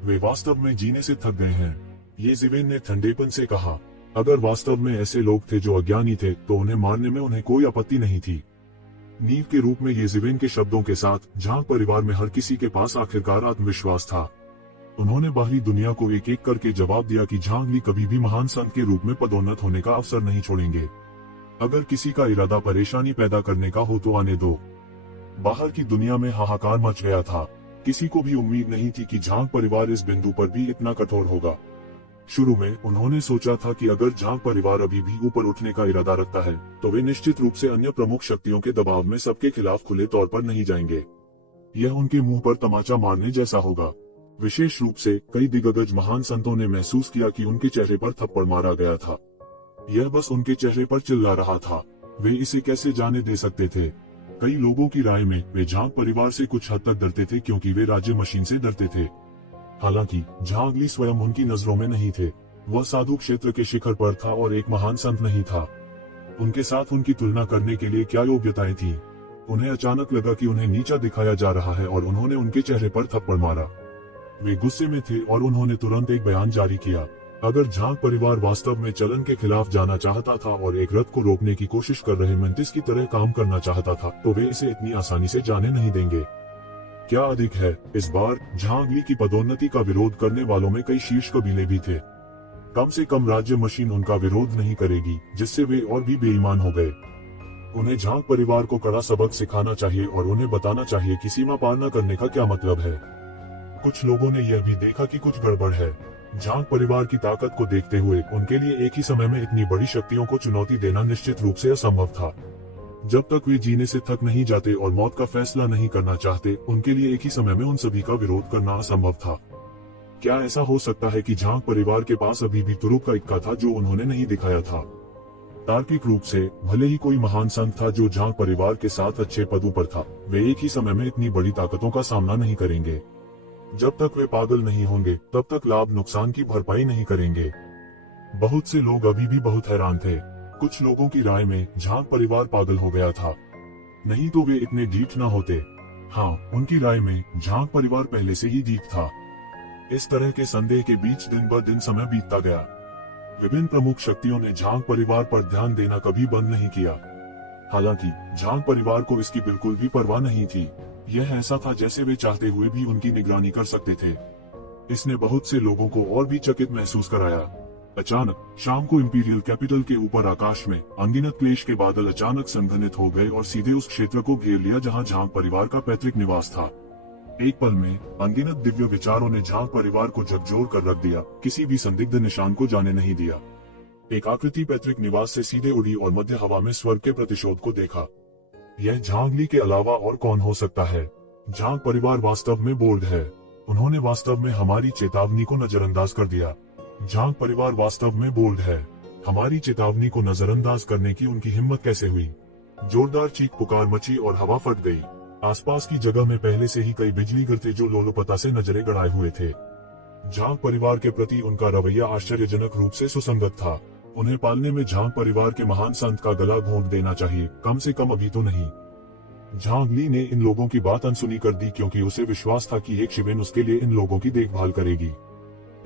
वे वास्तव में जीने से थक गए हैं, येज़िवेन ने ठंडेपन से कहा। अगर वास्तव में ऐसे लोग थे जो अज्ञानी थे तो उन्हें मारने में उन्हें कोई आपत्ति नहीं थी। नींव के रूप में येज़िवेन के शब्दों के साथ झांग परिवार में हर किसी के पास आखिरकार आत्मविश्वास था। उन्होंने बाहरी दुनिया को एक एक करके जवाब दिया कि झांग ली कभी भी महान संत के रूप में पदोन्नत होने का अवसर नहीं छोड़ेंगे। अगर किसी का इरादा परेशानी पैदा करने का हो तो आने दो। बाहर की दुनिया में हाहाकार मच गया था। किसी को भी उम्मीद नहीं थी कि झांग परिवार इस बिंदु पर भी इतना कठोर होगा। शुरू में उन्होंने सोचा था कि अगर झांग परिवार अभी भी ऊपर उठने का इरादा रखता है तो वे निश्चित रूप से अन्य प्रमुख शक्तियों के दबाव में सबके खिलाफ खुले तौर पर नहीं जाएंगे। यह उनके मुंह पर तमाचा मारने जैसा होगा। विशेष रूप से कई दिग्गज महान संतों ने महसूस किया कि उनके चेहरे पर थप्पड़ मारा गया था। यह बस उनके चेहरे पर चिल्ला रहा था। वे इसे कैसे जाने दे सकते थे? कई लोगों की राय में वे झांग परिवार से कुछ हद तक डरते थे, क्योंकि वे राज्य मशीन से डरते थे। हालांकि झांगली स्वयं उनकी नजरों में नहीं थे। वह साधु क्षेत्र के शिखर पर था और एक महान संत नहीं था। उनके साथ उनकी तुलना करने के लिए क्या योग्यताएं थी? उन्हें अचानक लगा कि उन्हें नीचा दिखाया जा रहा है और उन्होंने उनके चेहरे पर थप्पड़ मारा। वे गुस्से में थे और उन्होंने तुरंत एक बयान जारी किया। अगर झांग परिवार वास्तव में चलन के खिलाफ जाना चाहता था और एक रथ को रोकने की कोशिश कर रहे मेंटिस की तरह काम करना चाहता था, तो वे इसे इतनी आसानी से जाने नहीं देंगे। क्या अधिक है, इस बार झांगली की पदोन्नति का विरोध करने वालों में कई शीर्ष कबीले भी थे। कम से कम राज्य मशीन उनका विरोध नहीं करेगी, जिससे वे और भी बेईमान हो गए। उन्हें झांग परिवार को कड़ा सबक सिखाना चाहिए और उन्हें बताना चाहिए कि सीमा पार न करने का क्या मतलब है। कुछ लोगों ने यह भी देखा कि कुछ गड़बड़ है। झांग परिवार की ताकत को देखते हुए उनके लिए एक ही समय में इतनी बड़ी शक्तियों को चुनौती देना निश्चित रूप से असंभव था। जब तक वे जीने से थक नहीं जाते और मौत का फैसला नहीं करना चाहते, उनके लिए एक ही समय में उन सभी का विरोध करना असंभव था। क्या ऐसा हो सकता है कि झांग परिवार के पास अभी भी तुरुप का इक्का था जो उन्होंने नहीं दिखाया था? तार्किक रूप से भले ही कोई महान संत था जो झांग परिवार के साथ अच्छे पदों पर था, वे एक ही समय में इतनी बड़ी ताकतों का सामना नहीं करेंगे। जब तक वे पागल नहीं होंगे, तब तक लाभ नुकसान की भरपाई नहीं करेंगे। बहुत से लोग अभी भी बहुत हैरान थे। कुछ लोगों की राय में झांग परिवार पागल हो गया था, नहीं तो वे इतने ढीठ न होते। हाँ, उनकी राय में झांग परिवार पहले से ही ढीठ था। इस तरह के संदेह के बीच दिन ब दिन समय बीतता गया। विभिन्न प्रमुख शक्तियों ने झांग परिवार पर ध्यान देना कभी बंद नहीं किया। हालांकि झांग परिवार को इसकी बिल्कुल भी परवाह नहीं थी। यह ऐसा था जैसे वे चाहते हुए भी उनकी निगरानी कर सकते थे। इसने बहुत से लोगों को और भी चकित महसूस कराया। अचानक शाम को इंपीरियल कैपिटल के ऊपर आकाश में अनगिनत क्लेश के बादल अचानक संघनित हो गए और सीधे उस क्षेत्र को घेर लिया जहां झांग परिवार का पैतृक निवास था। एक पल में अनगिनत दिव्य विचारों ने झांग परिवार को झकझोर कर रख दिया, किसी भी संदिग्ध निशान को जाने नहीं दिया। एक आकृति पैतृक निवास से सीधे उड़ी और मध्य हवा में स्वर्ग के प्रतिशोध को देखा। यह झांगली के अलावा और कौन हो सकता है? झांग परिवार वास्तव में बोल्ड है। उन्होंने वास्तव में हमारी चेतावनी को नजरअंदाज कर दिया। झांग परिवार वास्तव में बोल्ड है। हमारी चेतावनी को नजरअंदाज करने की उनकी हिम्मत कैसे हुई? जोरदार चीख पुकार मची और हवा फट गई। आसपास की जगह में पहले से ही कई बिजली गिर थे जो लोलुपता से नजरें गड़ाए हुए थे। झांग परिवार के प्रति उनका रवैया आश्चर्यजनक रूप से सुसंगत था। उन्हें पालने में झांग परिवार के महान संत का गला घोंट देना चाहिए, कम से कम अभी तो नहीं। झांगली ने इन लोगों की बात अनसुनी कर दी क्योंकि उसे विश्वास था कि एक शिवेन उसके लिए इन लोगों की देखभाल करेगी।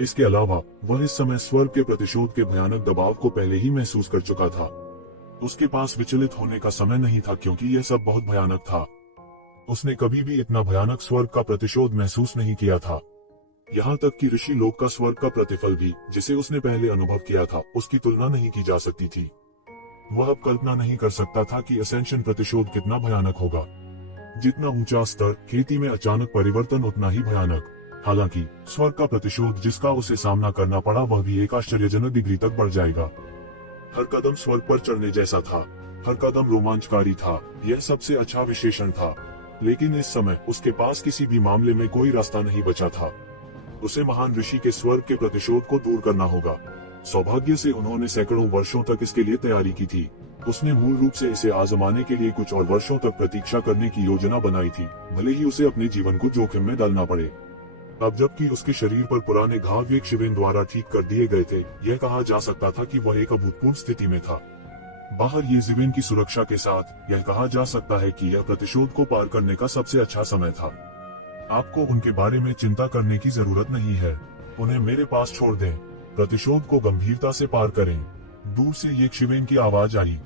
इसके अलावा वह इस समय स्वर्ग के प्रतिशोध के भयानक दबाव को पहले ही महसूस कर चुका था। उसके पास विचलित होने का समय नहीं था क्योंकि यह सब बहुत भयानक था। उसने कभी भी इतना भयानक स्वर्ग का प्रतिशोध महसूस नहीं किया था। यहाँ तक कि ऋषि लोक का स्वर्ग का प्रतिफल भी, जिसे उसने पहले अनुभव किया था, उसकी तुलना नहीं की जा सकती थी। वह अब कल्पना नहीं कर सकता था कि असेंशन प्रतिशोध कितना भयानक होगा। जितना ऊंचा स्तर, खेती में अचानक परिवर्तन उतना ही भयानक। हालांकि स्वर्ग का प्रतिशोध जिसका उसे सामना करना पड़ा वह भी एक आश्चर्यजनक डिग्री तक बढ़ जाएगा। हर कदम स्वर्ग पर चढ़ने जैसा था, हर कदम रोमांचकारी था। यह सबसे अच्छा विशेषण था। लेकिन इस समय उसके पास किसी भी मामले में कोई रास्ता नहीं बचा था। उसे महान ऋषि के स्वर्ग के प्रतिशोध को दूर करना होगा। सौभाग्य से उन्होंने सैकड़ों वर्षों तक इसके लिए तैयारी की थी। उसने मूल रूप से इसे आजमाने के लिए कुछ और वर्षों तक प्रतीक्षा करने की योजना बनाई थी, भले ही उसे अपने जीवन को जोखिम में डालना पड़े। अब जबकि उसके शरीर पर पुराने घाव एक शिवेन द्वारा ठीक कर दिए गए थे, यह कहा जा सकता था कि वह एक अभूतपूर्व स्थिति में था। बाहर ये जीवन की सुरक्षा के साथ यह कहा जा सकता है कि यह प्रतिशोध को पार करने का सबसे अच्छा समय था। आपको उनके बारे में चिंता करने की जरूरत नहीं है। उन्हें मेरे पास छोड़ दें। प्रतिशोध को गंभीरता से पार करें। दूर से एक शिवेन की आवाज आई।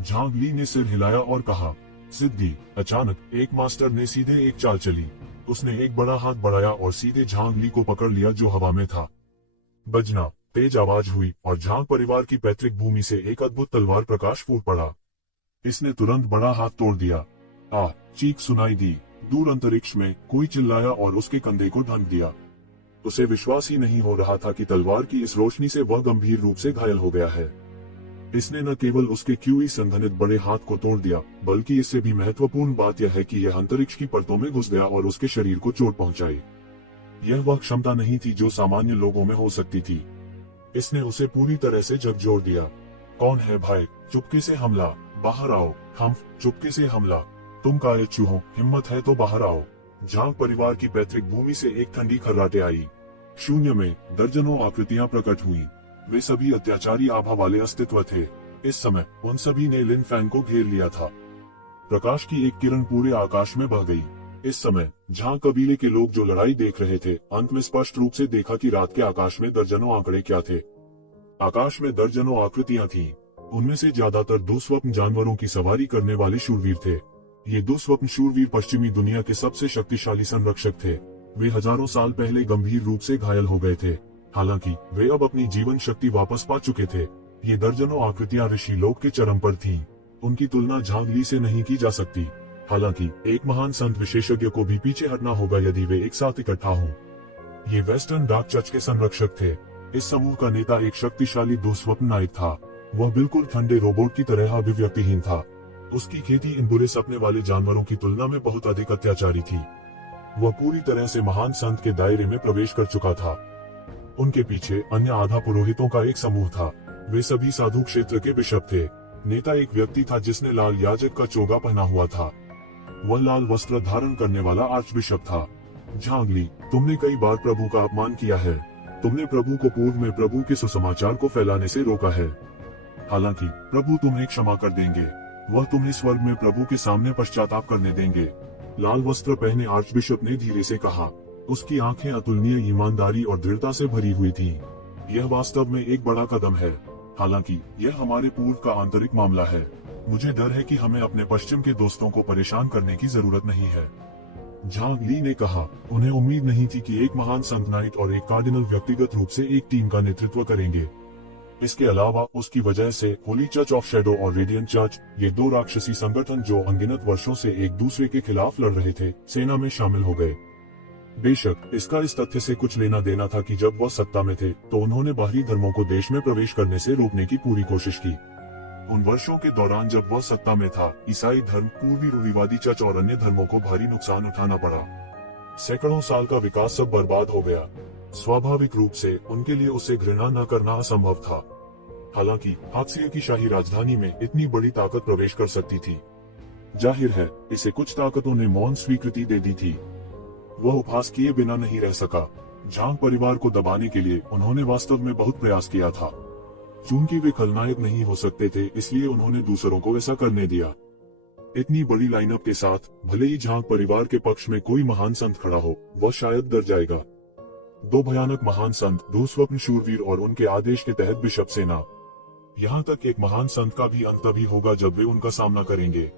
झांगली ने सिर हिलाया और कहा, सिद्धि। अचानक एक मास्टर ने सीधे एक चाल चली। उसने एक बड़ा हाथ बढ़ाया और सीधे झांगली को पकड़ लिया जो हवा में था। बजना, तेज आवाज हुई और झांग परिवार की पैतृक भूमि से एक अद्भुत तलवार प्रकाश फूट पड़ा। इसने तुरंत बड़ा हाथ तोड़ दिया। चीख सुनाई दी। दूर अंतरिक्ष में कोई चिल्लाया और उसके कंधे को ढंक दिया। उसे विश्वास ही नहीं हो रहा था कि तलवार की इस रोशनी से वह गंभीर रूप से घायल हो गया है। इसने न केवल उसके क्यूई संघनित बड़े हाथ को तोड़ दिया, बल्कि इससे भी महत्वपूर्ण बात यह है कि यह अंतरिक्ष की परतों में घुस गया और उसके शरीर को चोट पहुंचाई। यह वह क्षमता नहीं थी जो सामान्य लोगों में हो सकती थी। इसने उसे पूरी तरह से झकझोर दिया। कौन है भाई? चुपके से हमला, बाहर आओ। हम चुपके से हमला। तुम कायच्चू हो, हिम्मत है तो बाहर आओ। झांग परिवार की पैतृक भूमि से एक ठंडी खर्राटे आई। शून्य में दर्जनों आकृतियां प्रकट हुई। वे सभी अत्याचारी आभा वाले अस्तित्व थे। इस समय उन सभी ने लिन फैंग को घेर लिया था। प्रकाश की एक किरण पूरे आकाश में बह गई। इस समय झांग कबीले के लोग जो लड़ाई देख रहे थे, अंत में स्पष्ट रूप से देखा कि रात के आकाश में दर्जनों आंकड़े क्या थे। आकाश में दर्जनों आकृतियां थीं। उनमें से ज्यादातर दुस्वप्न जानवरों की सवारी करने वाले शूरवीर थे। ये दुस्वप्न शूरवीर पश्चिमी दुनिया के सबसे शक्तिशाली संरक्षक थे। वे हजारों साल पहले गंभीर रूप से घायल हो गए थे, हालांकि वे अब अपनी जीवन शक्ति वापस पा चुके थे। ये दर्जनों आकृतियां ऋषि लोक के चरम पर थीं। उनकी तुलना झांग ली से नहीं की जा सकती। हालांकि एक महान संत विशेषज्ञ को भी पीछे हटना होगा यदि वे एक साथ इकट्ठा हों। ये वेस्टर्न डार्क चर्च के संरक्षक थे। इस समूह का नेता एक शक्तिशाली दुस्वप्न नायक था। वह बिल्कुल ठंडे रोबोट की तरह अभिव्यक्तिहीन था। उसकी खेती इन बुरे सपने वाले जानवरों की तुलना में बहुत अधिक अत्याचारी थी। वह पूरी तरह से महान संत के दायरे में प्रवेश कर चुका था। उनके पीछे अन्य आधा पुरोहितों का एक समूह था। वे सभी साधु क्षेत्र के बिशप थे। नेता एक व्यक्ति था जिसने लाल याजक का चोगा पहना हुआ था। वह लाल वस्त्र धारण करने वाला आर्च बिशप था। झांग ली, तुमने कई बार प्रभु का अपमान किया है। तुमने प्रभु को पूर्व में प्रभु के सुसमाचार को फैलाने से रोका है। हालांकि प्रभु तुम्हें क्षमा कर देंगे। वह तुम्हें स्वर्ग में प्रभु के सामने पश्चाताप करने देंगे। लाल वस्त्र पहने आर्चबिशप ने धीरे से कहा। उसकी आंखें अतुलनीय ईमानदारी और दृढ़ता से भरी हुई थीं। यह वास्तव में एक बड़ा कदम है। हालांकि यह हमारे पूर्व का आंतरिक मामला है। मुझे डर है कि हमें अपने पश्चिम के दोस्तों को परेशान करने की जरूरत नहीं है। झांग ली ने कहा। उन्हें उम्मीद नहीं थी कि एक महान संत नाइट और एक कार्डिनल व्यक्तिगत रूप से एक टीम का नेतृत्व करेंगे। इसके अलावा उसकी वजह से होली चर्च ऑफ शैडो और रेडियंट चर्च, ये दो राक्षसी संगठन जो अनगिनत वर्षों से एक दूसरे के खिलाफ लड़ रहे थे, सेना में शामिल हो गए। बेशक इसका इस तथ्य से कुछ लेना देना था कि जब वह सत्ता में थे तो उन्होंने बाहरी धर्मों को देश में प्रवेश करने से रोकने की पूरी कोशिश की। उन वर्षों के दौरान जब वह सत्ता में था, ईसाई धर्म, पूर्वी रूढ़िवादी चर्च और अन्य धर्मों को भारी नुकसान उठाना पड़ा। सैकड़ों साल का विकास सब बर्बाद हो गया। स्वाभाविक रूप से उनके लिए उसे घृणा न करना असंभव था। हालांकि हादसे की शाही राजधानी में इतनी बड़ी ताकत प्रवेश कर सकती थी। जाहिर है इसे कुछ ताकतों ने मौन स्वीकृति दे दी थी। वह उपहास किए बिना नहीं रह सका। झांग परिवार को दबाने के लिए उन्होंने वास्तव में बहुत प्रयास किया था। चूंकि वे खलनायक नहीं हो सकते थे, इसलिए उन्होंने दूसरों को ऐसा करने दिया। इतनी बड़ी लाइनअप के साथ भले ही झांग परिवार के पक्ष में कोई महान संत खड़ा हो, वह शायद डर जाएगा। दो भयानक महान संत, दुस्वप्न शूरवीर और उनके आदेश के तहत बिशप सेना। यहाँ तक एक महान संत का भी अंत तभी होगा जब वे उनका सामना करेंगे।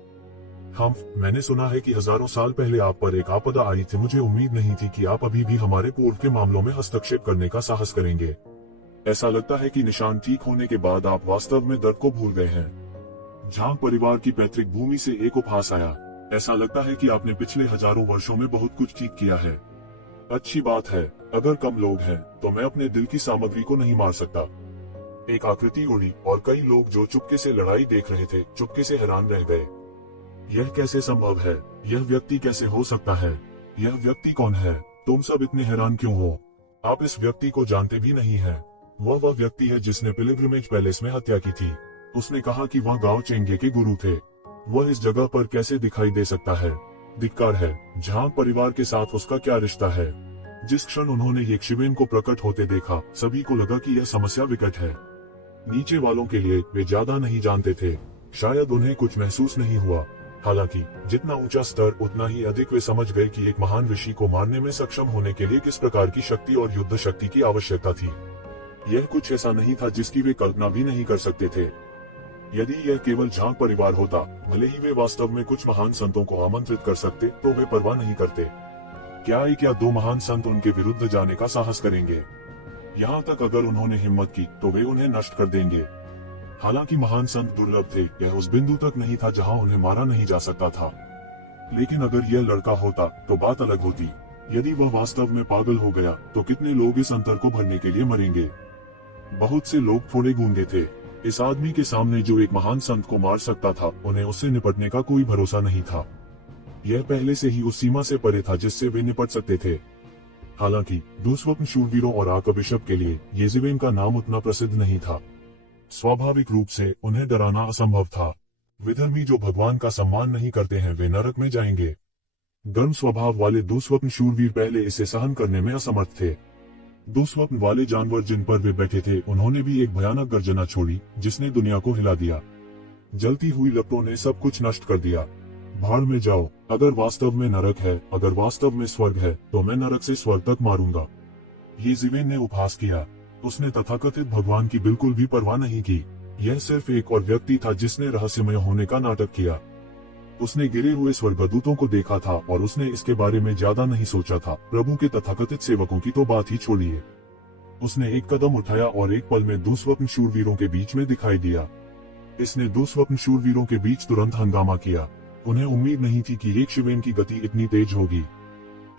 मैंने सुना है कि हजारों साल पहले आप पर एक आपदा आई थी। मुझे उम्मीद नहीं थी कि आप अभी भी हमारे पूर्व के मामलों में हस्तक्षेप करने का साहस करेंगे। ऐसा लगता है कि निशान ठीक होने के बाद आप वास्तव में दर्द को भूल गए हैं। झांग परिवार की पैतृक भूमि से एक उपहास आया। ऐसा लगता है कि आपने पिछले हजारों वर्षों में बहुत कुछ ठीक किया है। अच्छी बात है। अगर कम लोग हैं तो मैं अपने दिल की सामग्री को नहीं मार सकता। एक आकृति उड़ी और कई लोग जो चुपके से लड़ाई देख रहे थे चुपके से हैरान रह गए। यह कैसे संभव है? यह व्यक्ति कैसे हो सकता है? यह व्यक्ति कौन है? तुम सब इतने हैरान क्यों हो? आप इस व्यक्ति को जानते भी नहीं हैं। वह व्यक्ति है जिसने पिलग्रिमेज पैलेस में हत्या की थी। उसने कहा कि वह गाओ चेंगे के गुरु थे। वह इस जगह पर कैसे दिखाई दे सकता है? धिक्कार है। झांग परिवार के साथ उसका क्या रिश्ता है? जिस क्षण उन्होंने ये शिवेन को प्रकट होते देखा, सभी को लगा कि यह समस्या विकट है। नीचे वालों के लिए वे ज्यादा नहीं जानते थे। शायद उन्हें कुछ महसूस नहीं हुआ। हालांकि जितना ऊंचा स्तर उतना ही अधिक वे समझ गए कि एक महान ऋषि को मारने में सक्षम होने के लिए किस प्रकार की शक्ति और युद्ध शक्ति की आवश्यकता थी। यह कुछ ऐसा नहीं था जिसकी वे कल्पना भी नहीं कर सकते थे। यदि यह केवल झांग परिवार होता, भले ही वे वास्तव में कुछ महान संतों को आमंत्रित कर सकते, तो वे परवाह नहीं करते। क्या एक या दो महान संत उनके विरुद्ध जाने का साहस करेंगे? यहाँ तक अगर उन्होंने हिम्मत की तो वे उन्हें नष्ट कर देंगे। हालांकि महान संत दुर्लभ थे, यह उस बिंदु तक नहीं था जहां उन्हें मारा नहीं जा सकता था। लेकिन अगर यह लड़का होता तो बात अलग होती। यदि वह वास्तव में पागल हो गया तो कितने लोग इस अंतर को भरने के लिए मरेंगे? बहुत से लोग थोड़े गूंगे थे। इस आदमी के सामने जो एक महान संत को मार सकता था, उन्हें उससे निपटने का कोई भरोसा नहीं था। यह पहले से ही उस सीमा से परे था जिससे वे निपट सकते थे। हालांकि दुस्वप्न शूरवीरों और आर्कबिशप के लिए येज़ेबेल का नाम उतना प्रसिद्ध नहीं था। स्वाभाविक रूप से उन्हें डराना असंभव था। विधर्मी जो भगवान का सम्मान नहीं करते हैं वे नरक में जाएंगे। गर्म स्वभाव वाले दुस्वप्न शूरवीर पहले इसे सहन करने में असमर्थ थे। दुस्वप्न वाले जानवर जिन पर वे बैठे थे उन्होंने भी एक भयानक गर्जना छोड़ी जिसने दुनिया को हिला दिया। जलती हुई लपटों ने सब कुछ नष्ट कर दिया। भाड़ में जाओ, अगर वास्तव में नरक है, अगर वास्तव में स्वर्ग है, तो मैं नरक से स्वर्ग तक मारूंगा। ये ज़िवेन ने उपहास किया। उसने तथाकथित भगवान की बिल्कुल भी परवाह नहीं की। यह सिर्फ एक और व्यक्ति था जिसने रहस्यमय होने का नाटक किया। उसने गिरे हुए स्वर्गदूतों को देखा था और उसने इसके बारे में ज्यादा नहीं सोचा था। प्रभु के तथाकथित सेवकों की तो बात ही छोड़िए। उसने एक कदम उठाया और एक पल में दुस्वप्न शूरवीरों के बीच में दिखाई दिया। इसने दुस्वप्न शूरवीरों के बीच तुरंत हंगामा किया। उन्हें उम्मीद नहीं थी कि एक शिवेन की गति इतनी तेज होगी।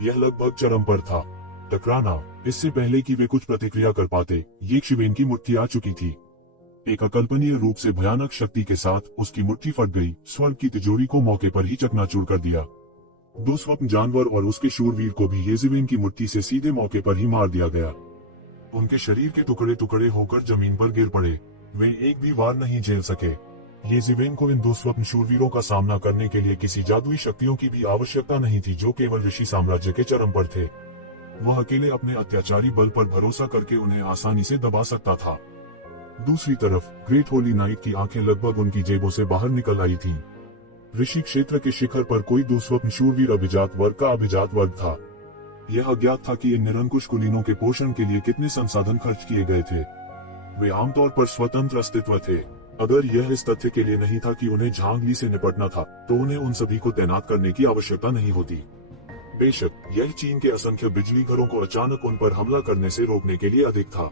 यह लगभग चरम पर था। टकराना, इससे पहले कि वे कुछ प्रतिक्रिया कर पाते, ये शिवेन की मुट्ठी आ चुकी थी। एक अकल्पनीय रूप से भयानक शक्ति के साथ उसकी मुट्ठी फट गई, स्वर्ग की तिजोरी को मौके पर ही चकनाचूर कर दिया। दुस्वप्न जानवर और उसके शूरवीर को भी येज़ेबेल की मुट्ठी से सीधे मौके पर ही मार दिया गया। उनके शरीर के टुकड़े टुकड़े होकर जमीन पर गिर पड़े। वे एक भी वार नहीं झेल सके। येज़ेबेल को इन दुस्वप्न शूरवीरों का सामना करने के लिए किसी जादुई शक्तियों की भी आवश्यकता नहीं थी जो केवल ऋषि साम्राज्य के चरम पर थे। वह अकेले अपने अत्याचारी बल पर भरोसा करके उन्हें आसानी से दबा सकता था। दूसरी तरफ ग्रेट होली नाइट की आंखें लगभग उनकी जेबों से बाहर निकल आई थीं। ऋषि क्षेत्र के शिखर पर कोई दुस्वप्न शूरवीर अभिजात वर्ग का अभिजात वर्ग था। यह अज्ञात था कि इन निरंकुश कुलीनों के पोषण के लिए कितने संसाधन खर्च किए गए थे। वे आमतौर पर स्वतंत्र अस्तित्व थे। अगर यह इस तथ्य के लिए नहीं था कि उन्हें झांगली से निपटना था, तो उन्हें उन सभी को तैनात करने की आवश्यकता नहीं होती। बेशक यह चीन के असंख्य बिजली घरों को अचानक उन पर हमला करने से रोकने के लिए अधिक था।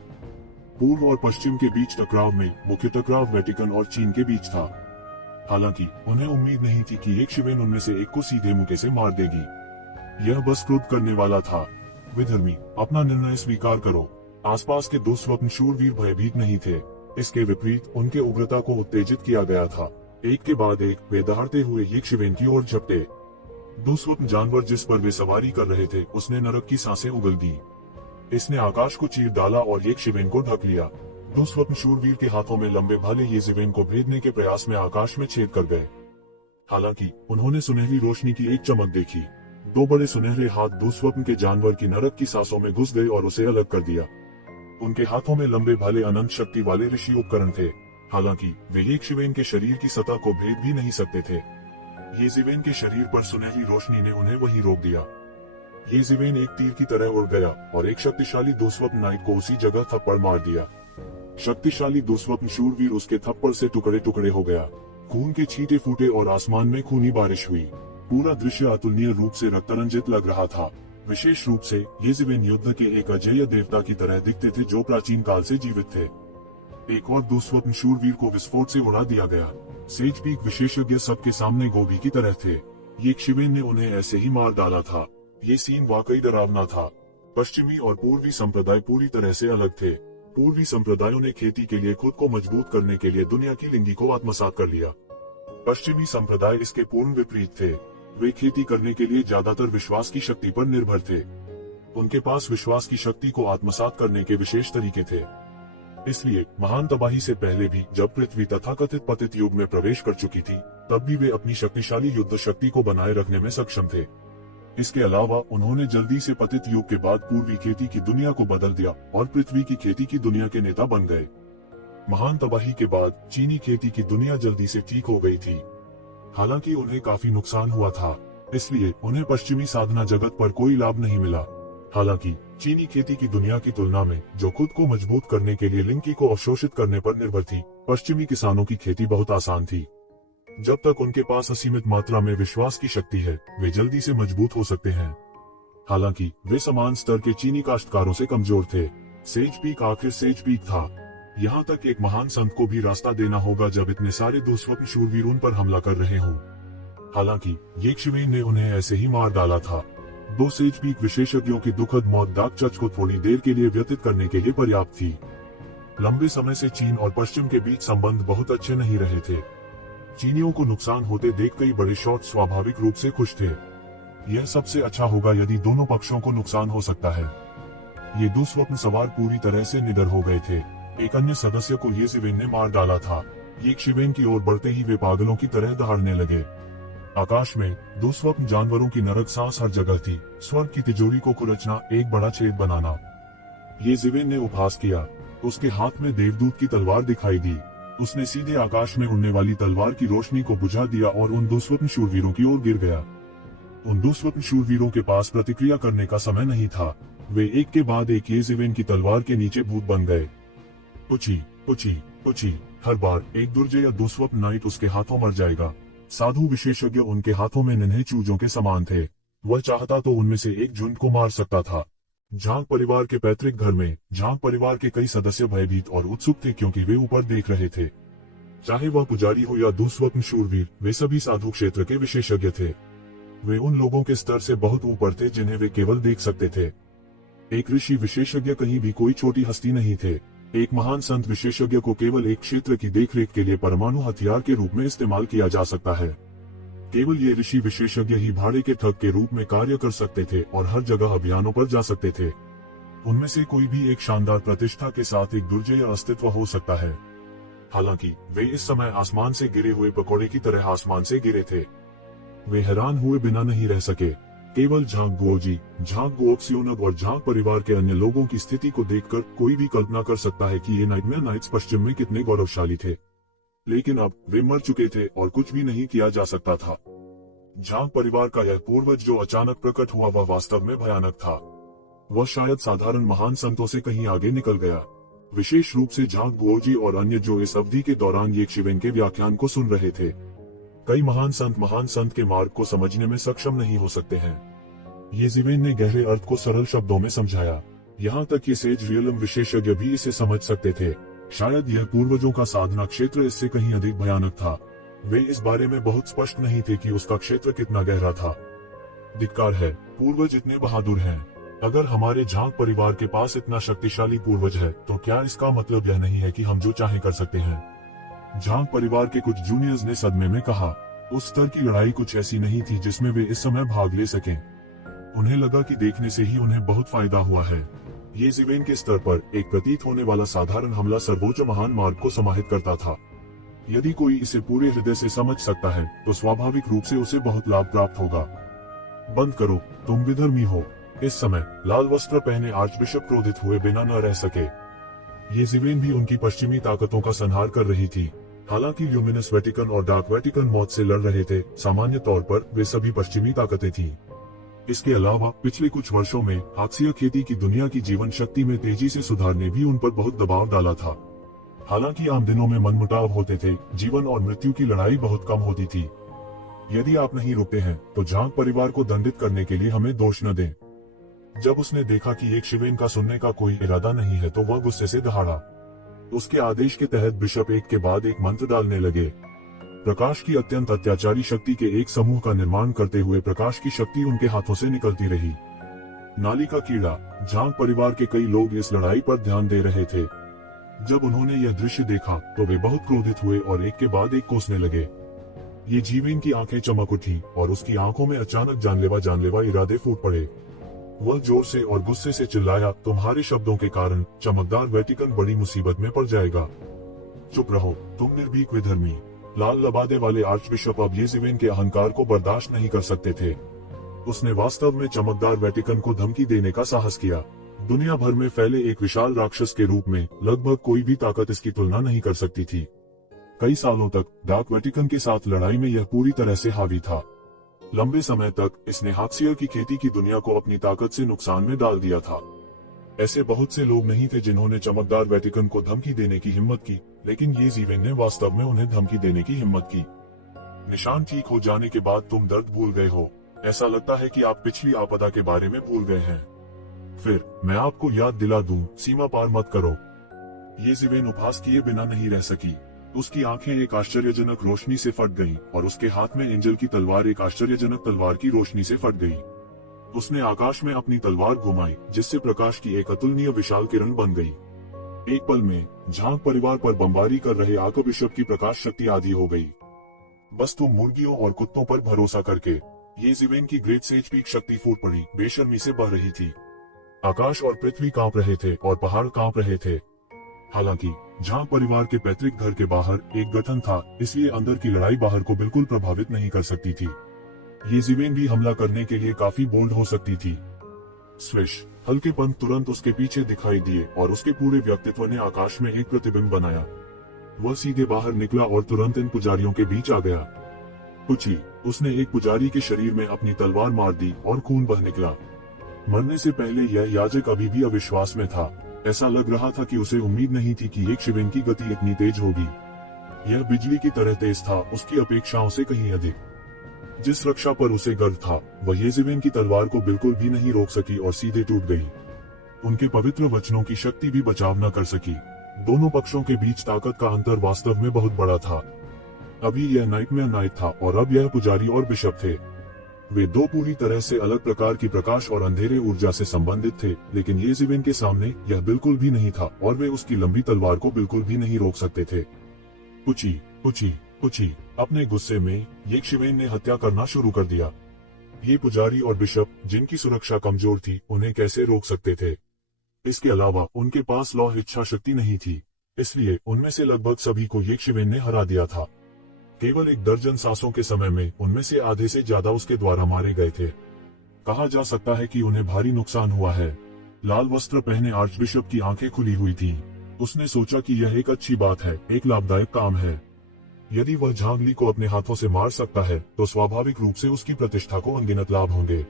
पूर्व और पश्चिम के बीच टकराव में मुख्य टकराव वेटिकन और चीन के बीच था। हालांकि उन्हें उम्मीद नहीं थी कि एक शिवेन उनमें से एक को सीधे मुक्के से मार देगी। यह बस क्रोध करने वाला था। विधर्मी, अपना निर्णय स्वीकार करो। आसपास के दुस्वप्न शूरवीर भयभीत नहीं थे। इसके विपरीत उनके उग्रता को उत्तेजित किया गया था। एक के बाद एक वे दहाड़ते हुए एक शिवेन की ओर झपटे। दुस्वप्न जानवर जिस पर वे सवारी कर रहे थे उसने नरक की सांसें उगल दी। इसने आकाश को चीर डाला और एक शिवेन को ढक लिया। दुस्वप्न शूरवीर के हाथों में लंबे भाले ये शिवेन को भेदने के प्रयास में आकाश में छेद कर गए। हालांकि उन्होंने सुनहरी रोशनी की एक चमक देखी। दो बड़े सुनहरे हाथ दुस्वप्न के जानवर की नरक की सांसों में घुस गए और उसे अलग कर दिया। उनके हाथों में लंबे भाले अनंत शक्ति वाले ऋषि उपकरण थे। हालांकि वे एक शिवेन के शरीर की सतह को भेद भी नहीं सकते थे। येज़ेबेल के शरीर पर सुनहरी रोशनी ने उन्हें वहीं रोक दिया। येज़ेबेल एक तीर की तरह उड़ गया और एक शक्तिशाली दुस्वप्न नाइट को उसी जगह थप्पड़ मार दिया। शक्तिशाली दुस्वप्न शूरवीर उसके थप्पड़ से टुकड़े टुकड़े हो गया। खून के छींटे फूटे और आसमान में खूनी बारिश हुई। पूरा दृश्य अतुलनीय रूप से रक्तरंजित लग रहा था। विशेष रूप से येज़ेबेल युद्ध के एक अजेय देवता की तरह दिखते थे जो प्राचीन काल से जीवित थे। एक और दुस्वप्न शूरवीर को विस्फोट से उड़ा दिया गया। सेज पीक विशेषज्ञ सबके सामने गोभी की तरह थे। ये शिवेन ने उन्हें ऐसे ही मार डाला था। ये सीन वाकई डरावना था। पश्चिमी और पूर्वी संप्रदाय पूरी तरह से अलग थे। पूर्वी संप्रदायों ने खेती के लिए खुद को मजबूत करने के लिए दुनिया की लिंगी को आत्मसात कर लिया। पश्चिमी संप्रदाय इसके पूर्ण विपरीत थे। वे खेती करने के लिए ज्यादातर विश्वास की शक्ति पर निर्भर थे। उनके पास विश्वास की शक्ति को आत्मसात करने के विशेष तरीके थे। इसलिए महान तबाही से पहले भी जब पृथ्वी तथाकथित पतित युग में प्रवेश कर चुकी थी, तब भी वे अपनी शक्तिशाली युद्ध शक्ति को बनाए रखने में सक्षम थे। इसके अलावा उन्होंने जल्दी से पतित युग के बाद पूर्वी खेती की दुनिया को बदल दिया और पृथ्वी की खेती की दुनिया के नेता बन गए। महान तबाही के बाद चीनी खेती की दुनिया जल्दी से ठीक हो गई थी। हालांकि उन्हें काफी नुकसान हुआ था, इसलिए उन्हें पश्चिमी साधना जगत पर कोई लाभ नहीं मिला। हालांकि चीनी खेती की दुनिया की तुलना में, जो खुद को मजबूत करने के लिए लिंकी को अवशोषित करने पर निर्भर थी, पश्चिमी किसानों की खेती बहुत आसान थी। जब तक उनके पास असीमित मात्रा में विश्वास की शक्ति है, वे जल्दी से मजबूत हो सकते हैं। हालांकि वे समान स्तर के चीनी काश्तकारों से कमजोर थे। सेज पीक आखिर सेज पीक था। यहाँ तक एक महान संत को भी रास्ता देना होगा जब इतने सारे दुस्वप्न शूरवीर उन पर हमला कर रहे हों। हालांकि येशिवेन ने उन्हें ऐसे ही मार डाला था। दो सेज पीक विशेषज्ञों की दुखद मौत डार्क चर्च को थोड़ी देर के लिए व्यतीत करने के लिए पर्याप्त थी। लंबे समय से चीन और पश्चिम के बीच संबंध बहुत अच्छे नहीं रहे थे। चीनियों को नुकसान होते देख कई बड़े शॉट स्वाभाविक रूप से खुश थे। यह सबसे अच्छा होगा यदि दोनों पक्षों को नुकसान हो सकता है। ये दुस्वप्न सवार पूरी तरह से निडर हो गए थे। एक अन्य सदस्य को येशिवेन ने मार डाला था। येशिवेन की ओर बढ़ते ही वे पागलों की तरह दहाड़ने लगे। आकाश में दुस्वप्न जानवरों की नरक सांस हर जगह थी। स्वर्ग की तिजोरी को कुचलना, एक बड़ा छेद बनाना। ये ज़िवेन ने उपहास किया। उसके हाथ में देवदूत की तलवार दिखाई दी। उसने सीधे आकाश में उड़ने वाली तलवार की रोशनी को बुझा दिया और उन दुस्वप्न शूरवीरों की ओर गिर गया। उन दुस्वप्न शूरवीरों के पास प्रतिक्रिया करने का समय नहीं था। वे एक के बाद एक ये ज़िवेन की तलवार के नीचे भूत बन गए। पुची पुची पुची। हर बार एक दुर्जय या दुस्वप्न नाइट उसके हाथों मर जाएगा। साधु विशेषज्ञ उनके हाथों में नन्हे चूजों के समान थे। वह चाहता तो उनमें से एक झुंड को मार सकता था। झांग परिवार के पैतृक घर में झांग परिवार के कई सदस्य भयभीत और उत्सुक थे, क्योंकि वे ऊपर देख रहे थे। चाहे वह पुजारी हो या दुस्वप्न शूरवीर, वे सभी साधु क्षेत्र के विशेषज्ञ थे। वे उन लोगों के स्तर से बहुत ऊपर थे जिन्हें वे केवल देख सकते थे। एक ऋषि विशेषज्ञ कहीं भी कोई छोटी हस्ती नहीं थे। एक महान संत विशेषज्ञ को केवल एक क्षेत्र की देखरेख के लिए परमाणु हथियार के रूप में इस्तेमाल किया जा सकता है। केवल ये ऋषि विशेषज्ञ ही भाड़े के ठग के रूप में कार्य कर सकते थे और हर जगह अभियानों पर जा सकते थे। उनमें से कोई भी एक शानदार प्रतिष्ठा के साथ एक दुर्जय अस्तित्व हो सकता है। हालांकि वे इस समय आसमान से गिरे हुए पकौड़े की तरह आसमान से गिरे थे। वे हैरान हुए बिना नहीं रह सके। केवल झांग गुओजी, झांग गुओक्सियोनग और झांग परिवार के अन्य लोगों की स्थिति को देखकर कोई भी कल्पना कर सकता है कि ये नाइटमेयर नाइट्स पश्चिम में कितने गौरवशाली थे। लेकिन अब वे मर चुके थे और कुछ भी नहीं किया जा सकता था। झांग परिवार का यह पूर्वज जो अचानक प्रकट हुआ, वह वास्तव में भयानक था। वह शायद साधारण महान संतों से कहीं आगे निकल गया, विशेष रूप से झांग गुओजी और अन्य जो इस अवधि के दौरान ये शिवेन के व्याख्यान को सुन रहे थे। कई महान संत के मार्ग को समझने में सक्षम नहीं हो सकते हैं। ये ज़िवेन ने गहरे अर्थ को सरल शब्दों में समझाया। यहाँ तक कि सेज रियलम विशेषज्ञ भी इसे समझ सकते थे। शायद यह पूर्वजों का साधना क्षेत्र इससे कहीं अधिक भयानक था। वे इस बारे में बहुत स्पष्ट नहीं थे कि उसका क्षेत्र कितना गहरा था। धिक्कार है, पूर्वज इतने बहादुर हैं। अगर हमारे झांग परिवार के पास इतना शक्तिशाली पूर्वज है, तो क्या इसका मतलब यह नहीं है कि हम जो चाहे कर सकते हैं? झांग परिवार के कुछ जूनियर्स ने सदमे में कहा। उस स्तर की लड़ाई कुछ ऐसी नहीं थी जिसमें वे इस समय भाग ले सकें। उन्हें लगा कि देखने से ही उन्हें बहुत फायदा हुआ है। ये ज़िवेन के स्तर पर एक प्रतीत होने वाला साधारण हमला सर्वोच्च महान मार्ग को समाहित करता था। यदि कोई इसे पूरे हृदय से समझ सकता है, तो स्वाभाविक रूप से उसे बहुत लाभ प्राप्त होगा। बंद करो, तुम विधर्मी हो। इस समय लाल वस्त्र पहने आर्चबिशप क्रोधित हुए बिना न रह सके। ये ज़िवेन भी उनकी पश्चिमी ताकतों का संहार कर रही थी। हालांकि ल्यूमिनस वेटिकन और डार्क वेटिकन मौत से लड़ रहे थे, सामान्य तौर पर वे सभी पश्चिमी ताकतें थीं। इसके अलावा पिछले कुछ वर्षों में हाक्सिया खेती की दुनिया की जीवन शक्ति में तेजी से सुधार ने भी उन पर बहुत दबाव डाला था। हालांकि आम दिनों में मनमुटाव होते थे, जीवन और मृत्यु की लड़ाई बहुत कम होती थी। यदि आप नहीं रुकते हैं, तो झांग परिवार को दंडित करने के लिए हमें दोष न दें। जब उसने देखा कि एक शिवेन का सुनने का कोई इरादा नहीं है, तो वह गुस्से से दहाड़ा। उसके आदेश के तहत बिशप एक के बाद एक मंत्र डालने लगे। प्रकाश की अत्यंत अत्याचारी शक्ति के एक समूह का निर्माण करते हुए प्रकाश की शक्ति उनके हाथों से निकलती रही। नाली का कीड़ा, झांग परिवार के कई लोग इस लड़ाई पर ध्यान दे रहे थे। जब उन्होंने यह दृश्य देखा, तो वे बहुत क्रोधित हुए और एक के बाद एक कोसने लगे। ये ज़िवेन की आंखें चमक उठी और उसकी आंखों में अचानक जानलेवा इरादे फूट पड़े। वह जोर से और गुस्से से चिल्लाया, तुम्हारे शब्दों के कारण चमकदार वेटिकन बड़ी मुसीबत में पड़ जाएगा। चुप रहो, तुम निर्भीक विधर्मी। लाल लबादे वाले आर्चबिशप अब ये ज़िवेन के अहंकार को बर्दाश्त नहीं कर सकते थे। उसने वास्तव में चमकदार वेटिकन को धमकी देने का साहस किया। दुनिया भर में फैले एक विशाल राक्षस के रूप में लगभग कोई भी ताकत इसकी तुलना नहीं कर सकती थी। कई सालों तक डार्क वेटिकन के साथ लड़ाई में यह पूरी तरह से हावी था। लंबे समय तक इसने हाक्सिया की खेती की दुनिया को अपनी ताकत से नुकसान में डाल दिया था। ऐसे बहुत से लोग नहीं थे जिन्होंने चमकदार वेटिकन को धमकी देने की हिम्मत की, लेकिन ये ज़िवेन ने वास्तव में उन्हें धमकी देने की हिम्मत की। निशान ठीक हो जाने के बाद तुम दर्द भूल गए हो। ऐसा लगता है कि आप पिछली आपदा के बारे में भूल गए हैं। फिर मैं आपको याद दिला दूं, सीमा पार मत करो। ये ज़िवेन उपहास किए बिना नहीं रह सकी। उसकी आंखें एक आश्चर्यजनक रोशनी से फट गईं और उसके हाथ में एंजल की तलवार एक आश्चर्यजनक तलवार की रोशनी से फट गई। उसने आकाश में अपनी तलवार घुमाई, जिससे प्रकाश की एक अतुलनीय विशाल किरण बन गई। एक पल में झांग परिवार पर बमबारी कर रहे आर्कबिशप की प्रकाश शक्ति आधी हो गई। बस तुम मुर्गियों और कुत्तों पर भरोसा करके। ये ज़िवेन की ग्रेट सेज पीक शक्ति फूट पड़ी, बेशर्मी से बह रही थी। आकाश और पृथ्वी कांप रहे थे और पहाड़ कांप रहे थे। हालांकि झांग परिवार के पैतृक घर के बाहर एक गठन था, इसलिए अंदर की लड़ाई बाहर को बिल्कुल प्रभावित नहीं कर सकती थी। ये ज़िवेन भी हमला करने के लिए काफी बोल्ड हो सकती थी। स्विश, हल्के पंख तुरंत उसके पीछे दिखाई दिए और उसके पूरे व्यक्तित्व ने आकाश में एक प्रतिबिंब बनाया। वह सीधे बाहर निकला और तुरंत इन पुजारियों के बीच आ गया। पुची, उसने एक पुजारी के शरीर में अपनी तलवार मार दी और खून बह निकला। मरने से पहले यह याजक अभी भी अविश्वास में था। ऐसा लग रहा था कि उसे उम्मीद नहीं थी कि एक शिवेन की गति इतनी तेज होगी। यह बिजली की तरह तेज था, उसकी अपेक्षाओं से कहीं अधिक। जिस रक्षा पर उसे गर्व था, वह येज़ेबेल की तलवार को बिल्कुल भी नहीं रोक सकी और सीधे टूट गई। उनके पवित्र वचनों की शक्ति भी बचाव न कर सकी। दोनों पक्षों के बीच ताकत का अंतर वास्तव में बहुत बड़ा था। अभी यह नाइटमेयर नाइट था और अब यह पुजारी और बिशप थे। वे दो पूरी तरह से अलग प्रकार की प्रकाश और अंधेरे ऊर्जा से संबंधित थे, लेकिन येज़ेबेल के सामने यह बिल्कुल भी नहीं था और वे उसकी लंबी तलवार को बिल्कुल भी नहीं रोक सकते थे। पुची, पुची, पुची, अपने गुस्से में येशिवेन ने हत्या करना शुरू कर दिया। ये पुजारी और बिशप, जिनकी सुरक्षा कमजोर थी, उन्हें कैसे रोक सकते थे? इसके अलावा उनके पास लौह इच्छा शक्ति नहीं थी, इसलिए उनमें से लगभग सभी को येशिवेन ने हरा दिया था। केवल एक दर्जन सांसों के समय में उनमें से आधे से ज्यादा उसके द्वारा मारे गए थे। कहा जा सकता है कि उन्हें भारी नुकसान हुआ है। लाल वस्त्र पहने आर्चबिशप की आंखें खुली हुई थी। उसने सोचा कि यह एक अच्छी बात है, एक लाभदायक काम है। यदि वह झांगली को अपने हाथों से मार सकता है, तो स्वाभाविक रूप से उसकी प्रतिष्ठा को अनगिनत लाभ होंगे।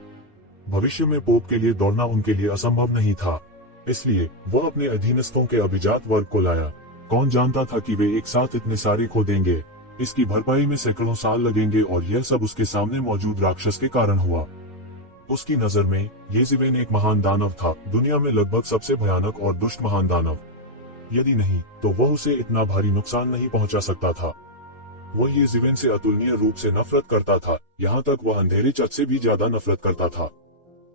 भविष्य में पोप के लिए दौड़ना उनके लिए असंभव नहीं था, इसलिए वह अपने अधीनस्थों के अभिजात वर्ग को लाया। कौन जानता था कि वे एक साथ इतने सारे खो देंगे। इसकी भरपाई में सैकड़ों साल लगेंगे और यह सब उसके सामने मौजूद राक्षस के कारण हुआ। उसकी नजर में येज़ेबेल एक महान दानव था, दुनिया में लगभग सबसे भयानक और दुष्ट महान दानव। यदि नहीं, तो वह उसे इतना भारी नुकसान नहीं पहुंचा सकता था। वह येज़ेबेल से अतुलनीय रूप से नफरत करता था, यहाँ तक वह अंधेरे चट से भी ज्यादा नफरत करता था।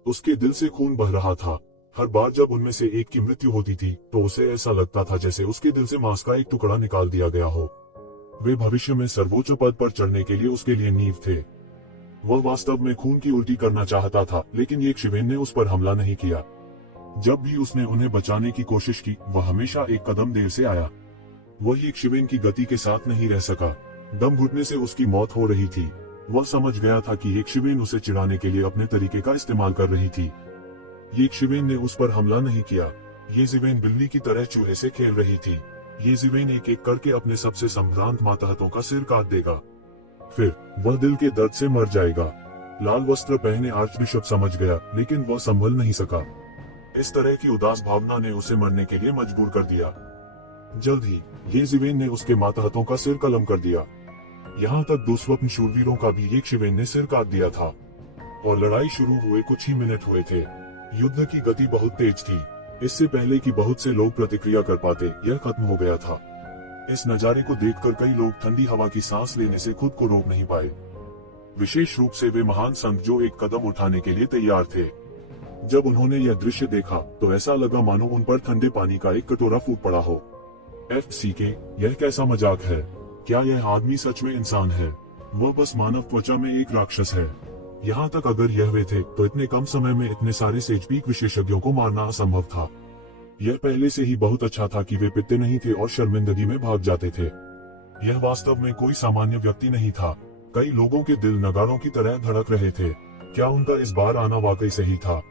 उसके दिल से खून बह रहा था। हर बार जब उनमें से एक की मृत्यु होती थी, तो उसे ऐसा लगता था जैसे उसके दिल से मांस का एक टुकड़ा निकाल दिया गया हो। वे भविष्य में सर्वोच्च पद पर चढ़ने के लिए उसके लिए नींव थे। वह वास्तव में खून की उल्टी करना चाहता था, लेकिन येशिवेल ने उस पर हमला नहीं किया। जब भी उसने उन्हें बचाने की कोशिश की, वह हमेशा एक कदम देर से आया। वह येशिवेल की गति के साथ नहीं रह सका। दम घुटने से उसकी मौत हो रही थी। वह समझ गया था कि येशिवेल उसे चिढ़ाने के लिए अपने तरीके का इस्तेमाल कर रही थी। येशिवेल ने उस पर हमला नहीं किया। येज़ेबेल बिल्ली की तरह चूहे से खेल रही थी। येज़ेबेल एक एक करके अपने सबसे संभ्रांत मातहतों का सिर काट देगा। फिर वह दिल के दर्द से मर जाएगा। लाल वस्त्र पहने आर्चबिशप समझ गया, लेकिन वह संभल नहीं सका। इस तरह की उदास भावना ने उसे मरने के लिए मजबूर कर दिया। जल्द ही येज़ेबेल ने उसके मातहतों का सिर कलम कर दिया। यहाँ तक दुस्वप्न शूरवीरों का भी येशिवेल ने सिर काट दिया था। और लड़ाई शुरू हुए कुछ ही मिनट हुए थे। युद्ध की गति बहुत तेज थी। इससे पहले कि बहुत से लोग प्रतिक्रिया कर पाते, यह खत्म हो गया था। इस नजारे को देखकर कई लोग ठंडी हवा की सांस लेने से खुद को रोक नहीं पाए, विशेष रूप से वे महान संघ जो एक कदम उठाने के लिए तैयार थे। जब उन्होंने यह दृश्य देखा, तो ऐसा लगा मानो उन पर ठंडे पानी का एक कटोरा फूट पड़ा हो। FCK, यह कैसा मजाक है? क्या यह आदमी सच में इंसान है? वह बस मानव त्वचा में एक राक्षस है। यहाँ तक अगर यह वे थे, तो इतने कम समय में इतने सारे सेजपीक विशेषज्ञों को मारना असंभव था। यह पहले से ही बहुत अच्छा था कि वे पिटते नहीं थे और शर्मिंदगी में भाग जाते थे। यह वास्तव में कोई सामान्य व्यक्ति नहीं था। कई लोगों के दिल नगाड़ों की तरह धड़क रहे थे। क्या उनका इस बार आना वाकई सही था?